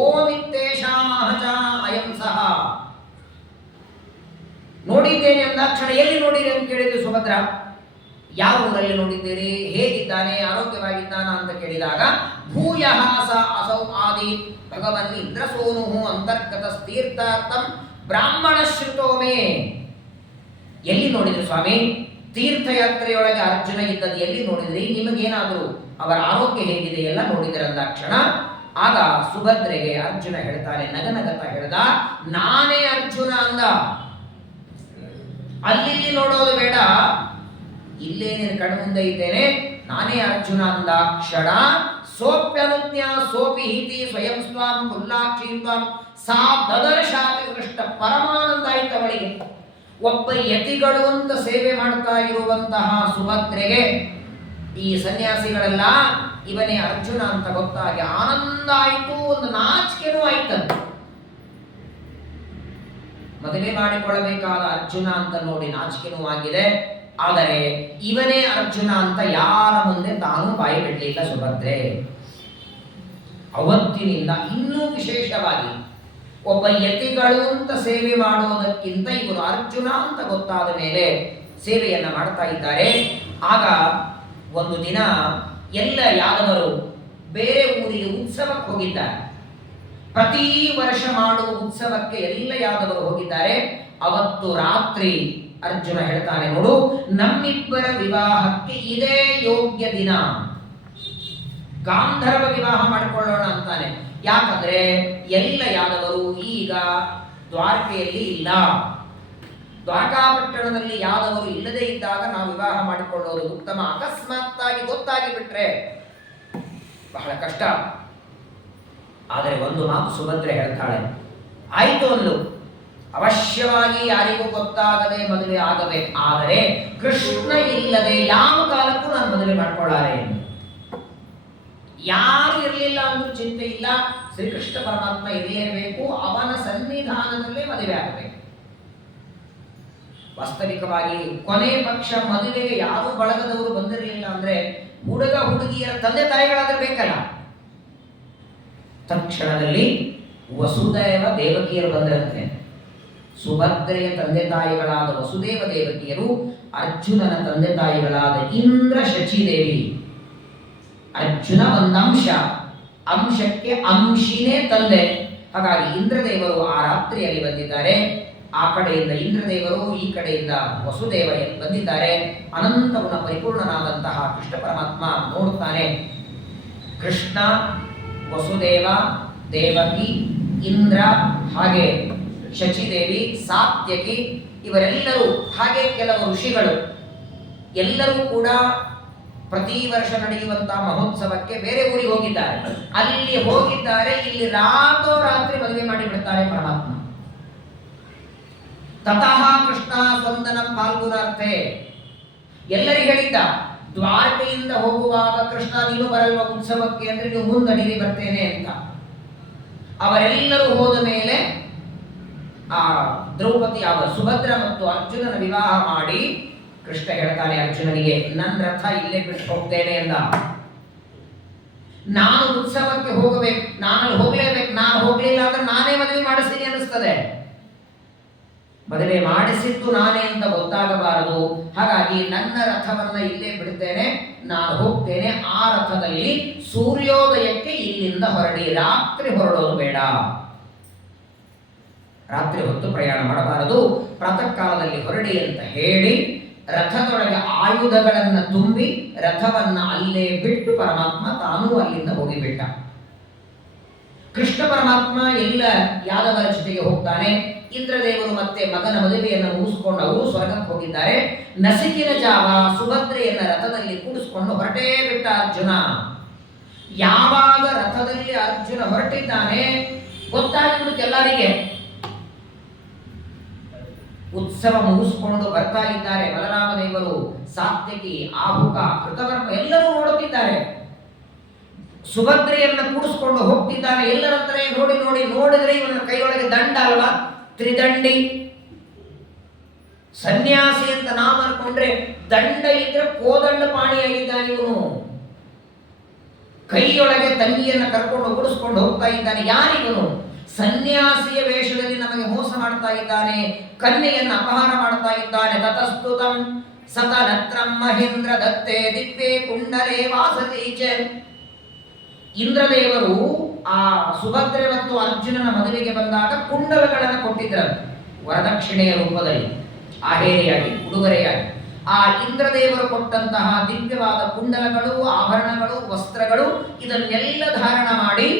ಓಮಿತ್ತೇಷಾಮಹಚ ಅಯಂ ಸಹ. ನೋಡಿದ್ದೇನೆ ಅಂದಾಕ್ಷಣ ಎಲ್ಲಿ ನೋಡಿರಿ ಅಂತ ಕೇಳಿದ್ರು ಸುಭದ್ರ. ಯಾವ ಊರಲ್ಲಿ ನೋಡಿದ್ದೀರಿ, ಹೇಗಿದ್ದಾನೆ, ಆರೋಗ್ಯವಾಗಿದ್ದಾನ ಅಂತ ಕೇಳಿದಾಗ ಭೂಯಃ ಸ ಅಸೌ ಆದಿ ಭಗವನ್ ಇಂದ್ರಸೋನು ಅಂತರ್ಗತ ತೀರ್ಥಾರ್ಥಂ ಬ್ರಾಹ್ಮಣ ಶ್ರುತೋಮೇ. ಎಲ್ಲಿ ನೋಡಿದ್ರು ಸ್ವಾಮಿ? ತೀರ್ಥಯಾತ್ರೆಯೊಳಗೆ ಅರ್ಜುನ ಇದ್ದದ್ದು ಎಲ್ಲಿ ನೋಡಿದ್ರಿ? ನಿಮಗೇನಾದರೂ ಅವರ ಆರೋಗ್ಯ ಹೇಗಿದೆ ಎಲ್ಲ ನೋಡಿದರೆ ಅಂದಾಕ್ಷಣ. ಆಗ ಸುಭದ್ರೆಗೆ ಅರ್ಜುನ ಹೇಳ್ತಾನೆ, ನಗನಗತ ಹೇಳ್ದ, ನಾನೇ ಅರ್ಜುನ ಅಂದ. ಅಲ್ಲಿ ನೋಡೋದು ಬೇಡ, ಇಲ್ಲೇ ನೀನು ಕಣ್ಮುಂದೆ ಇದ್ದೇನೆ, ನಾನೇ ಅರ್ಜುನ ಅಂದಾಕ್ಷಣ ಸೋಪ್ಯನುಜ್ಞ ಸೋಪಿಹಿತಿ ಸ್ವಯಂ ಸ್ವಾಂ ಪುಲ್ಲಾಕ್ಷಿ ಸ್ವಾಂ ಸಾ ದದರ್ಶಾತಿ ಕೃಷ್ಣ. ಪರಮಾನಂದ ಆಯ್ತು ಅವಳಿಗೆ. ಒಬ್ಬ ಯತಿಗಳು ಅಂತ ಸೇವೆ ಮಾಡ್ತಾ ಇರುವಂತಹ ಸುಭದ್ರೆಗೆ ಈ ಸನ್ಯಾಸಿಗಳೆಲ್ಲ ಇವನೇ ಅರ್ಜುನ ಅಂತ ಗೊತ್ತಾಗಿ ಆನಂದ ಆಯಿತು, ಒಂದು ನಾಚಿಕೆನೂ ಆಯ್ತಂತೆ. ಮದುವೆ ಮಾಡಿಕೊಳ್ಳಬೇಕಾದ ಅರ್ಜುನ ಅಂತ ನೋಡಿ ನಾಚಿಕೆನೂ ಆಗಿದೆ. ಆದರೆ ಇವನೇ ಅರ್ಜುನ ಅಂತ ಯಾರ ಮುಂದೆ ತಾನು ಬಾಯಿ ಬಿಡಲಿಲ್ಲ ಸುಭದ್ರೆ. ಅವತ್ತಿನಿಂದ ಇನ್ನೂ ವಿಶೇಷವಾಗಿ ಒಬ್ಬ ಯತಿಗಳು ಅಂತ ಸೇವೆ ಮಾಡೋದಕ್ಕಿಂತ ಇವರು ಅರ್ಜುನ ಅಂತ ಗೊತ್ತಾದ ಮೇಲೆ ಸೇವೆಯನ್ನ ಮಾಡ್ತಾ ಇದ್ದಾರೆ. ಆಗ ಒಂದು ದಿನ ಎಲ್ಲ ಯಾದವರು ಬೇರೆ ಊರಿಗೆ ಉತ್ಸವಕ್ಕೆ ಹೋಗಿದ್ದಾರೆ. ಪ್ರತಿ ವರ್ಷ ಮಾಡುವ ಉತ್ಸವಕ್ಕೆ ಎಲ್ಲ ಯಾದವರು ಹೋಗಿದ್ದಾರೆ. ಅವತ್ತು ರಾತ್ರಿ ಅರ್ಜುನ ಹೇಳ್ತಾನೆ, ನೋಡು ನಮ್ಮಿಬ್ಬರ ವಿವಾಹಕ್ಕೆ ಇದೇ ಯೋಗ್ಯ ದಿನ, ಗಾಂಧರ್ವ ವಿವಾಹ ಮಾಡಿಕೊಳ್ಳೋಣ ಅಂತಾನೆ. ಯಾಕಂದ್ರೆ ಎಲ್ಲ ಯಾದವರು ಈಗ ದ್ವಾರಕೆಯಲ್ಲಿ ಇಲ್ಲ. ದ್ವಾರಕಾಪಟ್ಟಣದಲ್ಲಿ ಯಾದವರು ಇಲ್ಲದೇ ಇದ್ದಾಗ ನಾವು ವಿವಾಹ ಮಾಡಿಕೊಳ್ಳೋದು ಉತ್ತಮ. ಅಕಸ್ಮಾತ್ತಾಗಿ ಗೊತ್ತಾಗಿ ಬಿಟ್ರೆ ಬಹಳ ಕಷ್ಟ. ಆದರೆ ಒಂದು ಮಾತು ಸುಭದ್ರೆ ಹೇಳ್ತಾಳೆ, ಆಯ್ತು ಒಂದು ಅವಶ್ಯವಾಗಿ ಯಾರಿಗೂ ಗೊತ್ತಾಗದೆ ಮದುವೆ ಆಗಬೇಕು. ಆದರೆ ಕೃಷ್ಣ ಇಲ್ಲದೆ ಯಾವ ಕಾಲಕ್ಕೂ ನಾನು ಮದುವೆ ಮಾಡಿಕೊಳ್ಳಾರೆ. ಯಾರು ಇರಲಿಲ್ಲ ಅಂದ್ರೂ ಚಿಂತೆ ಇಲ್ಲ, ಶ್ರೀಕೃಷ್ಣ ಪರಮಾತ್ಮ ಇರಲೇಬೇಕು, ಅವನ ಸನ್ನಿಧಾನದಲ್ಲೇ ಮದುವೆ ಆಗಬೇಕು. ವಾಸ್ತವಿಕವಾಗಿ ಕೊನೆ ಪಕ್ಷ ಮದುವೆಗೆ ಯಾರು ಬಳಗದವರು ಬಂದಿರಲಿಲ್ಲ ಅಂದ್ರೆ ಹುಡುಗ ಹುಡುಗಿಯರ ತಂದೆ ತಾಯಿಗಳಾದ್ರೆ ಬೇಕಲ್ಲ. ತಕ್ಷಣದಲ್ಲಿ ವಸುದೇವ ದೇವಕಿಯರು ಬಂದಿರುತ್ತೆ. ಸುಭದ್ರೆಯ ತಂದೆ ತಾಯಿಗಳಾದ ವಸುದೇವ ದೇವಕಿಯರು, ಅರ್ಜುನನ ತಂದೆ ತಾಯಿಗಳಾದ ಇಂದ್ರ ಶಚಿದೇವಿ. ಅರ್ಜುನ ಒಂದಂಶ, ಅಂಶಕ್ಕೆ ಅಂಶಿನೇ ತಂದೆ. ಹಾಗಾಗಿ ಇಂದ್ರದೇವರು ಆ ರಾತ್ರಿಯಲ್ಲಿ ಬಂದಿದ್ದಾರೆ. ಆ ಕಡೆಯಿಂದ ಇಂದ್ರದೇವರು, ಈ ಕಡೆಯಿಂದ ವಸುದೇವ ಬಂದಿದ್ದಾರೆ. ಅನಂತ ಗುಣ ಪರಿಪೂರ್ಣನಾದಂತಹ ಕೃಷ್ಣ ಪರಮಾತ್ಮ ನೋಡುತ್ತಾನೆ. ಕೃಷ್ಣ, ವಸುದೇವ, ದೇವಕಿ, ಇಂದ್ರ, ಹಾಗೆ ಶಚಿದೇವಿ, ಸಾತ್ಯಕಿ, ಇವರೆಲ್ಲರೂ ಹಾಗೆ ಕೆಲವು ಋಷಿಗಳು ಎಲ್ಲರೂ ಕೂಡ ಪ್ರತಿ ವರ್ಷ ನಡೆಯುವಂತಹ ಮಹೋತ್ಸವಕ್ಕೆ ಬೇರೆ ಊರಿಗೆ ಹೋಗಿದ್ದಾರೆ. ಅಲ್ಲಿ ಹೋಗಿದ್ದಾರೆ, ಇಲ್ಲಿ ರಾತ್ರಿ ಮದುವೆ ಮಾಡಿಬಿಡ್ತಾರೆ ಪರಮಾತ್ಮ. ತತಃ ಕೃಷ್ಣ ಸ್ವಂದನ ಫಾಲ್ಗುನಾರ್ಥೆ. ಎಲ್ಲರಿಗೂ ಹೇಳಿದ್ದ, ದ್ವಾರಕೆಯಿಂದ ಹೋಗುವಾಗ ಕೃಷ್ಣ ನೀನು ಬರಲ್ವ ಉತ್ಸವಕ್ಕೆ ಅಂದ್ರೆ ನೀವು ಮುಂದಡಿಗೆ ಬರ್ತೇನೆ ಅಂತ. ಅವರೆಲ್ಲರೂ ಹೋದ ಮೇಲೆ ಆ ದ್ರೌಪದಿ ಸುಭದ್ರ ಮತ್ತು ಅರ್ಜುನನ ವಿವಾಹ ಮಾಡಿ ಕೃಷ್ಣ ಹೇಳ್ತಾನೆ ಅರ್ಜುನನಿಗೆ, ನನ್ನ ರಥ ಇಲ್ಲೇ ಬಿಟ್ಟು ಹೋಗ್ತೇನೆ ಎಂದ. ನಾನು ಉತ್ಸವಕ್ಕೆ ಹೋಗಬೇಕು, ನಾನು ಹೋಗ್ಲೇಬೇಕು, ನಾನು ಹೋಗ್ಲಿಲ್ಲ ಅಂದ್ರೆ ನಾನೇ ಮದುವೆ ಮಾಡಿಸ್ತೀನಿ ಅನಿಸ್ತದೆ. ಮದುವೆ ಮಾಡಿಸಿದ್ದು ನಾನೇ ಅಂತ ಗೊತ್ತಾಗಬಾರದು. ಹಾಗಾಗಿ ನನ್ನ ರಥವನ್ನ ಇಲ್ಲೇ ಬಿಡ್ತೇನೆ, ನಾನು ಹೋಗ್ತೇನೆ. ಆ ರಥದಲ್ಲಿ ಸೂರ್ಯೋದಯಕ್ಕೆ ಇಲ್ಲಿಂದ ಹೊರಡಿ, ರಾತ್ರಿ ಹೊರಡೋದು ಬೇಡ, ರಾತ್ರಿ ಹೊತ್ತು ಪ್ರಯಾಣ ಮಾಡಬಾರದು, ಪ್ರಾತಃ ಕಾಲದಲ್ಲಿ ಹೊರಡಿ ಅಂತ ಹೇಳಿ ರಥದೊಳಗೆ ಆಯುಧಗಳನ್ನು ತುಂಬಿ ರಥವನ್ನ ಅಲ್ಲೇ ಬಿಟ್ಟು ಪರಮಾತ್ಮ ತಾನೂ ಅಲ್ಲಿಂದ ಹೋಗಿಬಿಟ್ಟ. ಕೃಷ್ಣ ಪರಮಾತ್ಮ ಎಲ್ಲ ಯಾದವರ ಜೊತೆಗೆ ಹೋಗ್ತಾನೆ. ಇಂದ್ರದೇವರು ಮತ್ತೆ ಮಗನ ಮದುವೆಯನ್ನು ಮುಗಿಸ್ಕೊಂಡು ಅವರು ಸ್ವರ್ಗಕ್ಕೆ ಹೋಗಿದ್ದಾರೆ. ನಸಿಕಿನ ಜಾವ ಸುಭದ್ರೆಯನ್ನ ರಥದಲ್ಲಿ ಕೂಡಿಸ್ಕೊಂಡು ಹೊರಟೇ ಬಿಟ್ಟ ಅರ್ಜುನ. ಯಾವಾಗ ರಥದಲ್ಲಿ ಅರ್ಜುನ ಹೊರಟಿದ್ದಾನೆ ಗೊತ್ತಾಗಿಬಿಡುತ್ತೆ ಎಲ್ಲರಿಗೆ. ಉತ್ಸವ ಮುಗಿಸ್ಕೊಂಡು ಬರ್ತಾ ಇದ್ದಾರೆ ಬಲರಾಮದೇವರು, ಸಾತ್ಯಕಿ, ಆಹುಕ, ಕೃತವರ್ಮ ಎಲ್ಲರೂ ನೋಡುತ್ತಿದ್ದಾರೆ. ಸುಭದ್ರೆಯನ್ನ ಕೂಡಿಸ್ಕೊಂಡು ಹೋಗ್ತಿದ್ದಾನೆ. ಎಲ್ಲರಂತಾರೆ ನೋಡಿ ನೋಡಿ ನೋಡಿದ್ರೆ ಇವನ ಕೈಯೊಳಗೆ ದಂಡ ಅಲ್ವಾ, ತ್ರಿದಂಡಿ ಸನ್ಯಾಸಿ ಅಂತ ನಾವು ಅನ್ಕೊಂಡ್ರೆ ದಂಡ ಇದ್ರೆ ಕೋದಂಡ ಪಾಣಿಯಾಗಿದ್ದಾನೆ ಇವನು. ಕೈಯೊಳಗೆ ತಂಗಿಯನ್ನ ಕರ್ಕೊಂಡು ಕೂಡಿಸ್ಕೊಂಡು ಹೋಗ್ತಾ ಇದ್ದಾನೆ. ಯಾರಿವನು? ಸನ್ಯಾಸಿಯ ವೇಷದಲ್ಲಿ ನಮಗೆ ಮೋಸ ಮಾಡ್ತಾ ಇದ್ದಾನೆ, ಕನ್ಯೆಯನ್ನು ಅಪಹಾರ ಮಾಡ್ತಾ ಇದ್ದಾನೆ. ತತಸ್ತುತಂ ಸತನತ್ರಂ ಮಹೇಂದ್ರ ದತ್ತೆ ದಿವ್ಯೆ ಕುಂಡಲೇ ವಾಸತೀಚ. ಇಂದ್ರದೇವರು ಆ ಸುಭದ್ರೆ ಮತ್ತು ಅರ್ಜುನನ ಮದುವೆಗೆ ಬಂದಾಗ ಕುಂಡಲಗಳನ್ನು ಕೊಟ್ಟಿದ್ದರು ವರದಕ್ಷಿಣೆಯ ರೂಪದಲ್ಲಿ, ಆಹೇರಿಯಾಗಿ, ಉಡುಗೊರೆಯಾಗಿ. ಆ ಇಂದ್ರದೇವರು ಕೊಟ್ಟಂತಹ ದಿವ್ಯವಾದ ಕುಂಡಲಗಳು, ಆಭರಣಗಳು, ವಸ್ತ್ರಗಳು ಇದನ್ನೆಲ್ಲ ಧಾರಣ ಮಾಡಿ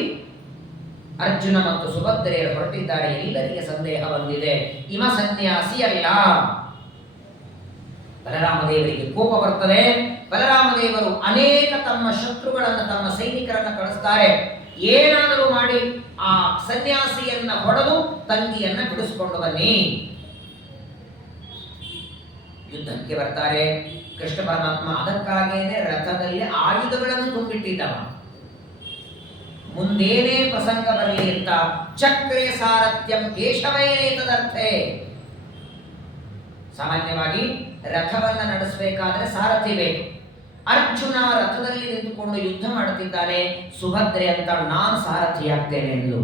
ಅರ್ಜುನ ಮತ್ತು ಸುಭದ್ರೆಯರು ಹೊರಟಿದ್ದಾರೆ. ಎಲ್ಲರಿಗೆ ಸಂದೇಹ ಬಂದಿದೆ, ಇವ ಸನ್ಯಾಸಿ ಅಲ್ಲ. ಬಲರಾಮದೇವರಿಗೆ ಕೋಪ ಬರ್ತದೆ. ಬಲರಾಮದೇವರು ಅನೇಕ ತಮ್ಮ ಶತ್ರುಗಳನ್ನು, ತಮ್ಮ ಸೈನಿಕರನ್ನು ಕಳಿಸ್ತಾರೆ. ಏನಾದರೂ ಮಾಡಿ ಆ ಸನ್ಯಾಸಿಯನ್ನ ಹೊಡೆದು ತಂಗಿಯನ್ನ ಬಿಡಿಸಿಕೊಂಡು ಬನ್ನಿ. ಯುದ್ಧಕ್ಕೆ ಬರ್ತಾರೆ. ಕೃಷ್ಣ ಪರಮಾತ್ಮ ಅದಕ್ಕಾಗೇನೆ ರಥದಲ್ಲಿ ಆಯುಧಗಳನ್ನು ತುಂಬಿಟ್ಟಿದ್ದವ. ಮುಂದೇನೇ ಪ್ರಸಂಗ ಬರಲಿ ಅಂತ ಚಕ್ರೇ ಸಾರಥ್ಯಂ ಕೇಶವೈನೇತದರ್ಥೆ. ಸಾಮಾನ್ಯವಾಗಿ ರಥವನ್ನ ನಡೆಸಬೇಕಾದ್ರೆ ಸಾರಥಿ ಬೇಕು. ಅರ್ಜುನ ರಥದಲ್ಲಿ ನಿಂತುಕೊಂಡು ಯುದ್ಧ ಮಾಡುತ್ತಿದ್ದಾನೆ. ಸುಭದ್ರೆ ಅಂತ ನಾನು ಸಾರಥಿ ಆಗ್ತೇನೆ ಎಂದು.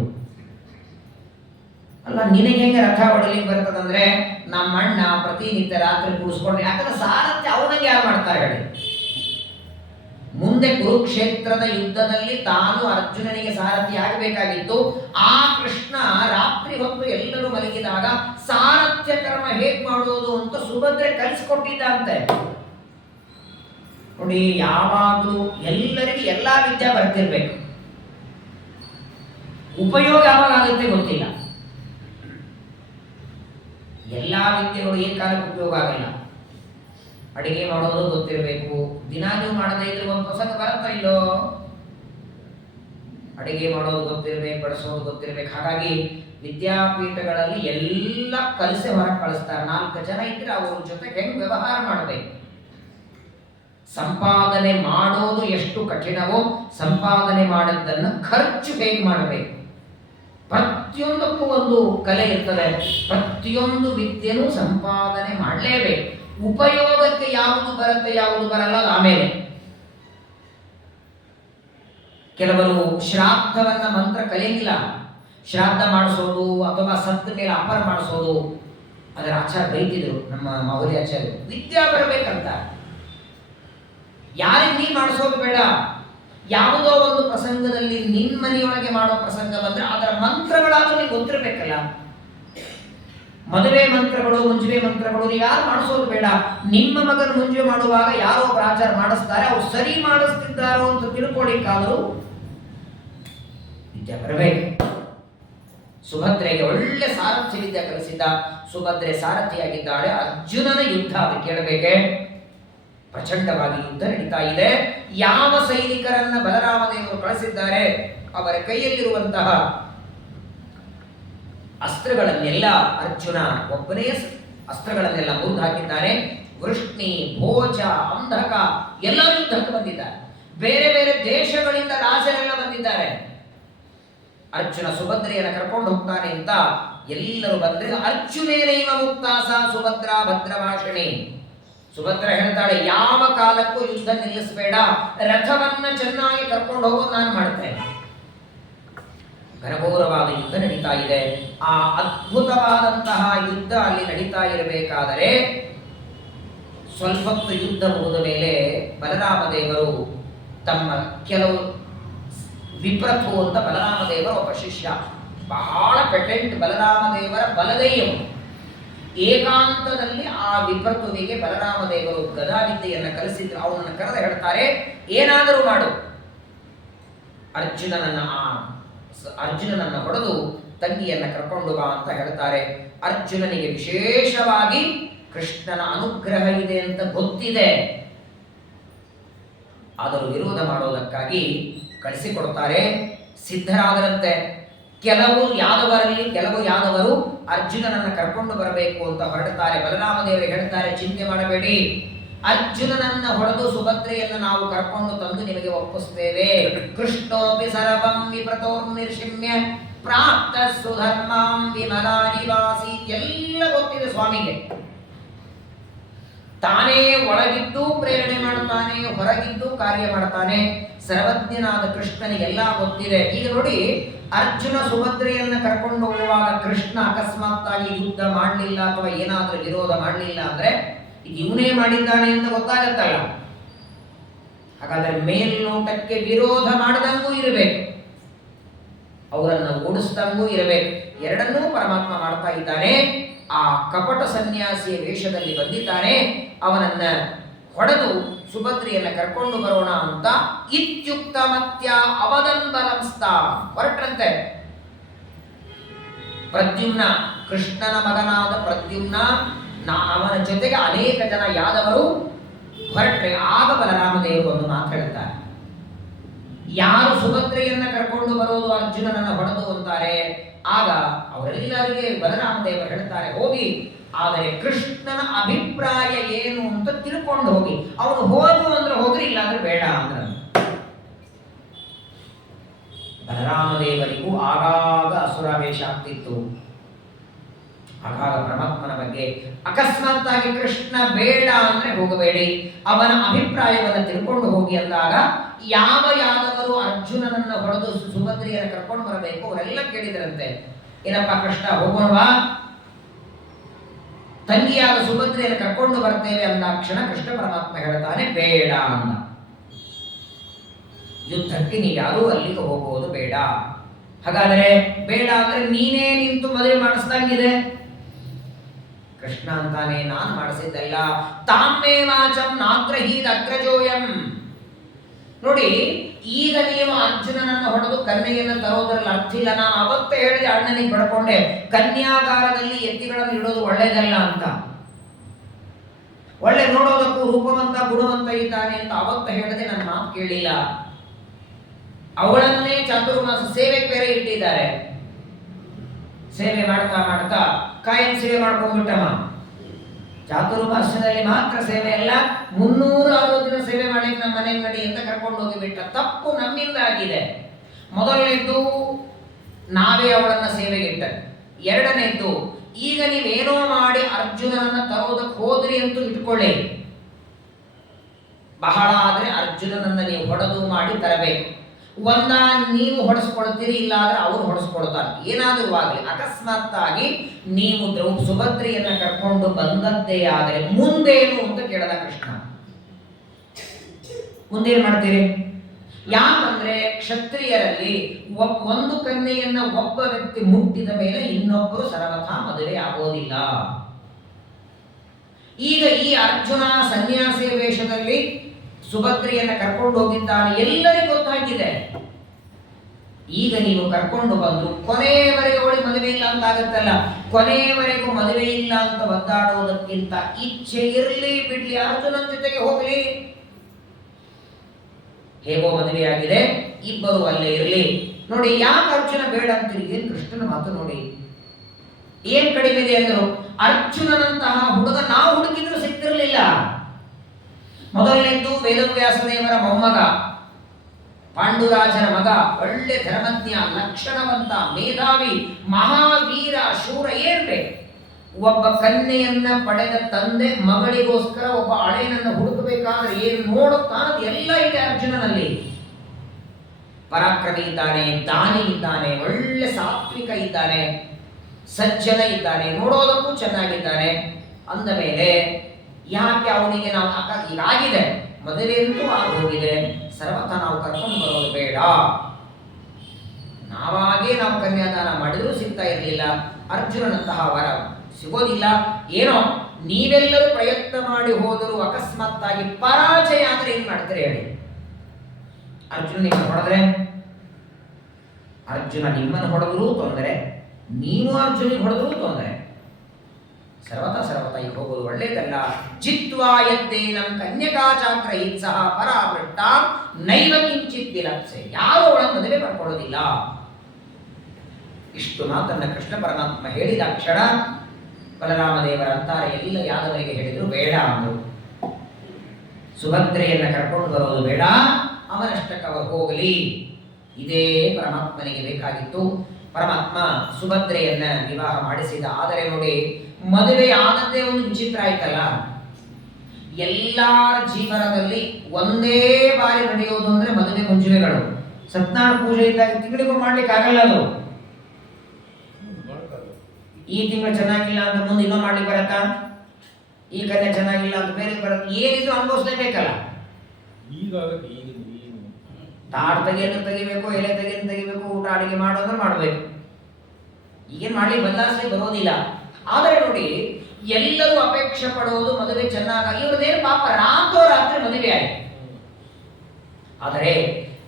ಅಲ್ಲ, ನಿನಗೆ ಹೆಂಗೆ ರಥ ಹೊಡಲಿಕ್ಕೆ ಬರ್ತದಂದ್ರೆ ನಮ್ಮ ಅಣ್ಣ ಪ್ರತಿನಿತ್ಯ ರಾತ್ರಿ ಕೂಡಿಸ್ಕೊಂಡ್ರೆ, ಯಾಕಂದ್ರೆ ಸಾರಥ್ಯ ಅವನಿಗೆ ಯಾರು ಮಾಡ್ತಾರೆ ಹೇಳಿ. ಮುಂದೆ ಕುರುಕ್ಷೇತ್ರದ ಯುದ್ಧದಲ್ಲಿ ತಾನು ಅರ್ಜುನನಿಗೆ ಸಾರಥಿ ಆಗಬೇಕಾಗಿತ್ತು. ಆ ಕೃಷ್ಣ ರಾತ್ರಿ ಹೊತ್ತು ಎಲ್ಲರೂ ಮಲಗಿದಾಗ ಸಾರಥ್ಯ ಕರ್ಮ ಹೇಗ್ ಮಾಡೋದು ಅಂತ ಸುಭದ್ರೆ ಕಲಿಸ್ಕೊಟ್ಟಿದ್ದಂತೆ. ನೋಡಿ, ಯಾವಾಗಲೂ ಎಲ್ಲರಿಗೂ ಎಲ್ಲಾ ವಿದ್ಯೆ ಬರ್ತಿರ್ಬೇಕು, ಉಪಯೋಗ ಯಾವಾಗ ಆಗುತ್ತೆ ಗೊತ್ತಿಲ್ಲ. ಎಲ್ಲಾ ವಿದ್ಯೆಗಳು ಏಕಾಲಕ್ಕೆ ಉಪಯೋಗ ಆಗಲ್ಲ. ಅಡಿಗೆ ಮಾಡೋದು ಗೊತ್ತಿರಬೇಕು. ದಿನ ನೀವು ಮಾಡದೇ ಇದ್ರೆ ಒಂದು ಪ್ರಸಂಗ ಬರುತ್ತಾ ಇಲ್ಲೋ? ಅಡಿಗೆ ಮಾಡೋದು ಗೊತ್ತಿರ್ಬೇಕು, ಬಡಿಸೋದು ಗೊತ್ತಿರ್ಬೇಕು. ಹಾಗಾಗಿ ವಿದ್ಯಾಪೀಠಗಳಲ್ಲಿ ಎಲ್ಲ ಕಲಿಸಿ ಹೊರಗೆ ಕಳಿಸ್ತಾರೆ. 4 ಜನ ಇದ್ರೆ ಅವ್ರ ಜೊತೆ ಹೆಂಗ್ ವ್ಯವಹಾರ ಮಾಡಬೇಕು. ಸಂಪಾದನೆ ಮಾಡೋದು ಎಷ್ಟು ಕಠಿಣವೋ ಸಂಪಾದನೆ ಮಾಡಿದ್ದನ್ನು ಖರ್ಚು ಹೇಗೆ ಮಾಡಬೇಕು. ಪ್ರತಿಯೊಂದಕ್ಕೂ ಒಂದು ಕಲೆ ಇರ್ತದೆ. ಪ್ರತಿಯೊಂದು ವಿದ್ಯೆನೂ ಸಂಪಾದನೆ ಮಾಡಲೇಬೇಕು. ಉಪಯೋಗಕ್ಕೆ ಯಾವುದು ಬರುತ್ತೆ ಯಾವುದು ಬರಲ್ಲ ಆಮೇಲೆ. ಕೆಲವರು ಶ್ರಾದ್ದವನ್ನ ಮಂತ್ರ ಕಲಿಯಲಿಲ್ಲ. ಶ್ರಾದ್ದ ಮಾಡಿಸೋದು ಅಥವಾ ಸತ್ತ ಮೇಲೆ ಅಪರ ಮಾಡಿಸೋದು ಅದರ ಆಚಾರ ಬೈತಿದ್ರು ನಮ್ಮ ಮೌಲ್ಯ ಆಚಾರ್ಯರು. ವಿದ್ಯಾ ಬರಬೇಕಂತ. ಯಾರಿಗೆ ನೀ ಮಾಡಿಸೋದು ಬೇಡ. ಯಾವುದೋ ಒಂದು ಪ್ರಸಂಗದಲ್ಲಿ ನಿನ್ನ ಮನೆಯೊಳಗೆ ಮಾಡೋ ಪ್ರಸಂಗ ಬಂದ್ರೆ ಅದರ ಮಂತ್ರಗಳಾದ್ರೂ ನಿಮ್ಗೆ ಗೊತ್ತಿರಬೇಕಲ್ಲ. ಮದುವೆ ಮಂತ್ರಗಳು, ಮುಂಜುವೆ ಮಂತ್ರಗಳು ಯಾರು ಮಾಡಿಸೋದು ಬೇಡ. ನಿಮ್ಮ ಮಗನ ಮುಂಜುವೆ ಮಾಡುವಾಗ ಯಾರೋ ಒಬ್ಬರು ಆಚಾರ ಮಾಡಿಸ್ತಾರೆ, ಅವ್ರು ಸರಿ ಮಾಡಿಸ್ತಿದ್ದಾರೋ ಅಂತ ತಿಳ್ಕೊಳ್ಳಿಕ್ಕಾದರೂ ವಿದ್ಯೆ ಬರಬೇಕು. ಸುಭದ್ರೆಗೆ ಒಳ್ಳೆ ಸಾರಥ್ಯ ವಿದ್ಯೆ ಕಲಿಸಿದ್ದ. ಸುಭದ್ರೆ ಸಾರಥಿಯಾಗಿದ್ದಾಳೆ. ಅರ್ಜುನನ ಯುದ್ಧ ಅದು ಕೇಳಬೇಕೆ? ಪ್ರಚಂಡವಾಗಿ ಯುದ್ಧ ನಡೀತಾ ಇದೆ. ಯಾವ ಸೈನಿಕರನ್ನ ಬಲರಾಮದೇವರು ಕಳಿಸಿದ್ದಾರೆ ಅವರ ಕೈಯಲ್ಲಿರುವಂತಹ ಅಸ್ತ್ರಗಳನ್ನೆಲ್ಲ ಅರ್ಜುನ ಒಬ್ಬನೇ ಅಸ್ತ್ರಗಳನ್ನೆಲ್ಲ ಮುರಿದು ಹಾಕಿದ್ದಾನೆ. ವೃಷ್ಣಿ, ಭೋಜ, ಅಂಧಕ ಎಲ್ಲ ಯುದ್ಧಕ್ಕೆ ಬಂದಿದ್ದಾರೆ. ಬೇರೆ ಬೇರೆ ದೇಶಗಳಿಂದ ರಾಜರೆಲ್ಲ ಬಂದಿದ್ದಾರೆ. ಅರ್ಜುನ ಸುಭದ್ರೆಯನ್ನು ಕರ್ಕೊಂಡು ಹೋಗ್ತಾನೆ ಅಂತ ಎಲ್ಲರೂ ಬಂದ್ರೆ, ಅರ್ಜುನೇನೈವ ಮುಕ್ತಾಸ ಸುಭದ್ರಾ ಭದ್ರಭಾಷಣೆ. ಸುಭದ್ರ ಹೇಳ್ತಾಳೆ, ಯಾವ ಕಾಲಕ್ಕೂ ಯುದ್ಧ ನಿಲ್ಲಿಸಬೇಡ, ರಥವನ್ನ ಚೆನ್ನಾಗಿ ಕರ್ಕೊಂಡು ಹೋಗೋದು ನಾನು ಮಾಡ್ತೇನೆ. ಘನಘೋರವಾದ ಯುದ್ಧ ನಡೀತಾ ಇದೆ. ಆ ಅದ್ಭುತವಾದಂತಹ ಯುದ್ಧ ಅಲ್ಲಿ ನಡೀತಾ ಇರಬೇಕಾದರೆ ಸ್ವಲ್ಪ ಹೊತ್ತು ಯುದ್ಧ ಮುಗಿದ ಮೇಲೆ ಬಲರಾಮದೇವರು ತಮ್ಮ ಕೆಲವು ವಿಪ್ರಥು ಅಂತ ಬಲರಾಮದೇವರ ಒಬ್ಬ ಶಿಷ್ಯ, ಬಹಳ ಪೆಟೆಂಟ್ ಬಲರಾಮದೇವರ ಬಲಗೈಯವರು. ಏಕಾಂತದಲ್ಲಿ ಆ ವಿಪ್ರಥುವಿಗೆ ಬಲರಾಮದೇವರು ಗದಾವಿದ್ಯೆಯನ್ನು ಕಲಿಸಿದ್ರು. ಅವನನ್ನು ಕರೆದ ಹೇಳ್ತಾರೆ, ಏನಾದರೂ ಮಾಡು, ಅರ್ಜುನನನ್ನು ಹೊಡೆದು ತಂಗಿಯನ್ನ ಕರ್ಕೊಂಡು ಬಾ ಅಂತ ಹೇಳ್ತಾರೆ. ಅರ್ಜುನನಿಗೆ ವಿಶೇಷವಾಗಿ ಕೃಷ್ಣನ ಅನುಗ್ರಹ ಇದೆ ಅಂತ ಗೊತ್ತಿದೆ, ಆದರೂ ವಿರೋಧ ಮಾಡೋದಕ್ಕಾಗಿ ಕಳಿಸಿಕೊಡ್ತಾರೆ. ಸಿದ್ಧರಾದರಂತೆ. ಕೆಲವು ಯಾದವರು ಅರ್ಜುನನನ್ನು ಕರ್ಕೊಂಡು ಬರಬೇಕು ಅಂತ ಹೊರಡ್ತಾರೆ. ಬಲರಾಮದೇವರಿಗೆ ಹೇಳ್ತಾರೆ, ಚಿಂತೆ ಮಾಡಬೇಡಿ, ಅರ್ಜುನನನ್ನ ಹೊಡೆದು ಸುಭದ್ರೆಯನ್ನು ನಾವು ಕರ್ಕೊಂಡು ತಂದು ನಿಮಗೆ ಒಪ್ಪಿಸ್ತೇವೆ. ಕೃಷ್ಣೋಪಿ ಸರ್ವಂ ವಿಪ್ರತೋರ್ನಿರ್ಷಿಮ್ಯ ಪ್ರಾಪ್ತ ಸುಧರ್ಮಾಂ ವಿಮಲಾನಿವಾಸಿ. ಎಲ್ಲ ಗೊತ್ತಿದೆ ಸ್ವಾಮಿಗೆ. ತಾನೇ ಒಳಗಿದ್ದು ಪ್ರೇರಣೆ ಮಾಡುತ್ತಾನೆ, ಹೊರಗಿದ್ದು ಕಾರ್ಯ ಮಾಡ್ತಾನೆ. ಸರ್ವಜ್ಞನಾದ ಕೃಷ್ಣನಿಗೆಲ್ಲ ಗೊತ್ತಿದೆ. ಈಗ ನೋಡಿ, ಅರ್ಜುನ ಸುಭದ್ರೆಯನ್ನ ಕರ್ಕೊಂಡು ಹೋಗುವಾಗ ಕೃಷ್ಣ ಅಕಸ್ಮಾತ್ತಾಗಿ ಯುದ್ಧ ಮಾಡಲಿಲ್ಲ ಅಥವಾ ಏನಾದ್ರೂ ವಿರೋಧ ಮಾಡಲಿಲ್ಲ ಅಂದ್ರೆ ಇವನೇ ಮಾಡಿದ್ದಾನೆ ಅಂತ ಗೊತ್ತಾಗತ್ತಲ್ಲ. ಹಾಗಾದ್ರೆ ಮೇಲ್ನೋಟಕ್ಕೆ ವಿರೋಧ ಮಾಡದಂಗೂ ಇರಬೇಕು, ಅವರನ್ನು ಓಡಿಸ್ದಂಗೂ ಇರಬೇಕು. ಎರಡನ್ನೂ ಪರಮಾತ್ಮ ಮಾಡ್ತಾ ಇದ್ದಾನೆ. ಆ ಕಪಟ ಸನ್ಯಾಸಿಯ ವೇಷದಲ್ಲಿ ಬಂದಿದ್ದಾನೆ. ಅವನನ್ನ ಹೊಡೆದು ಸುಭದ್ರೆಯನ್ನ ಕರ್ಕೊಂಡು ಬರೋಣ ಅಂತ ಇತ್ಯುಕ್ತ ಮತ್ಯ ಅವದಂಬಲಂಸ್ತ ಹೊರಟ್ರಂತೆ. ಪ್ರದ್ಯುಮ್ನ, ಕೃಷ್ಣನ ಮಗನಾದ ಪ್ರದ್ಯುಮ್ನ, ಅವನ ಜೊತೆಗೆ ಅನೇಕ ಜನ ಯಾದವರು ಹೊರಟ್ರೆ. ಆಗ ಬಲರಾಮದೇವರು ಒಂದು ಮಾತು ಹೇಳ್ತಾರೆ, ಯಾರು ಸುಭದ್ರೆಯನ್ನ ಕರ್ಕೊಂಡು ಬರೋದು ಅರ್ಜುನನನ್ನ ಹೊಡೆದು ಅಂತಾರೆ. ಆಗ ಅವರೆಲ್ಲರಿಗೆ ಬಲರಾಮದೇವರು ಹೇಳ್ತಾರೆ, ಹೋಗಿ ಆದರೆ ಕೃಷ್ಣನ ಅಭಿಪ್ರಾಯ ಏನು ಅಂತ ತಿಳ್ಕೊಂಡು ಹೋಗಿ. ಅವನು ಹೋಗು ಅಂದ್ರೆ ಹೋಗ್ರಿ, ಇಲ್ಲ ಅಂದ್ರೆ ಬೇಡ ಅಂದ್ರ. ಬಲರಾಮದೇವರಿಗೂ ಆಗಾಗ ಅಸುರಾವೇಶ ಆಗ್ತಿತ್ತು. ಆಗಾಗ ಪರಮಾತ್ಮನ ಬಗ್ಗೆ ಅಕಸ್ಮಾತ್ತಾಗಿ ಕೃಷ್ಣ ಬೇಡ ಅಂದ್ರೆ ಹೋಗಬೇಡಿ, ಅವನ ಅಭಿಪ್ರಾಯವನ್ನು ತಿಳ್ಕೊಂಡು ಹೋಗಿ ಅಂದಾಗ ಯಾವ ಯಾದವರು ಅರ್ಜುನನನ್ನ ಹೊಡೆದು ಸುಭದ್ರೆಯನ್ನು ಕರ್ಕೊಂಡು ಬರಬೇಕು ಅವರೆಲ್ಲ ಕೇಳಿದರಂತೆ, ಏನಪ್ಪ ಕೃಷ್ಣ ಹೋಗೋಣವಾ, ತಂಗಿಯಾದ ಸುಭದ್ರೆಯನ್ನು ಕರ್ಕೊಂಡು ಬರ್ತೇವೆ ಅಂದಾಕ್ಷಣ ಕೃಷ್ಣ ಪರಮಾತ್ಮ ಹೇಳ್ತಾನೆ ಬೇಡ ಅಂದ. ಯುದ್ಧಕ್ಕೆ ನೀವ್ಯಾರೂ ಅಲ್ಲಿಗೆ ಹೋಗುವುದು ಬೇಡ. ಹಾಗಾದರೆ ಬೇಡ ಅಂದ್ರೆ ನೀನೇ ನಿಂತು ಮದುವೆ ಮಾಡಿಸ್ದಂಗಿದೆ. ಕೃಷ್ಣ ಅಂತಾನೆ, ನಾನು ಮಾಡಿಸಿದ್ದಲ್ಲ, ತಾಮೇ ವಾಚಂ ನಾಗ್ರಹೀದ್ ಅಗ್ರಜೋಯಂ. ನೋಡಿ, ಈಗ ನೀವು ಅರ್ಜುನನನ್ನು ಹೊಡೆದು ಕನ್ಯೆಯನ್ನು ತರೋದ್ರಲ್ಲಿ ಅರ್ಥ ಇಲ್ಲ. ನಾನು ಅವತ್ತೇ ಹೇಳಿದೆ, ಅಣ್ಣನಿಗೆ ಬಡ್ಕೊಂಡೆ, ಕನ್ಯಾಗಾರದಲ್ಲಿ ಎತ್ತಿಗಳನ್ನು ಇಡೋದು ಒಳ್ಳೇದಲ್ಲ ಅಂತ. ಒಳ್ಳೆ ನೋಡೋದಕ್ಕೂ ರೂಪವಂತ ಗುಣವಂತ ಇದ್ದಾನೆ ಅಂತ ಅವತ್ತ ಹೇಳಿದೆ, ನನ್ನ ಮಾತು ಕೇಳಿಲ್ಲ. ಅವಳನ್ನೇ ಚಾತುರ್ಮಾಸ ಸೇವೆಗೆ ಬೇರೆ ಇಟ್ಟಿದ್ದಾರೆ. ಸೇವೆ ಮಾಡ್ತಾ ಮಾಡ್ತಾ ಕಾಯಂ ಸೇವೆ ಮಾಡ್ಕೊಂಡ್ಬಿಟ್ಟಮ್ಮ. ಚಾತುರ್ಮಾಸದಲ್ಲಿ ಮಾತ್ರ ಸೇವೆ ಅಲ್ಲ, 360 ದಿನ ಸೇವೆ ಮಾಡಿ ನಮ್ಮ ಮನೆಗೆ ನಡಿ ಅಂತ ಕರ್ಕೊಂಡು ಹೋಗಿಬಿಟ್ಟ. ತಪ್ಪು ನಮ್ಮಿಂದ ಆಗಿದೆ. ಮೊದಲನೇದ್ದು ನಾವೇ ಅವಳನ್ನ ಸೇವೆಗೆ ಇಟ್ಟ. ಎರಡನೇದ್ದು, ಈಗ ನೀವೇನೋ ಮಾಡಿ ಅರ್ಜುನನನ್ನ ತರೋದಕ್ಕೆ ಹೋದ್ರಿ ಅಂತೂ ಇಟ್ಕೊಳ್ಳಿ, ಬಹಳ ಆದ್ರೆ ಅರ್ಜುನನನ್ನ ನೀವು ಹೊಡೆದು ಮಾಡಿ ತರಬೇಕು. ಒಂದ ನೀವು ಹೊಡೆಸ್ಕೊಳ್ತೀರಿ, ಇಲ್ಲ ಆದ್ರೆ ಅವರು ಹೊಡೆಸ್ಕೊಳ್ತಾರೆ. ಏನಾದರೂ ಆಗಲಿ, ಅಕಸ್ಮಾತ್ತಾಗಿ ನೀವು ಸುಭದ್ರೆಯನ್ನ ಕರ್ಕೊಂಡು ಬಂದದ್ದೇ ಆದರೆ ಮುಂದೇನು ಅಂತ ಕೇಳದ ಕೃಷ್ಣ. ಮುಂದೇನು ಮಾಡ್ತೀರಿ? ಯಾಕಂದ್ರೆ ಕ್ಷತ್ರಿಯರಲ್ಲಿ ಒಂದು ಕನ್ಯೆಯನ್ನ ಒಬ್ಬ ವ್ಯಕ್ತಿ ಮುಟ್ಟಿದ ಮೇಲೆ ಇನ್ನೊಬ್ಬರು ಸರ್ವಥಾ ಮದುವೆ ಆಗೋದಿಲ್ಲ. ಈಗ ಈ ಅರ್ಜುನ ಸನ್ಯಾಸಿ ವೇಷದಲ್ಲಿ ಸುಭದ್ರೆಯನ್ನ ಕರ್ಕೊಂಡು ಹೋಗಿದ್ದಾನೆ, ಎಲ್ಲರಿಗೂ ಗೊತ್ತಾಗಿದೆ. ಈಗ ನೀವು ಕರ್ಕೊಂಡು ಬಂದು ಕೊನೆಯವರೆಗೆ ಅವಳಿಗೆ ಮದುವೆ ಇಲ್ಲ ಅಂತ ಆಗುತ್ತಲ್ಲ, ಕೊನೆಯವರೆಗೂ ಮದುವೆ ಇಲ್ಲ ಅಂತ ಒದ್ದಾಡುವುದಕ್ಕಿಂತ ಇಚ್ಛೆ ಇರಲಿ ಬಿಡ್ಲಿ, ಅರ್ಜುನನ ಜೊತೆಗೆ ಹೋಗಲಿ, ಹೇಗೋ ಮದುವೆಯಾಗಿದೆ, ಇಬ್ಬರು ಅಲ್ಲೇ ಇರಲಿ. ನೋಡಿ, ಯಾಕೆ ಅರ್ಜುನ ಬೇಡ ಅಂತೀರಿ? ಏನ್ ಕೃಷ್ಣನ ಮಾತು ನೋಡಿ, ಏನ್ ಕಡಿಮೆ ಇದೆ ಅಂದ್ರು. ಅರ್ಜುನನಂತಹ ಹುಡುಗ ನಾವು ಹುಡುಕಿದ್ರು ಸಿಗ್ತಿರ್ಲಿಲ್ಲ. ಮೊದಲನೇದ್ದು ವೇದವ್ಯಾಸ ದೇವರ ಮೊಮ್ಮಗ, ಪಾಂಡುರಾಜನ ಮಗ, ಒಳ್ಳೆ ಧರ್ಮಜ್ಞ, ಲಕ್ಷಣವಂತ, ಮೇಧಾವಿ, ಮಹಾವೀರ, ಶೂರ. ಏನ್ಬೇಕು? ಒಬ್ಬ ಕನ್ಯೆಯನ್ನ ಪಡೆದ ತಂದೆ ಮಗಳಿಗೋಸ್ಕರ ಒಬ್ಬ ಹಳೆಯನನ್ನು ಹುಡುಕಬೇಕಾದ್ರೆ ಏನು ನೋಡುತ್ತಾನದು ಎಲ್ಲ ಇದೆ ಅರ್ಜುನನಲ್ಲಿ. ಪರಾಕ್ರಮಿ ಇದ್ದಾನೆ, ದಾನಿ ಇದ್ದಾನೆ, ಒಳ್ಳೆ ಸಾತ್ವಿಕ ಇದ್ದಾನೆ, ಸಜ್ಜನ ಇದ್ದಾನೆ, ನೋಡೋದಕ್ಕೂ ಚೆನ್ನಾಗಿದ್ದಾನೆ. ಅಂದ ಮೇಲೆ ಯಾಕೆ ಅವನಿಗೆ ನಾವು ಈಗಾಗಿದೆ, ಮದುವೆಯಂತೂ ಆಗೋಗಿದೆ, ಸರ್ವಥ ನಾವು ಕರ್ಕೊಂಡು ಬರೋದು ಬೇಡ. ನಾವಾಗೇ ನಾವು ಕನ್ಯಾದಾನ ಮಾಡಿದ್ರೂ ಸಿಗ್ತಾ ಇರಲಿಲ್ಲ, ಅರ್ಜುನನಂತಹ ವರ ಸಿಗೋದಿಲ್ಲ. ಏನೋ ನೀವೆಲ್ಲರೂ ಪ್ರಯತ್ನ ಮಾಡಿ ಹೋದರೂ ಅಕಸ್ಮಾತ್ತಾಗಿ ಪರಾಜಯ ಅಂದ್ರೆ ಏನ್ ಮಾಡ್ತಾರೆ ಹೇಳಿ? ಅರ್ಜುನ ನಿಮ್ಮನ್ನು ಹೊಡೆದ್ರೆ, ಅರ್ಜುನ ನಿಮ್ಮನ್ನು ಹೊಡೆದ್ರೂ ತೊಂದರೆ, ನೀವು ಅರ್ಜುನಿಗೆ ಹೊಡೆದ್ರೂ ತೊಂದರೆ. ಸರ್ವತ ಈಗ ಹೋಗೋದು ಒಳ್ಳೇದಲ್ಲ. ಜಿತ್ವಾ ಯದ್ದೇನಂ ಕನ್ಯಕಾಚಾಗ್ರ ಸಹ ಪರಾವೃತ್ತ ನೈವ ಕಿಂಚಿತ್ ವಿಲಪ್ಸೆ. ಯಾರು ಅವಳನ್ನು ಮದುವೆ ಮಾಡ್ಕೊಳ್ಳೋದಿಲ್ಲ. ಇಷ್ಟು ಮಾತನ್ನ ಕೃಷ್ಣ ಪರಮಾತ್ಮ ಹೇಳಿದ ಕ್ಷಣ ಬಲರಾಮದೇವರ ಅಂತಾರೆ ಎಲ್ಲ ಯಾದವರಿಗೆ ಹೇಳಿದ್ರು ಬೇಡ ಅಂದರು. ಸುಭದ್ರೆಯನ್ನ ಕರ್ಕೊಂಡು ಬರೋದು ಬೇಡ, ಅವನಷ್ಟಕ್ಕವ ಹೋಗಲಿ. ಇದೇ ಪರಮಾತ್ಮನಿಗೆ ಬೇಕಾಗಿತ್ತು. ಪರಮಾತ್ಮ ಸುಭದ್ರೆಯನ್ನ ವಿವಾಹ ಮಾಡಿಸಿದ. ಆದರೆ ನೋಡಿ, ಮದುವೆ ಆದದ್ದೇ ಒಂದು ವಿಚಿತ್ರ ಆಯ್ತಲ್ಲ. ಎಲ್ಲರ ಜೀವನದಲ್ಲಿ ಒಂದೇ ಬಾರಿ ನಡೆಯೋದು ಅಂದ್ರೆ ಮದುವೆ ಮುಂಜುವೆಗಳು. ಸತ್ಯನಾರಾಯಣ ಪೂಜೆ ಇದ್ದಾಗ ತಿಂಗಳಿಗೂ ಮಾಡ್ಲಿಕ್ಕೆ ಆಗಲ್ಲ. ಅದು ಈ ತಿಂಗಳು ಚೆನ್ನಾಗಿಲ್ಲ ಅಂತ ಮುಂದೆ ಇನ್ನೂ ಮಾಡ್ಲಿಕ್ಕೆ ಬರತ್ತಾ? ಈ ಕನ್ಯೆ ಚೆನ್ನಾಗಿಲ್ಲ ಅಂತ ಬೇರೆ ಬರತ್ತ? ಏನಿದ್ರು ಅನುಭವಿಸ್ಲೇಬೇಕಲ್ಲ. ತಾಡ್ ತೆಗೆಯನ್ನು ತೆಗಿಬೇಕು, ಎಲೆ ತೆಗೆಯನ್ನು ತೆಗಿಬೇಕು, ಊಟ ಅಡಿಗೆ ಮಾಡೋದ್ರೆ ಮಾಡಬೇಕು. ಈಗೇನು ಮಾಡ್ಲಿಕ್ಕೆ ಬದಲಾಯಿಸಲಿಕ್ಕೆ ಬರೋದಿಲ್ಲ. ಆದರೆ ನೋಡಿ, ಎಲ್ಲರೂ ಅಪೇಕ್ಷೆ ಪಡೋದು ಮದುವೆ ಚೆನ್ನಾಗಿ. ಇವ್ರದ್ದೇನು ಪಾಪ ರಾತ್ರೋರಾತ್ರಿ ಮದುವೆ ಆಯ್ತು. ಆದರೆ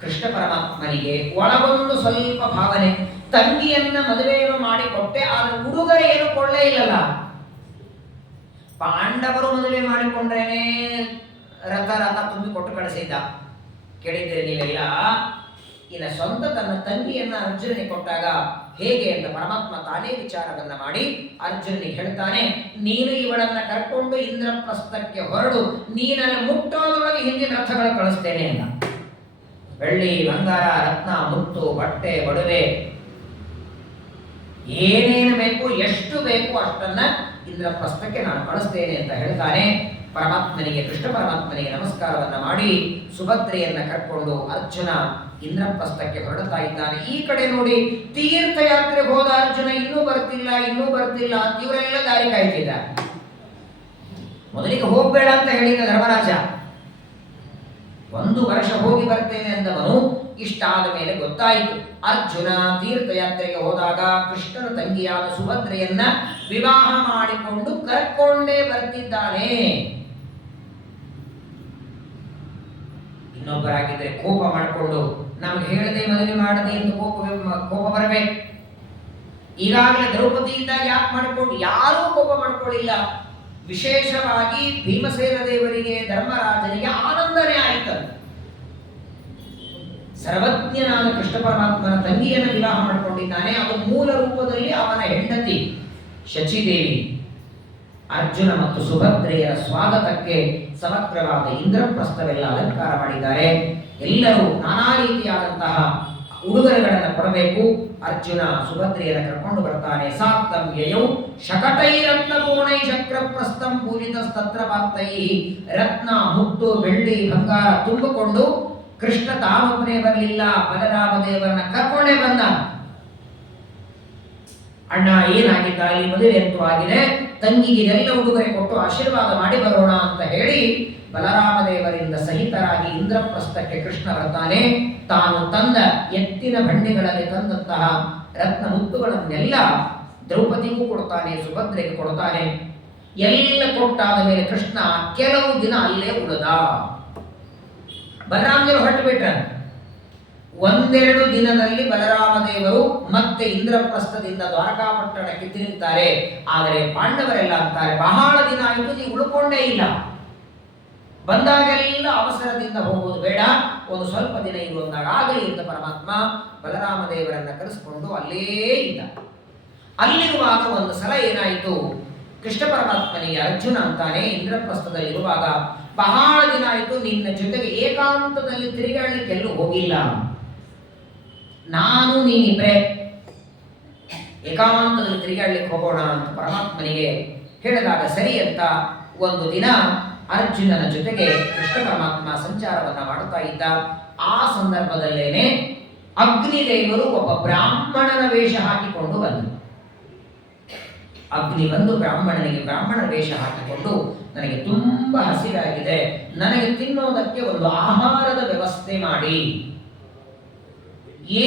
ಕೃಷ್ಣ ಪರಮಾತ್ಮನಿಗೆ ಒಳಗೊಂದು ಸ್ವಲ್ಪ ಭಾವನೆ. ತಂಗಿಯನ್ನ ಮದುವೆಯನ್ನು ಮಾಡಿಕೊಟ್ಟೆ, ಆದ್ರೆ ಉಡುಗೊರೆ ಏನು ಕೊಳ್ಳೇ ಇಲ್ಲಲ್ಲ. ಪಾಂಡವರು ಮದುವೆ ಮಾಡಿಕೊಂಡ್ರೇನೆ ರಥ ತುಂಬಿ ಕೊಟ್ಟು ಕಳಿಸಿದ್ದ, ಕೇಳಿದ್ದೀರಿ ನೀವೆಲ್ಲ. ಇನ್ನು ಸ್ವಂತ ತನ್ನ ತಂಗಿಯನ್ನ ಅರ್ಜುನನಿಗೆ ಕೊಟ್ಟಾಗ ಹೇಗೆ ಅಂತ ಪರಮಾತ್ಮ ತಾನೇ ವಿಚಾರವನ್ನ ಮಾಡಿ ಅರ್ಜುನನಿಗೆ ಹೇಳ್ತಾನೆ, ನೀನು ಇವಳನ್ನ ಕರ್ಕೊಂಡು ಇಂದ್ರಪ್ರಸ್ಥಕ್ಕೆ ಹೊರಡು, ನೀನಲ್ಲಿ ಮುಟ್ಟೋದ್ರೊಳಗೆ ಹಿಂದಿನ ರಥಗಳು ಕಳಿಸ್ತೇನೆ ಅಂತ. ಬೆಳ್ಳಿ, ಬಂಗಾರ, ರತ್ನ, ಮುತ್ತು, ಬಟ್ಟೆ, ಒಡವೆ, ಏನೇನು ಬೇಕು, ಎಷ್ಟು ಬೇಕು ಅಷ್ಟನ್ನ ಇಂದ್ರಪ್ರಸ್ಥಕ್ಕೆ ನಾನು ಕಳಿಸ್ತೇನೆ ಅಂತ ಹೇಳ್ತಾನೆ. ಪರಮಾತ್ಮನಿಗೆ, ಕೃಷ್ಣ ಪರಮಾತ್ಮನಿಗೆ ನಮಸ್ಕಾರವನ್ನ ಮಾಡಿ ಸುಭದ್ರೆಯನ್ನ ಕರ್ಕೊಂಡು ಅರ್ಜುನ ಇಂದ್ರಪ್ರಸ್ಥಕ್ಕೆ ಹೊರಡ್ತಾ ಇದ್ದಾನೆ. ಈ ಕಡೆ ನೋಡಿ, ತೀರ್ಥಯಾತ್ರೆಗೆ ಹೋದ ಅರ್ಜುನ ಇನ್ನೂ ಬರ್ತಿಲ್ಲ ಅಂತ ಇವರೆಲ್ಲ ದಾರಿ ಕಾಯ್ತಿದ್ದಾರೆ. ಮೊದಲಿಗೆ ಹೋಗ್ಬೇಡ ಅಂತ ಹೇಳಿದ ಧರ್ಮರಾಜ. 1 ವರ್ಷ ಹೋಗಿ ಬರ್ತೇನೆ ಅಂದವನು ಇಷ್ಟಾದ ಮೇಲೆ ಗೊತ್ತಾಯಿತು, ಅರ್ಜುನ ತೀರ್ಥಯಾತ್ರೆಗೆ ಹೋದಾಗ ಕೃಷ್ಣನ ತಂಗಿಯಾದ ಸುಭದ್ರೆಯನ್ನ ವಿವಾಹ ಮಾಡಿಕೊಂಡು ಕರ್ಕೊಂಡೇ ಬರ್ತಿದ್ದಾನೆ. ಇನ್ನೊಬ್ಬರಾಗಿದ್ರೆ ಕೋಪ ಮಾಡಿಕೊಂಡು ನಮ್ಗೆ ಹೇಳದೆ ಮದುವೆ ಮಾಡದೆ ಎಂದು ಕೋಪ ಬರಬೇಕು. ಈಗಾಗಲೇ ದ್ರೌಪದಿ ಇದ್ದಾಗ ಯಾಕೆ ಮಾಡಿಕೊಂಡು? ಯಾರೂ ಕೋಪ ಮಾಡ್ಕೊಳ್ಳಿಲ್ಲ. ವಿಶೇಷವಾಗಿ ಭೀಮಸೇನ ದೇವರಿಗೆ, ಧರ್ಮರಾಜನಿಗೆ ಆನಂದನೇ ಆಯಿತಂತೆ. ಸರ್ವಜ್ಞನಾದ ಕೃಷ್ಣ ಪರಮಾತ್ಮನ ತಂಗಿಯನ್ನು ವಿವಾಹ ಮಾಡಿಕೊಂಡಿದ್ದಾನೆ. ಅದು ಮೂಲ ರೂಪದಲ್ಲಿ ಅವನ ಹೆಂಡತಿ ಶಚಿದೇವಿ. ಅರ್ಜುನ ಮತ್ತು ಸುಭದ್ರೆಯರ ಸ್ವಾಗತಕ್ಕೆ ಸಮಗ್ರವಾದ ಇಂದ್ರಪ್ರಸ್ಥವೆಲ್ಲ ಅಲಂಕಾರ ಮಾಡಿದ್ದಾರೆ. ಎಲ್ಲರೂ ನಾನಾ ರೀತಿಯಾದಂತಹ ಉಡುಗೊರೆಗಳನ್ನು ಕೊಡಬೇಕು. ಅರ್ಜುನ ಸುಭದ್ರೆಯರ ಕರ್ಕೊಂಡು ಬರ್ತಾನೆ. ಸಾಕ್ತಂ ಯಯೌ ಶಕಟೈರತ್ನಪೂರ್ಣೈ ಚಕ್ರಪ್ರಸ್ಥಂ ಪೂಜಿತಸ್ತತ್ರ ಪಾರ್ಥೈ. ರತ್ನ, ಮುತ್ತು, ಬೆಳ್ಳಿ, ಬಂಗಾರ ತುಂಬಿಕೊಂಡು ಕೃಷ್ಣ ತಾನೊಬ್ಬನೇ ಬರಲಿಲ್ಲ, ಬಲರಾಮದೇವರನ್ನ ಕರ್ಕೊಂಡೇ ಬಂದ. ಅಣ್ಣ ಏನಾಗಿದ್ದ, ಇಲ್ಲಿ ಮದುವೆ ಅಂತೂ ಆಗಿದೆ, ತಂಗಿಗೆ ಎಲ್ಲ ಉಡುಗೊರೆ ಕೊಟ್ಟು ಆಶೀರ್ವಾದ ಮಾಡಿ ಬರೋಣ ಅಂತ ಹೇಳಿ ಬಲರಾಮದೇವರಿಂದ ಸಹಿತರಾಗಿ ಇಂದ್ರಪ್ರಸ್ಥಕ್ಕೆ ಕೃಷ್ಣ ಬರ್ತಾನೆ. ತಾನು ತಂದ ಎತ್ತಿನ ಬಂಡಿಗಳಲ್ಲಿ ತಂದಂತಹ ರತ್ನ ಮುತ್ತುಗಳನ್ನೆಲ್ಲ ದ್ರೌಪದಿಗೂ ಕೊಡ್ತಾನೆ, ಸುಭದ್ರೆಗೆ ಕೊಡ್ತಾನೆ. ಎಲ್ಲ ಕೊಟ್ಟಾದ ಮೇಲೆ ಕೃಷ್ಣ ಕೆಲವು ದಿನ ಅಲ್ಲೇ ಉಳಿದ. ಬಲರಾಮದೇವರು ಹೊರಟು ಬಿಟ್ರ. ಒಂದೆರಡು ದಿನದಲ್ಲಿ ಬಲರಾಮ ದೇವರು ಮತ್ತೆ ಇಂದ್ರಪ್ರಸ್ಥದಿಂದ ದ್ವಾರಕಾಪಟ್ಟಣಕ್ಕೆ ತಿರುಗುತ್ತಾರೆ. ಆದರೆ ಪಾಂಡವರೆಲ್ಲ ಅಂತಾರೆ, ಬಹಳ ದಿನ ಆಯಿತು, ನೀವು ಉಳ್ಕೊಂಡೇ ಇಲ್ಲ, ಬಂದಾಗೆಲ್ಲ ಅವಸರದಿಂದ ಹೋಗುವುದು ಬೇಡ, ಒಂದು ಸ್ವಲ್ಪ ದಿನ ಇರುವಂದಾಗಲಿ ಅಂತ ಪರಮಾತ್ಮ ಬಲರಾಮ ದೇವರನ್ನ ಕರೆಸಿಕೊಂಡು ಅಲ್ಲೇ ಇದ್ದ. ಅಲ್ಲಿರುವಾಗ ಒಂದು ಸಲ ಏನಾಯಿತು, ಕೃಷ್ಣ ಪರಮಾತ್ಮನಿಗೆ ಅರ್ಜುನ ಅಂತಾನೆ ಇಂದ್ರಪ್ರಸ್ಥದಲ್ಲಿರುವಾಗ, ಬಹಳ ದಿನ ಆಯಿತು ನಿನ್ನ ಜೊತೆಗೆ ಏಕಾಂತದಲ್ಲಿ ತಿರುಗಾಡಲಿಕ್ಕೆಲ್ಲೂ ಹೋಗಿಲ್ಲ, ನಾನು ನೀನಿಬ್ರೆ ಏಕಾಂತದಲ್ಲಿ ತಿರುಗಾಡ್ಲಿಕ್ಕೆ ಹೋಗೋಣ ಅಂತ ಪರಮಾತ್ಮನಿಗೆ ಹೇಳಿದಾಗ ಸರಿ ಅಂತ ಒಂದು ದಿನ ಅರ್ಜುನನ ಜೊತೆಗೆ ಕೃಷ್ಣ ಪರಮಾತ್ಮ ಸಂಚಾರವನ್ನ ಮಾಡುತ್ತಾ ಇದ್ದ. ಆ ಸಂದರ್ಭದಲ್ಲೇನೆ ಅಗ್ನಿದೇವರು ಒಬ್ಬ ಬ್ರಾಹ್ಮಣನ ವೇಷ ಹಾಕಿಕೊಂಡು ಬಂದರು. ಅಗ್ನಿ ಬಂದು ಬ್ರಾಹ್ಮಣನ ವೇಷ ಹಾಕಿಕೊಂಡು, ನನಗೆ ತುಂಬಾ ಹಸಿರಾಗಿದೆ, ನನಗೆ ತಿನ್ನೋದಕ್ಕೆ ಒಂದು ಆಹಾರದ ವ್ಯವಸ್ಥೆ ಮಾಡಿ,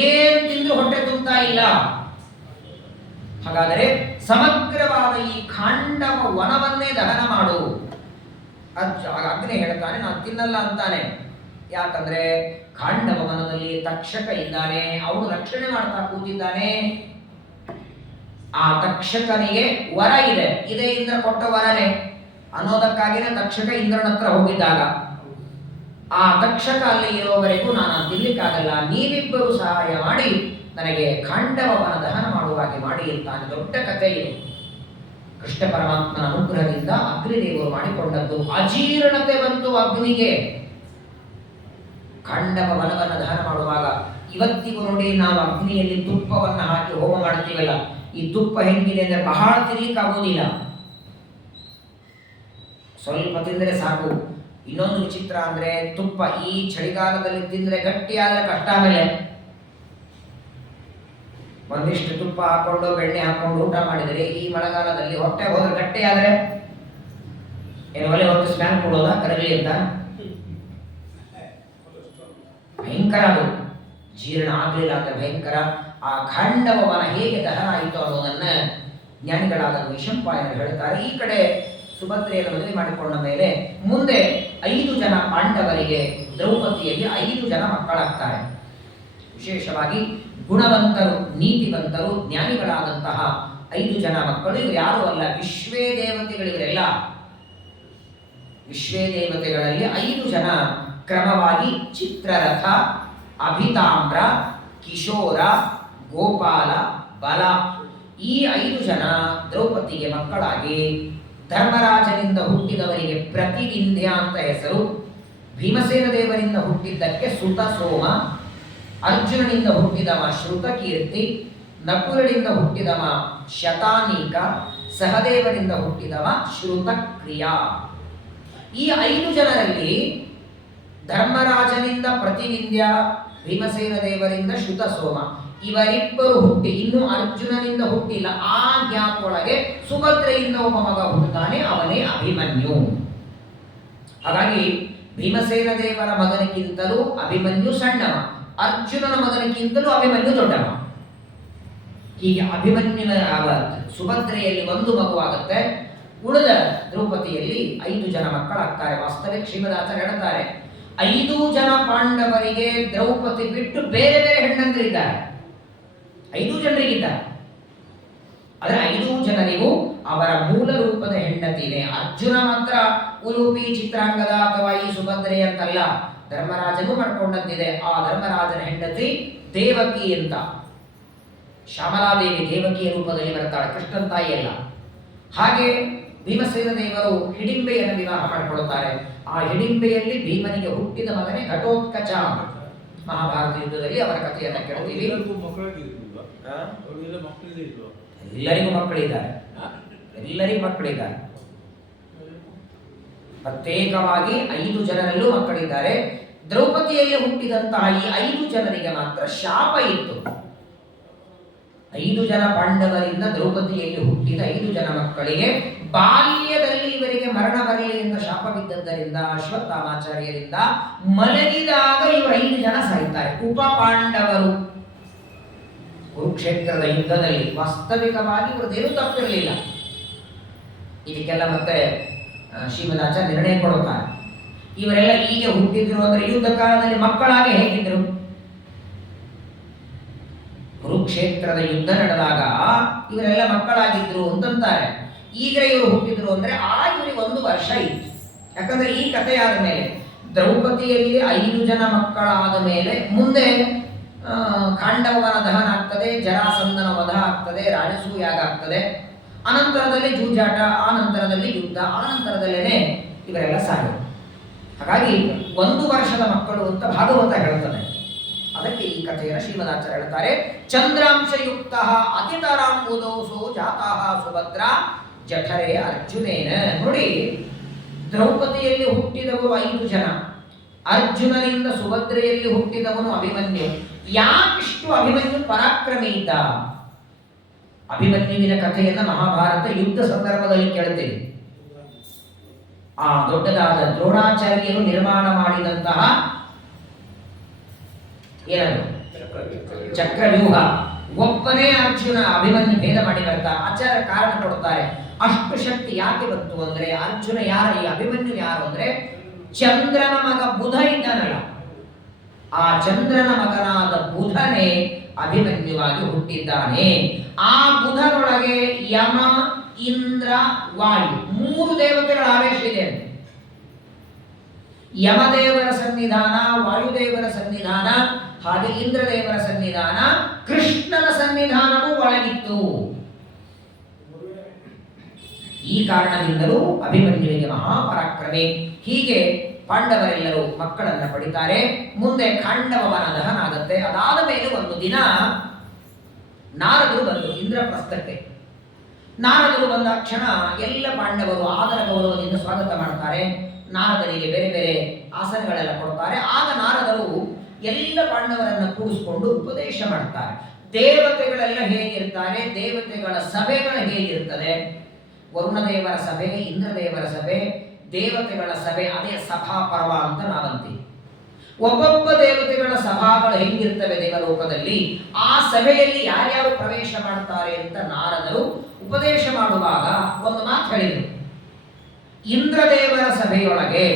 ಏನ್ ತಿಂದು ಹೊಟ್ಟೆ ತುಂಬ್ತಾ ಇಲ್ಲ, ಹಾಗಾದರೆ ಸಮಗ್ರವಾದ ಈ ಖಾಂಡವ ವನವನ್ನೇ ದಹನ ಮಾಡು. ಅಗ್ನಿ ಹೇಳ್ತಾನೆ, ನಾನು ತಿನ್ನಲ್ಲ ಅಂತಾನೆ. ಯಾಕಂದ್ರೆ ಖಾಂಡವ ವನದಲ್ಲಿ ತಕ್ಷಕ ಇದ್ದಾನೆ, ಅವನು ರಕ್ಷಣೆ ಮಾಡ್ತಾ ಕೂತಿದ್ದಾನೆ. ಆ ತಕ್ಷಕನಿಗೆ ವರ ಇದೆ, ಇದೇ ಇಂದ್ರ ಕೊಟ್ಟ ವರನೇ ಅನ್ನೋದಕ್ಕಾಗಿನೇ ತಕ್ಷಕ ಇಂದ್ರನ ಹತ್ರ ಹೋಗಿದ್ದಾಗ, ಆ ತಕ್ಷಕ ಅಲ್ಲಿ ಇರೋವರೆಗೂ ನಾನು ತಿನ್ಲಿಕ್ಕಾಗಲ್ಲ, ನೀವಿಬ್ಬರು ಸಹಾಯ ಮಾಡಿ ನನಗೆ ಖಾಂಡವನ ದಹನ ಮಾಡುವ ಹಾಗೆ ಮಾಡಿ ಅಂತಾನೆ. ದೊಡ್ಡ ಕಥೆ ಇದು. ಕೃಷ್ಣ ಪರಮಾತ್ಮನ ಅನುಗ್ರಹದಿಂದ ಅಗ್ನಿದೇವರು ಮಾಡಿಕೊಂಡದ್ದು. ಅಜೀರ್ಣತೆ ಬಂತು ಅಗ್ನಿಗೆ ಖಾಂಡವ ವನವನ್ನು ದಹನ ಮಾಡುವಾಗ. ಇವತ್ತಿಗೂ ನೋಡಿ, ನಾವು ಅಗ್ನಿಯಲ್ಲಿ ತುಪ್ಪವನ್ನ ಹಾಕಿ ಹೋಮ ಮಾಡ್ತೀವಲ್ಲ, ಈ ತುಪ್ಪ ಹೆಂಗಿದೆ ಅಂದ್ರೆ ಬಹಳ ತಿನ್ಲಿಕ್ಕಾಗೋದಿಲ್ಲ, ಸ್ವಲ್ಪ ತಿಂದರೆ ಸಾಕು. ಇನ್ನೊಂದು ವಿಚಿತ್ರ ಅಂದ್ರೆ, ತುಪ್ಪ ಈ ಚಳಿಗಾಲದಲ್ಲಿ ತಿಂದ್ರೆ ಗಟ್ಟಿ ಆದ್ರೆ ಕಷ್ಟ. ಆಮೇಲೆ ಒಂದಿಷ್ಟು ತುಪ್ಪ ಹಾಕೊಂಡು ಬೆಣ್ಣೆ ಹಾಕೊಂಡು ಊಟ ಮಾಡಿದರೆ, ಈ ಮಳೆಗಾಲದಲ್ಲಿ ಹೊಟ್ಟೆ ಹೋದ್ರೆ ಗಟ್ಟಿ ಆದ್ರೆ ಏನು ಒಲೆ ಹೊತ್ತು ಸ್ನಾನ ಕೊಡೋದ ಕರಗಲಿ ಅಂತ? ಭಯಂಕರ, ಅದು ಜೀರ್ಣ ಆಗ್ಲಿಲ್ಲ ಅಂದ್ರೆ ಭಯಂಕರ. ಆ ಖಾಂಡವ ವನ ಹೇಗೆ ದಹನ ಆಯಿತು ಅನ್ನೋದನ್ನ ಜ್ಞಾನಿಗಳಾದ ವೈಶಂಪಾಯನರು ಹೇಳ್ತಾರೆ. ಈ ಕಡೆ ಸುಭದ್ರೆಯನ್ನು ಮದುವೆ ಮಾಡಿಕೊಂಡ ಮೇಲೆ ಮುಂದೆ 5 ಜನ ಪಾಂಡವರಿಗೆ ದ್ರೌಪದಿಯಲ್ಲಿ 5 ಜನ ಮಕ್ಕಳಾಗ್ತಾರೆ. ವಿಶೇಷವಾಗಿ ಗುಣವಂತರು, ನೀತಿವಂತರು, ಜ್ಞಾನಿಗಳಾದಂತಹ 5 ಜನ ಮಕ್ಕಳು. ಇವರು ಯಾರು ಅಲ್ಲ, ವಿಶ್ವೇ ದೇವತೆಗಳಿವರೆಲ್ಲ. ವಿಶ್ವೇ ದೇವತೆಗಳಲ್ಲಿ 5 ಜನ ಕ್ರಮವಾಗಿ ಚಿತ್ರರಥ, ಅಭಿತಾಮ್ರ, ಕಿಶೋರ, ಗೋಪಾಲ, ಬಲ, ಈ 5 ಜನ ದ್ರೌಪದಿಗೆ ಮಕ್ಕಳಾಗಿ ಧರ್ಮರಾಜನಿಂದ ಹುಟ್ಟಿದವರಿಗೆ ಪ್ರತಿವಿಂಧ್ಯ ಅಂತ ಹೆಸರು, ಭೀಮಸೇನ ದೇವರಿಂದ ಹುಟ್ಟಿದ್ದಕ್ಕೆ ಸುತ ಸೋಮ, ಅರ್ಜುನನಿಂದ ಹುಟ್ಟಿದವ ಶ್ರುತಕೀರ್ತಿ, ನಕುಲನಿಂದ ಹುಟ್ಟಿದವ ಶತಾನೀಕ, ಸಹದೇವನಿಂದ ಹುಟ್ಟಿದವ ಶ್ರುತಕ್ರಿಯ. ಈ 5 ಜನರಲ್ಲಿ ಧರ್ಮರಾಜನಿಂದ ಪ್ರತಿವಿಂಧ್ಯ, ಭೀಮಸೇನ ದೇವರಿಂದ ಶ್ರುತ ಸೋಮ, ಇವರಿಬ್ಬರು ಹುಟ್ಟಿ ಇನ್ನು ಅರ್ಜುನನಿಂದ ಹುಟ್ಟಿಲ್ಲ. ಆ ಗ್ಯಾಪ್ ಒಳಗೆ ಸುಭದ್ರೆಯಿಂದ ಒಬ್ಬ ಮಗ ಹುಟ್ಟುತ್ತಾನೆ, ಅವನೇ ಅಭಿಮನ್ಯು. ಹಾಗಾಗಿ ಭೀಮಸೇನ ದೇವರ ಮಗನಿಗಿಂತಲೂ ಅಭಿಮನ್ಯು ಸಣ್ಣವ, ಅರ್ಜುನನ ಮಗನಿಗಿಂತಲೂ ಅಭಿಮನ್ಯು ದೊಡ್ಡವ. ಹೀಗೆ ಅಭಿಮನ್ಯುನ ಸುಭದ್ರೆಯಲ್ಲಿ 1 ಮಗುವಾಗುತ್ತೆ. ಉಳಿದ ದ್ರೌಪದಿಯಲ್ಲಿ 5 ಜನ ಮಕ್ಕಳಾಗ್ತಾರೆ. ವಾಸ್ತವಿಕ ಶ್ರೀಮದಾಚಾರ್ಯ ಹೇಳ್ತಾರೆ, 5 ಜನ ಪಾಂಡವರಿಗೆ ದ್ರೌಪದಿ ಬಿಟ್ಟು ಬೇರೆ ಬೇರೆ ಹೆಣ್ಣಂದ್ರಿದ್ದಾರೆ, 5 ಜನರಿಗಿದ್ದಾರೆ. ಆದರೆ 5 ಜನರಿಗೂ ಅವರ ಮೂಲ ರೂಪದ ಹೆಂಡತಿನೇ. ಅರ್ಜುನ ಮಾತ್ರ ಉಲೂಪಿ, ಚಿತ್ರಾಂಗದ ಅಥವಾ ಈ ಸುಭದ್ರೆ ಅಂತಲ್ಲ, ಧರ್ಮರಾಜನು ಮಾಡ್ಕೊಂಡದ್ದಿದೆ. ಆ ಧರ್ಮರಾಜನ ಹೆಂಡತಿ ದೇವಕಿ ಅಂತ, ಶ್ಯಾಮಲಾದೇವಿ ದೇವಕಿಯ ರೂಪದಲ್ಲಿ ಬರ್ತಾಳೆ, ಕೃಷ್ಣನ್ ತಾಯಿ ಅಲ್ಲ. ಹಾಗೆ ಭೀಮಸೇನ ದೇವರು ಹಿಡಿಂಬೆಯನ್ನು ವಿವಾಹ ಮಾಡಿಕೊಳ್ಳುತ್ತಾರೆ. ಆ ಹಿಡಿಂಬೆಯಲ್ಲಿ ಭೀಮನಿಗೆ ಹುಟ್ಟಿದ ಮಗನೇ ಘಟೋತ್ಕಚ. ಮಹಾಭಾರತ ಯುದ್ಧದಲ್ಲಿ ಅವರ ಕಥೆಯನ್ನು ಕೇಳ್ತೀವಿ. ಎಲ್ಲರಿಗೂ ಮಕ್ಕಳಿದ್ದಾರೆ, ಎಲ್ಲರಿಗೂ ಮಕ್ಕಳಿದ್ದಾರೆ. ಪ್ರತ್ಯೇಕವಾಗಿ 5 ಜನರಲ್ಲೂ ಮಕ್ಕಳಿದ್ದಾರೆ. ದ್ರೌಪದಿಯಲ್ಲಿ ಹುಟ್ಟಿದಂತಹ ಈ 5 ಜನರಿಗೆ ಮಾತ್ರ ಶಾಪ ಇತ್ತು. 5 ಜನ ಪಾಂಡವರಿಂದ ದ್ರೌಪದಿಯಲ್ಲಿ ಹುಟ್ಟಿದ 5 ಜನ ಮಕ್ಕಳಿಗೆ ಬಾಲ್ಯದಲ್ಲಿ ಇವರಿಗೆ ಮರಣ ಬರಲಿ ಎಂದು ಶಾಪ ಬಿದ್ದದ್ದರಿಂದ ಅಶ್ವತ್ಥಾಮಾಚಾರ್ಯರಿಂದ ಮಲಗಿದಾಗ ಇವರು 5 ಜನ ಸಾಯ್ತಾರೆ. ಉಪ ಪಾಂಡವರು ಕುರುಕ್ಷೇತ್ರದ ಯುದ್ಧದಲ್ಲಿ ವಾಸ್ತವಿಕವಾಗಿ ಇವರದೇನು ತಪ್ಪಿರಲಿಲ್ಲ. ಇದಕ್ಕೆಲ್ಲ ಮತ್ತೆ ಶ್ರೀಮದಾಚಾರ್ಯ ನಿರ್ಣಯ ಕೊಡುತ್ತಾರೆ. ಇವರೆಲ್ಲ ಹೀಗೆ ಹುಟ್ಟಿದ್ರು ಅಂದ್ರೆ ಯುದ್ಧ ಕಾಲದಲ್ಲಿ ಮಕ್ಕಳಾಗಿ ಹೇಗಿದ್ರು? ಕುರುಕ್ಷೇತ್ರದ ಯುದ್ಧ ನಡೆದಾಗ ಇವರೆಲ್ಲ ಮಕ್ಕಳಾಗಿದ್ರು ಅಂತಂತಾರೆ. ಈಗ ಇವರು ಹುಟ್ಟಿದ್ರು ಅಂದ್ರೆ ಇವರಿಗೆ 1 ವರ್ಷ ಇತ್ತು. ಯಾಕಂದ್ರೆ ಈ ಕಥೆಯಾದ ಮೇಲೆ ದ್ರೌಪದಿಯಲ್ಲಿ 5 ಜನ ಮಕ್ಕಳಾದ ಮೇಲೆ ಮುಂದೆ ಖಾಂಡವನ ದಹನ ಆಗ್ತದೆ, ಜರಾಸಂಧನ ವಧ ಆಗ್ತದೆ, ರಾಜಸೂಯಾಗ ಆಗ್ತದೆ, ಅನಂತರದಲ್ಲಿ ಜೂಜಾಟ, ಆ ನಂತರದಲ್ಲಿ ಯುದ್ಧ, ಆ ನಂತರದಲ್ಲೇನೆ ಇವರೆಲ್ಲ ಸಾಯೋದು. ಹಾಗಾಗಿ 1 ವರ್ಷದ ಮಕ್ಕಳು ಅಂತ ಭಾಗವತ ಹೇಳ್ತದೆ. ಅದಕ್ಕೆ ಈ ಕಥೆಯನ್ನು ಶ್ರೀಮದಾಚಾರ್ಯ ಹೇಳ್ತಾರೆ. ಚಂದ್ರಾಂಶಯುಕ್ತ ಅತಿತರಾಂಬುದೋಸೋ ಜಾತಃ ಸುಭದ್ರ ಜಠರೆ ಅರ್ಜುನೇನ. ನೋಡಿ, ದ್ರೌಪದಿಯಲ್ಲಿ ಹುಟ್ಟಿದವರು 5 ಜನ, ಅರ್ಜುನನಿಂದ ಸುಭದ್ರೆಯಲ್ಲಿ ಹುಟ್ಟಿದವನು ಅಭಿಮನ್ಯು. ಯಾಕಿಷ್ಟು ಅಭಿಮನ್ಯು ಪರಾಕ್ರಮಿ ಇದ್ದ? ಅಭಿಮನ್ಯುವಿನ ಕಥೆಯನ್ನ ಮಹಾಭಾರತ ಯುದ್ಧ ಸಂದರ್ಭದಲ್ಲಿ ಕೇಳ್ತೇವೆ. ಆ ದೊಡ್ಡದಾದ ದ್ರೋಣಾಚಾರ್ಯರು ನಿರ್ಮಾಣ ಮಾಡಿದಂತಹ ಏನದು ಚಕ್ರವ್ಯೂಹ, ಒಬ್ಬನೇ ಅರ್ಜುನ ಅಭಿಮನ್ಯು ಭೇದ ಮಾಡಿ ಬರ್ತಾ. ಆಚಾರ್ಯ ಕಾರಣ ಕೊಡ್ತಾರೆ, ಅಷ್ಟು ಶಕ್ತಿ ಯಾಕೆ ಬಂತು ಅಂದ್ರೆ, ಅರ್ಜುನ ಯಾರು, ಈ ಅಭಿಮನ್ಯು ಯಾರು ಅಂದ್ರೆ ಚಂದ್ರನ ಮಗ ಬುಧ ಇದ್ದಾನಲ್ಲ, ಆ ಚಂದ್ರನ ಮಗನಾದ ಬುಧನೇ ಅಭಿಮನ್ಯುವಾಗಿ ಹುಟ್ಟಿದ್ದಾನೆ. ಆ ಬುಧನೊಳಗೆ ಯಮ, ಇಂದ್ರ, ವಾಯು 3 ದೇವತೆಗಳ ಆವೇಶ ಇದೆ ಅಂತ. ಯಮದೇವರ ಸನ್ನಿಧಾನ, ವಾಯುದೇವರ ಸನ್ನಿಧಾನ, ಹಾಗೆ ಇಂದ್ರದೇವರ ಸನ್ನಿಧಾನ, ಕೃಷ್ಣನ ಸನ್ನಿಧಾನವೂ ಒಳಗಿತ್ತು. ಈ ಕಾರಣದಿಂದಲೂ ಅಭಿಮನ್ಯುವಿಗೆ ಮಹಾಪರಾಕ್ರಮೆ. ಹೀಗೆ ಪಾಂಡವರೆಲ್ಲರೂ ಮಕ್ಕಳನ್ನ ಪಡಿತಾರೆ. ಮುಂದೆ ಖಾಂಡವ ವನ ದಹನ ಆಗುತ್ತೆ. ಅದಾದ ಮೇಲೆ ಒಂದು ದಿನ ನಾರದರು ಬಂದರು ಇಂದ್ರಪ್ರಸ್ಥಕ್ಕೆ. ನಾರದರು ಬಂದ ಕ್ಷಣ ಎಲ್ಲ ಪಾಂಡವರು ಆದರ ಗೌರವದಿಂದ ಸ್ವಾಗತ ಮಾಡ್ತಾರೆ. ನಾರದರಿಗೆ ಬೇರೆ ಬೇರೆ ಆಸನಗಳೆಲ್ಲ ಕೊಡ್ತಾರೆ. ಆಗ ನಾರದರು ಎಲ್ಲ ಪಾಂಡವರನ್ನ ಕೂಡಿಸಿಕೊಂಡು ಉಪದೇಶ ಮಾಡ್ತಾರೆ. ದೇವತೆಗಳೆಲ್ಲ ಹೇಗಿರ್ತಾರೆ, ದೇವತೆಗಳ ಸಭೆಗಳು ಹೇಗಿರ್ತದೆ, ವರುಣದೇವರ ಸಭೆ, ಇಂದ್ರದೇವರ ಸಭೆ, ದೇವತೆಗಳ ಸಭೆ, ಅದೇ ಸಭಾ ಪರ್ವ ಅಂತ ನಾವಂತೀವಿ. ಒಬ್ಬೊಬ್ಬ ದೇವತೆಗಳ ಸಭಾಗಳು ಹೆಂಗಿರ್ತವೆ ದೇವಲೋಕದಲ್ಲಿ, ಆ ಸಭೆಯಲ್ಲಿ ಯಾರ್ಯಾರು ಪ್ರವೇಶ ಮಾಡ್ತಾರೆ ಅಂತ ನಾರದರು ಉಪದೇಶ ಮಾಡುವಾಗ ಒಂದು ಮಾತು ಹೇಳಿದರು. ಇಂದ್ರದೇವರ ಸಭೆಯೊಳಗೆ,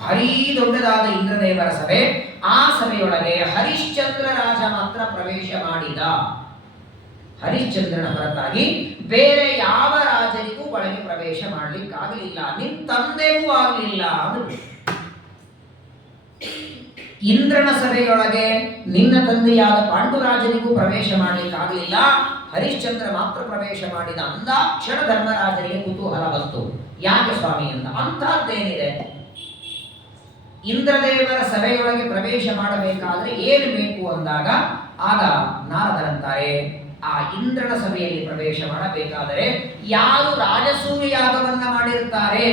ಭಾರೀ ದೊಡ್ಡದಾದ ಇಂದ್ರದೇವರ ಸಭೆ, ಆ ಸಭೆಯೊಳಗೆ ಹರಿಶ್ಚಂದ್ರ ರಾಜ ಮಾತ್ರ ಪ್ರವೇಶ ಮಾಡಿದ. ಹರಿಶ್ಚಂದ್ರನ ಹೊರತಾಗಿ ಬೇರೆ ಯಾವ ರಾಜನಿಗೂ ಒಳಗೆ ಪ್ರವೇಶ ಮಾಡಲಿಕ್ಕಾಗಲಿಲ್ಲ, ನಿನ್ ತಂದೆಗೂ ಆಗಲಿಲ್ಲ ಅಂದ್ರು. ಇಂದ್ರನ ಸಭೆಯೊಳಗೆ ನಿನ್ನ ತಂದೆಯಾದ ಪಾಂಡುರಾಜನಿಗೂ ಪ್ರವೇಶ ಮಾಡಲಿಕ್ಕಾಗಲಿಲ್ಲ, ಹರಿಶ್ಚಂದ್ರ ಮಾತ್ರ ಪ್ರವೇಶ ಮಾಡಿದ. ಅಂದಾಕ್ಷಣ ಧರ್ಮರಾಜನಿಗೆ ಕುತೂಹಲ ಬಂತು, ಯಾಕೆ ಸ್ವಾಮಿ ಅಂತ. ಅಂತಹದ್ದೇನಿದೆ, ಇಂದ್ರದೇವರ ಸಭೆಯೊಳಗೆ ಪ್ರವೇಶ ಮಾಡಬೇಕಾದ್ರೆ ಏನು ಬೇಕು ಅಂದಾಗ, ಆಗ ನಾರದರಂತಾರೆ, ಆ ಇಂದ್ರನ ಸಭೆಯಲ್ಲಿ ಪ್ರವೇಶ ಮಾಡಬೇಕಾದರೆ ಯಾರು ರಾಜಸೂಯ ಯಾಗವನ್ನ ಮಾಡಿರ್ತಾರೆ,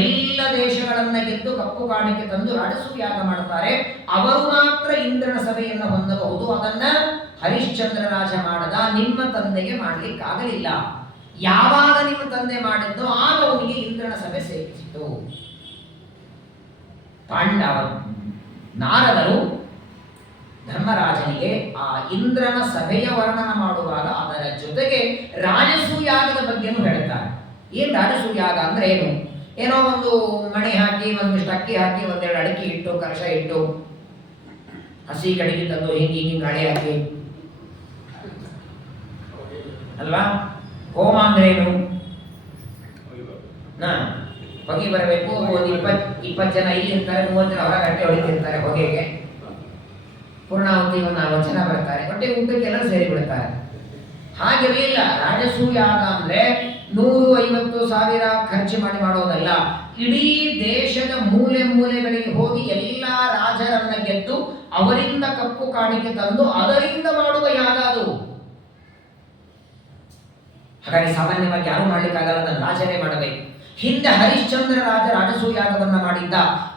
ಎಲ್ಲ ದೇಶಗಳನ್ನ ಗೆದ್ದು ಕಪ್ಪು ಕಾಣಿಕೆ ತಂದು ರಾಜಸೂಯ ಯಾಗ ಮಾಡುತ್ತಾರೆ, ಅವರು ಮಾತ್ರ ಇಂದ್ರನ ಸಭೆಯನ್ನು ಹೊಂದಬಹುದು. ಅದನ್ನ ಹರಿಶ್ಚಂದ್ರ ರಾಜ ಮಾಡದ, ನಿಮ್ಮ ತಂದೆಗೆ ಮಾಡ್ಲಿಕ್ಕಾಗಲಿಲ್ಲ. ಯಾವಾಗ ನಿಮ್ಮ ತಂದೆ ಮಾಡಿದ್ದೋ ಆಗ ಅವನಿಗೆ ಇಂದ್ರನ ಸಭೆ ಸೇರಿಸಿತು. ನಾರದರು ಧರ್ಮರಾಜನಿಗೆ ಆ ಇಂದ್ರನ ಸಭೆಯ ವರ್ಣನ ಮಾಡುವಾಗ ಅದರ ಜೊತೆಗೆ ರಾಜಸೂಯಾಗದ ಬಗ್ಗೆನೂ ಹೇಳ್ತಾರೆ. ಏನ್ ರಾಜಸೂಯಾಗ ಅಂದ್ರೆ ಏನು? ಏನೋ ಒಂದು ಮಣೆ ಹಾಕಿ, ಒಂದಿಷ್ಟು ಅಕ್ಕಿ ಹಾಕಿ, ಒಂದೆರಡು ಅಡಿಕೆ ಇಟ್ಟು, ಕಲಶ ಇಟ್ಟು, ಹಸಿ ಕಡಿಗೆ ತಂದು ಹಿಂಗೆ ಗಾಳಿ ಹಾಕಿ ಅಲ್ವಾ? ಹೋಮ ಅಂದ್ರೆ ಏನು? ಹೊಗೆ ಬರಬೇಕು. ಒಂದು 20 ಜನ ಇಲ್ಲಿ ಇರ್ತಾರೆ, 30 ಜನ ಹೊರ ಗಂಟೆ ಹೊಡಿತಿರ್ತಾರೆ ಹೊಗೆಗೆ. ಪೂರ್ಣಾವತಿ ಒಂದು 40 ಜನ ಬರ್ತಾರೆ, ಹೊಟ್ಟೆ ಊಟಕ್ಕೆಲ್ಲ ಸೇರಿ ಬಿಡ್ತಾರೆ. ಹಾಗಿರಲಿಲ್ಲ. ರಾಜಸೂಯಾಗ ಅಂದ್ರೆ 150,000 ಖರ್ಚು ಮಾಡಿ ಮಾಡೋದಲ್ಲ. ಇಡೀ ದೇಶದ ಮೂಲೆ ಮೂಲೆಗಳಿಗೆ ಹೋಗಿ ಎಲ್ಲ ರಾಜರನ್ನ ಗೆದ್ದು ಅವರಿಂದ ಕಪ್ಪು ಕಾಣಿಕೆ ತಂದು ಅದರಿಂದ ಮಾಡುವ ಯಾಗ ಅದು. ಹಾಗಾಗಿ ಸಾಮಾನ್ಯವಾಗಿ ಯಾರು ಮಾಡ್ಲಿಕ್ಕಾಗಲ್ಲ, ಅದನ್ನು ರಾಜರೇ ಮಾಡಬೇಕು. ಹಿಂದೆ ಹರಿಶ್ಚಂದ್ರ ರಾಜ ರಾಜಸೂಯಾಗವನ್ನ ಮಾಡಿದ್ದ.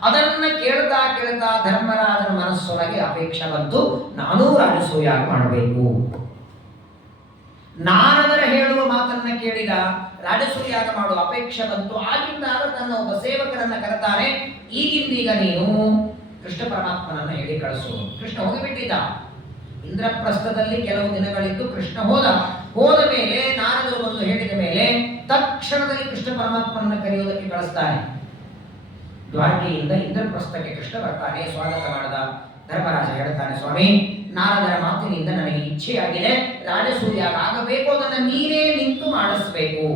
ಅದನ್ನ ಕೇಳ್ತಾ ಕೇಳ್ತಾ ಧರ್ಮರಾಜನ ಮನಸ್ಸೊಳಗೆ ಅಪೇಕ್ಷೆ ಬಂತು, ನಾನೂ ರಾಜಸೂಯಾಗ ಮಾಡಬೇಕು. ನಾರದರ ಹೇಳುವ ಮಾತನ್ನ ಕೇಳಿದ, ರಾಜಸೂಯಾಗ ಮಾಡುವ ಅಪೇಕ್ಷೆ ಬಂತು. ಆಗಿಂದಾಗ ತನ್ನ ಒಬ್ಬ ಸೇವಕರನ್ನ ಕರೆತಾನೆ, ಈಗಿಂದೀಗ ನೀನು ಕೃಷ್ಣ ಪರಮಾತ್ಮನನ್ನ ಹೇಳಿ ಕಳಿಸು. ಕೃಷ್ಣ ಹೋಗಿಬಿಟ್ಟಿದ್ದ. ಇಂದ್ರಪ್ರಸ್ಥದಲ್ಲಿ ಕೆಲವು ದಿನಗಳಿದ್ದು ಕೃಷ್ಣ ಹೋದ ಮೇಲೆ ನಾರದರು ಬಂದು ಹೇಳಿದ ಮೇಲೆ ತಕ್ಷಣದಲ್ಲಿ ಕೃಷ್ಣ ಪರಮಾತ್ಮನನ್ನ ಕರೆಯುವುದಕ್ಕೆ ಕಳಿಸ್ತಾನೆ. ದ್ವಾರಕೆಯಿಂದ ಇಂದ್ರಪ್ರಸ್ಥಕ್ಕೆ ಕೃಷ್ಣ ಬರ್ತಾನೆ, ಸ್ವಾಗತ ಮಾಡಿದ. ಧರ್ಮರಾಜ ಹೇಳ್ತಾನೆ, ಸ್ವಾಮಿ ನಾರದರ ಮಾತಿನಿಂದ ನನಗೆ ಇಚ್ಛೆಯಾಗಿದೆ, ರಾಜಸೂಯಾಗ ಆಗಬೇಕು, ಅದನ್ನು ನೀನೇ ನಿಂತು ಮಾಡಿಸ್ಬೇಕು.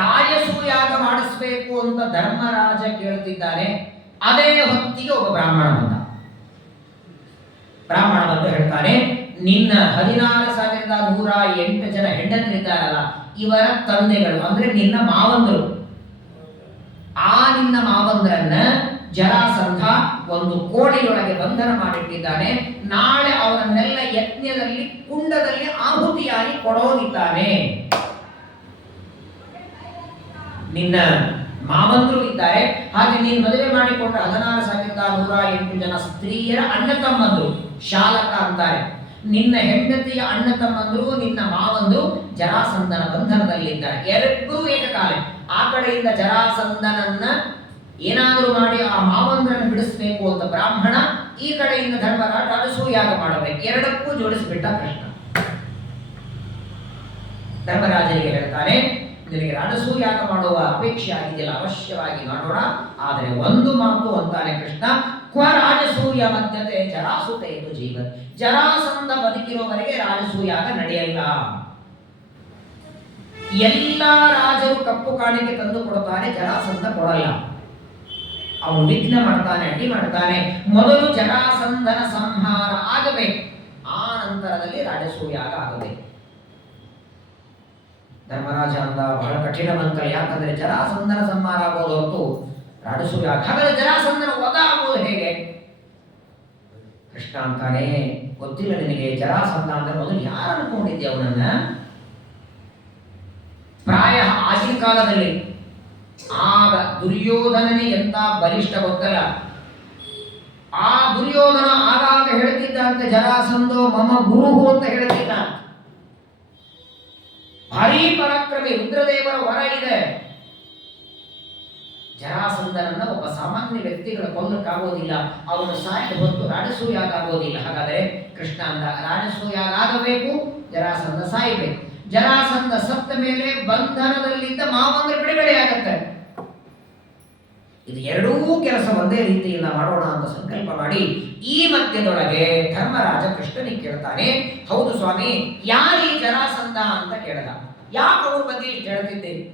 ರಾಜಸೂಯಾಗ ಮಾಡಿಸ್ಬೇಕು ಅಂತ ಧರ್ಮರಾಜ ಕೇಳ್ತಿದ್ದಾನೆ. ಅದೇ ಹೊತ್ತಿಗೆ ಒಬ್ಬ ಬ್ರಾಹ್ಮಣ ಬಂದು ಹೇಳ್ತಾನೆ, ನಿನ್ನ 16,108 ಜನ ಹೆಂಡತಿರಿದ್ದಾರಲ್ಲ, ಇವರ ತಂದೆಗಳು ಅಂದ್ರೆ ನಿನ್ನ ಮಾವಂದರು, ಆ ನಿನ್ನ ಮಾವಂದ್ರನ್ನ ಜರಾಸಂಧ ಒಂದು ಕೋಣೆಯೊಳಗೆ ಬಂಧನ ಮಾಡಿಟ್ಟಿದ್ದಾನೆ. ನಾಳೆ ಅವರನ್ನೆಲ್ಲ ಯಜ್ಞದಲ್ಲಿ ಕುಂಡದಲ್ಲಿ ಆಹುತಿಯಾಗಿ ಕೊಡೋದಿದ್ದಾನೆ. ನಿನ್ನ ಮಾವಂದ್ರು ಇದ್ದಾರೆ, ಹಾಗೆ ನೀನು ಮದುವೆ ಮಾಡಿಕೊಂಡ 16,108 ಜನ ಸ್ತ್ರೀಯರ ಅಣ್ಣ ತಮ್ಮಂದ್ರು, ಶಾಲಕ ಅಂತಾರೆ. ನಿನ್ನ ಹೆಂಡತಿಯ ಅಣ್ಣ ತಮ್ಮಂದ್ರು ನಿನ್ನ ಮಾವಂದ್ರು ಜರಾಸಂಧನ ಬಂಧನದಲ್ಲಿದ್ದಾರೆ. ಎರಡೂ ಏಕಕಾಲ. ಆ ಕಡೆಯಿಂದ ಜರಾಸಂಧನನ್ನ ಏನಾದರೂ ಮಾಡಿ ಆ ಮಾವಂದ್ರನ್ನು ಬಿಡಿಸಬೇಕು ಅಂತ ಬ್ರಾಹ್ಮಣ, ಈ ಕಡೆಯಿಂದ ಧರ್ಮರಾಜ ರಾಜಸೂಯಾಗ ಮಾಡಬೇಕು. ಎರಡಕ್ಕೂ ಜೋಡಿಸಿಬಿಟ್ಟ ಕೃಷ್ಣ. ಧರ್ಮರಾಜನಿಗೆ ಹೇಳ್ತಾನೆ, ನಿನಗೆ ರಾಜಸೂಯಾಗ ಮಾಡುವ ಅಪೇಕ್ಷೆ ಆಗಿದೆಯಲ್ಲ, ಅವಶ್ಯವಾಗಿ ಮಾಡೋಣ. ಆದರೆ ಒಂದು ಮಾತು ಅಂತಾನೆ ಕೃಷ್ಣ, ಕ್ವ ರಾಜಸೂಯ ಮಧ್ಯತೆ ಜರಾಸುತ ಎಂದು ಜೀವ. ಜರಾಸಂಧ ಬದುಕಿರುವವರೆಗೆ ರಾಜಸೂಯಾಗ ನಡೆಯಲ್ಲ. ಎಲ್ಲ ರಾಜರು ಕಪ್ಪು ಕಾಣಿಕೆ ತಂದು ಕೊಡುತ್ತಾರೆ, ಜರಾಸಂಧ ಕೊಡಲ್ಲ. ಅವನು ವಿಘ್ನ ಮಾಡ್ತಾನೆ, ಅಡ್ಡಿ ಮಾಡ್ತಾನೆ. ಮೊದಲು ಜರಾಸಂಧನ ಸಂಹಾರ ಆಗಬೇಕು, ಆ ನಂತರದಲ್ಲಿ ರಾಜಸೂಯಾಗ ಆಗಬೇಕು. ಧರ್ಮರಾಜ ಅಂದ, ಬಹಳ ಕಠಿಣ ಮಂತ್ರ. ಯಾಕಂದ್ರೆ ಜರಾಸಂಧನ ಸಂಹಾರ ಆಗೋದು ಹೊರತು ರಾಜಸೂಯಾಗ, ಹಾಗಾದ್ರೆ ಜರಾಸಂಧನ ವಧ ಆಗೋದು ಹೇಗೆ? ಕೃಷ್ಣ ಅಂತಾನೆ, ಗೊತ್ತಿಲ್ಲ ನಿನಗೆ ಜರಾಸಂಧ ಅಂದ್ರೆ ಮೊದಲು ಯಾರು ಅನ್ಕೊಂಡಿದ್ದೆ ಅವನನ್ನ? ಪ್ರಾಯ ಆಗಿನ ಕಾಲದಲ್ಲಿ ಆಗ ದುರ್ಯೋಧನನೇ ಎಂತ ಬಲಿಷ್ಠ ಗೊತ್ತಲ್ಲ. ಆ ದುರ್ಯೋಧನ ಆಗಾಗ ಹೇಳ್ತಿದ್ದಂತೆ, ಜರಾಸಂಧೋ ಮಮ ಗುರು ಅಂತ ಹೇಳ್ತಿದ್ದ. ಭಾರೀ ಪರಾಕ್ರಮಿ, ರುದ್ರದೇವರ ವರ ಇದೆ. ಜರಾಸಂಧನನ್ನ ಒಬ್ಬ ಸಾಮಾನ್ಯ ವ್ಯಕ್ತಿಗಳ ಕೊಲ್ಲಕ್ಕಾಗೋದಿಲ್ಲ, ಅವನು ಸಾಯಿದ ಹೊತ್ತು ರಾಜಸೂಯಾಗ ಆಗೋದಿಲ್ಲ. ಹಾಗಾದರೆ ಕೃಷ್ಣ ಅಂದ, ರಾಜಸೂಯಾಗ ಆಗಬೇಕು, ಜರಾಸಂಧ ಸಾಯಬೇಕು. ಜರಾಸಂಧ ಸತ್ತ ಮೇಲೆ ಬಂಧನದಲ್ಲಿದ್ದ ಮಾವಂದ್ರ ಬಿಡುಗಡೆ ಆಗತ್ತೆ. ಇದು ಎರಡೂ ಕೆಲಸ ಒಂದೇ ರೀತಿಯಿಂದ ಮಾಡೋಣ ಅಂತ ಸಂಕಲ್ಪ ಮಾಡಿ, ಈ ಮಧ್ಯದೊಳಗೆ ಧರ್ಮರಾಜ ಕೃಷ್ಣನಿಗೆ ಕೇಳ್ತಾನೆ, ಹೌದು ಸ್ವಾಮಿ, ಯಾರೀ ಜರಾಸಂಧ ಅಂತ ಕೇಳಿದ. ಯಾಕೆ ಅವ್ರ ಬಗ್ಗೆ ಹೇಳ್ತಿದ್ದೇನೆ?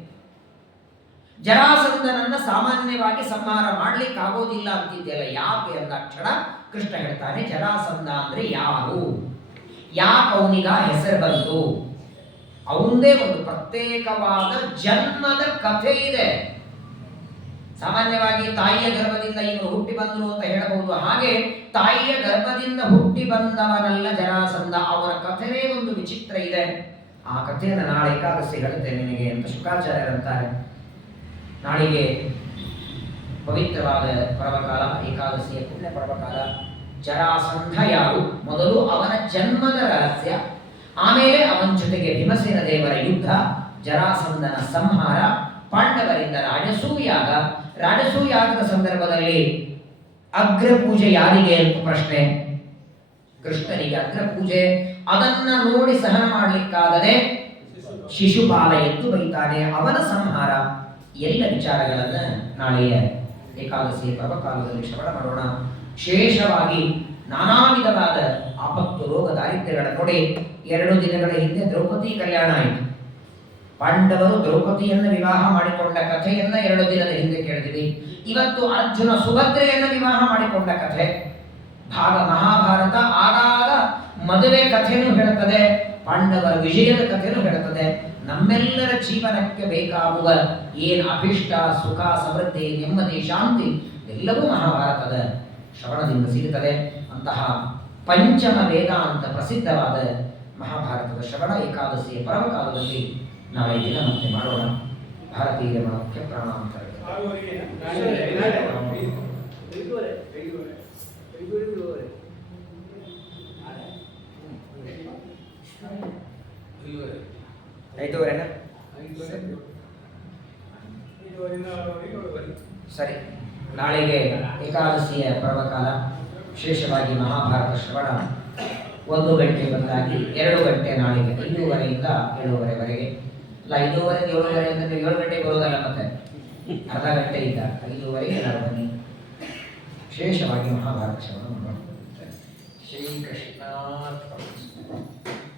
ಜರಾಸಂಧನನ್ನ ಸಾಮಾನ್ಯವಾಗಿ ಸಂಹಾರ ಮಾಡ್ಲಿಕ್ಕೆ ಆಗೋದಿಲ್ಲ ಅಂತಿದ್ದೆಲ್ಲ, ಯಾಕೆ ಅಂದಾಕ್ಷಣ ಕೃಷ್ಣ ಹೇಳ್ತಾನೆ, ಜರಾಸಂಧ ಅಂದ್ರೆ ಯಾರು, ಯಾಕೆ ಅವನಿಗ ಹೆಸರು ಬಂತು, ಅವನದೇ ಒಂದು ಪ್ರತ್ಯೇಕವಾದ ಜನ್ಮದ ಕಥೆ ಇದೆ. ಸಾಮಾನ್ಯವಾಗಿ ತಾಯಿಯ ಗರ್ಭದಿಂದ ಇವನು ಹುಟ್ಟಿ ಬಂದರು ಅಂತ ಹೇಳಬಹುದು. ಹಾಗೆ ತಾಯಿಯ ಗರ್ಭದಿಂದ ಹುಟ್ಟಿ ಬಂದವನಲ್ಲ ಜರಾಸಂಧ, ಅವರ ಕಥೆನೇ ಒಂದು ವಿಚಿತ್ರ ಇದೆ. ಆ ಕಥೆಯನ್ನು ನಾಳೆ ಏಕಾದಶಿ ಹೇಳುತ್ತೇನೆ ನಿನಗೆ ಅಂತ ಶುಕಾಚಾರ್ಯರಂತಾರೆ. ನಾಳೆಗೆ ಪವಿತ್ರವಾದ ಪರ್ವಕಾಲ, ಏಕಾದಶಿಯ ಪುಣ್ಯ ಪರ್ವಕಾಲ. ಜರಾಸಂಧ ಯಾರು, ಮೊದಲು ಅವನ ಜನ್ಮದ ರಹಸ್ಯ, ಆಮೇಲೆ ಅವನ ಜೊತೆಗೆ ಭೀಮಸೇನ ದೇವರ ಯುದ್ಧ, ಜರಾಸಂಧನ ಸಂಹಾರ, ಪಾಂಡವರಿಂದ ರಾಜಸೂಯಾಗ, ರಾಜಸೂಯಾಗದ ಸಂದರ್ಭದಲ್ಲಿ ಅಗ್ರ ಪೂಜೆ ಯಾರಿಗೆ ಅಂತ ಪ್ರಶ್ನೆ. ಕೃಷ್ಣನಿಗೆ ಅಗ್ರ ಪೂಜೆ, ಅದನ್ನ ನೋಡಿ ಸಹನ ಮಾಡಲಿಕ್ಕಾಗದೆ ಶಿಶುಪಾಲ ಎದ್ದು ಬೈತಾನೆ, ಅವನ ಸಂಹಾರ. ಎಲ್ಲ ವಿಚಾರಗಳನ್ನ ನಾಳೆಯ ಏಕಾದಶಿ ಪರ್ವಕಾಲದಲ್ಲಿ ಶ್ರವಣ ಮಾಡೋಣ. ವಿಶೇಷವಾಗಿ ನಾನಾ ವಿಧವಾದ ಆಪತ್ತು, ರೋಗ, ದಾರಿದ್ರ್ಯಗಳ ನೋಡಿ. 2 ದಿನಗಳ ಹಿಂದೆ ದ್ರೌಪದಿ ಕಲ್ಯಾಣ ಆಯಿತು. ಪಾಂಡವರು ದ್ರೌಪದಿಯನ್ನು ವಿವಾಹ ಮಾಡಿಕೊಂಡ ಕಥೆಯನ್ನ 2 ದಿನದ ಹಿಂದೆ ಕೇಳಿದ್ವಿ. ಇವತ್ತು ಅರ್ಜುನ ಸುಭದ್ರೆಯನ್ನು ವಿವಾಹ ಮಾಡಿಕೊಂಡ ಕಥೆ. ಮಹಾಭಾರತ ಆಗಾಗ ಮದುವೆ ಕಥೆನೂ ಹೇಳುತ್ತದೆ, ಪಾಂಡವರ ವಿಜಯದ ಕಥೆನೂ ಹೇಳುತ್ತದೆ. ನಮ್ಮೆಲ್ಲರ ಜೀವನಕ್ಕೆ ಬೇಕಾಗುವ ಏನು ಅಭಿಷ್ಟ, ಸುಖ, ಸಮೃದ್ಧಿ, ನೆಮ್ಮದಿ, ಶಾಂತಿ ಎಲ್ಲವೂ ಮಹಾಭಾರತದ ಶ್ರವಣದಿಂದ ಸಿಗುತ್ತದೆ. ಅಂತಹ ಪಂಚಮ ವೇದ ಅಂತ ಪ್ರಸಿದ್ಧವಾದ ಮಹಾಭಾರತದ ಶ್ರವಣ ಏಕಾದಶಿಯ ಪರ್ವಕಾಲದಲ್ಲಿ ನಾಳೆ ದಿನ ಮತ್ತೆ ಮಾಡೋಣ. ಭಾರತೀಯ ಮುಖ್ಯ ಪ್ರಾಣಾಂತರ ಸರಿ. ನಾಳೆಗೆ ಏಕಾದಶಿಯ ಪರ್ವಕಾಲ, ವಿಶೇಷವಾಗಿ ಮಹಾಭಾರತ ಶ್ರವಣ 1 ಗಂಟೆ ಬದಲಾಗಿ 2 ಗಂಟೆ ನಾಳೆಗೆ 5:30ಯಿಂದ 7:30ವರೆಗೆ. ಅಲ್ಲ, 5:30 7:30 ಅಂದರೆ 7 ಗಂಟೆಗೆ ಬರೋದಲ್ಲ, ಮತ್ತೆ ಅರ್ಧ ಗಂಟೆಯಿಂದ 5:30 ಎಲ್ಲರೂ ಬನ್ನಿ. ವಿಶೇಷವಾಗಿ ಮಹಾಭಾರತ ಶ್ರವಣ ಮಾಡೋಣ. ಶ್ರೀಕೃಷ್ಣಾರ್ಪಣಮಸ್ತು.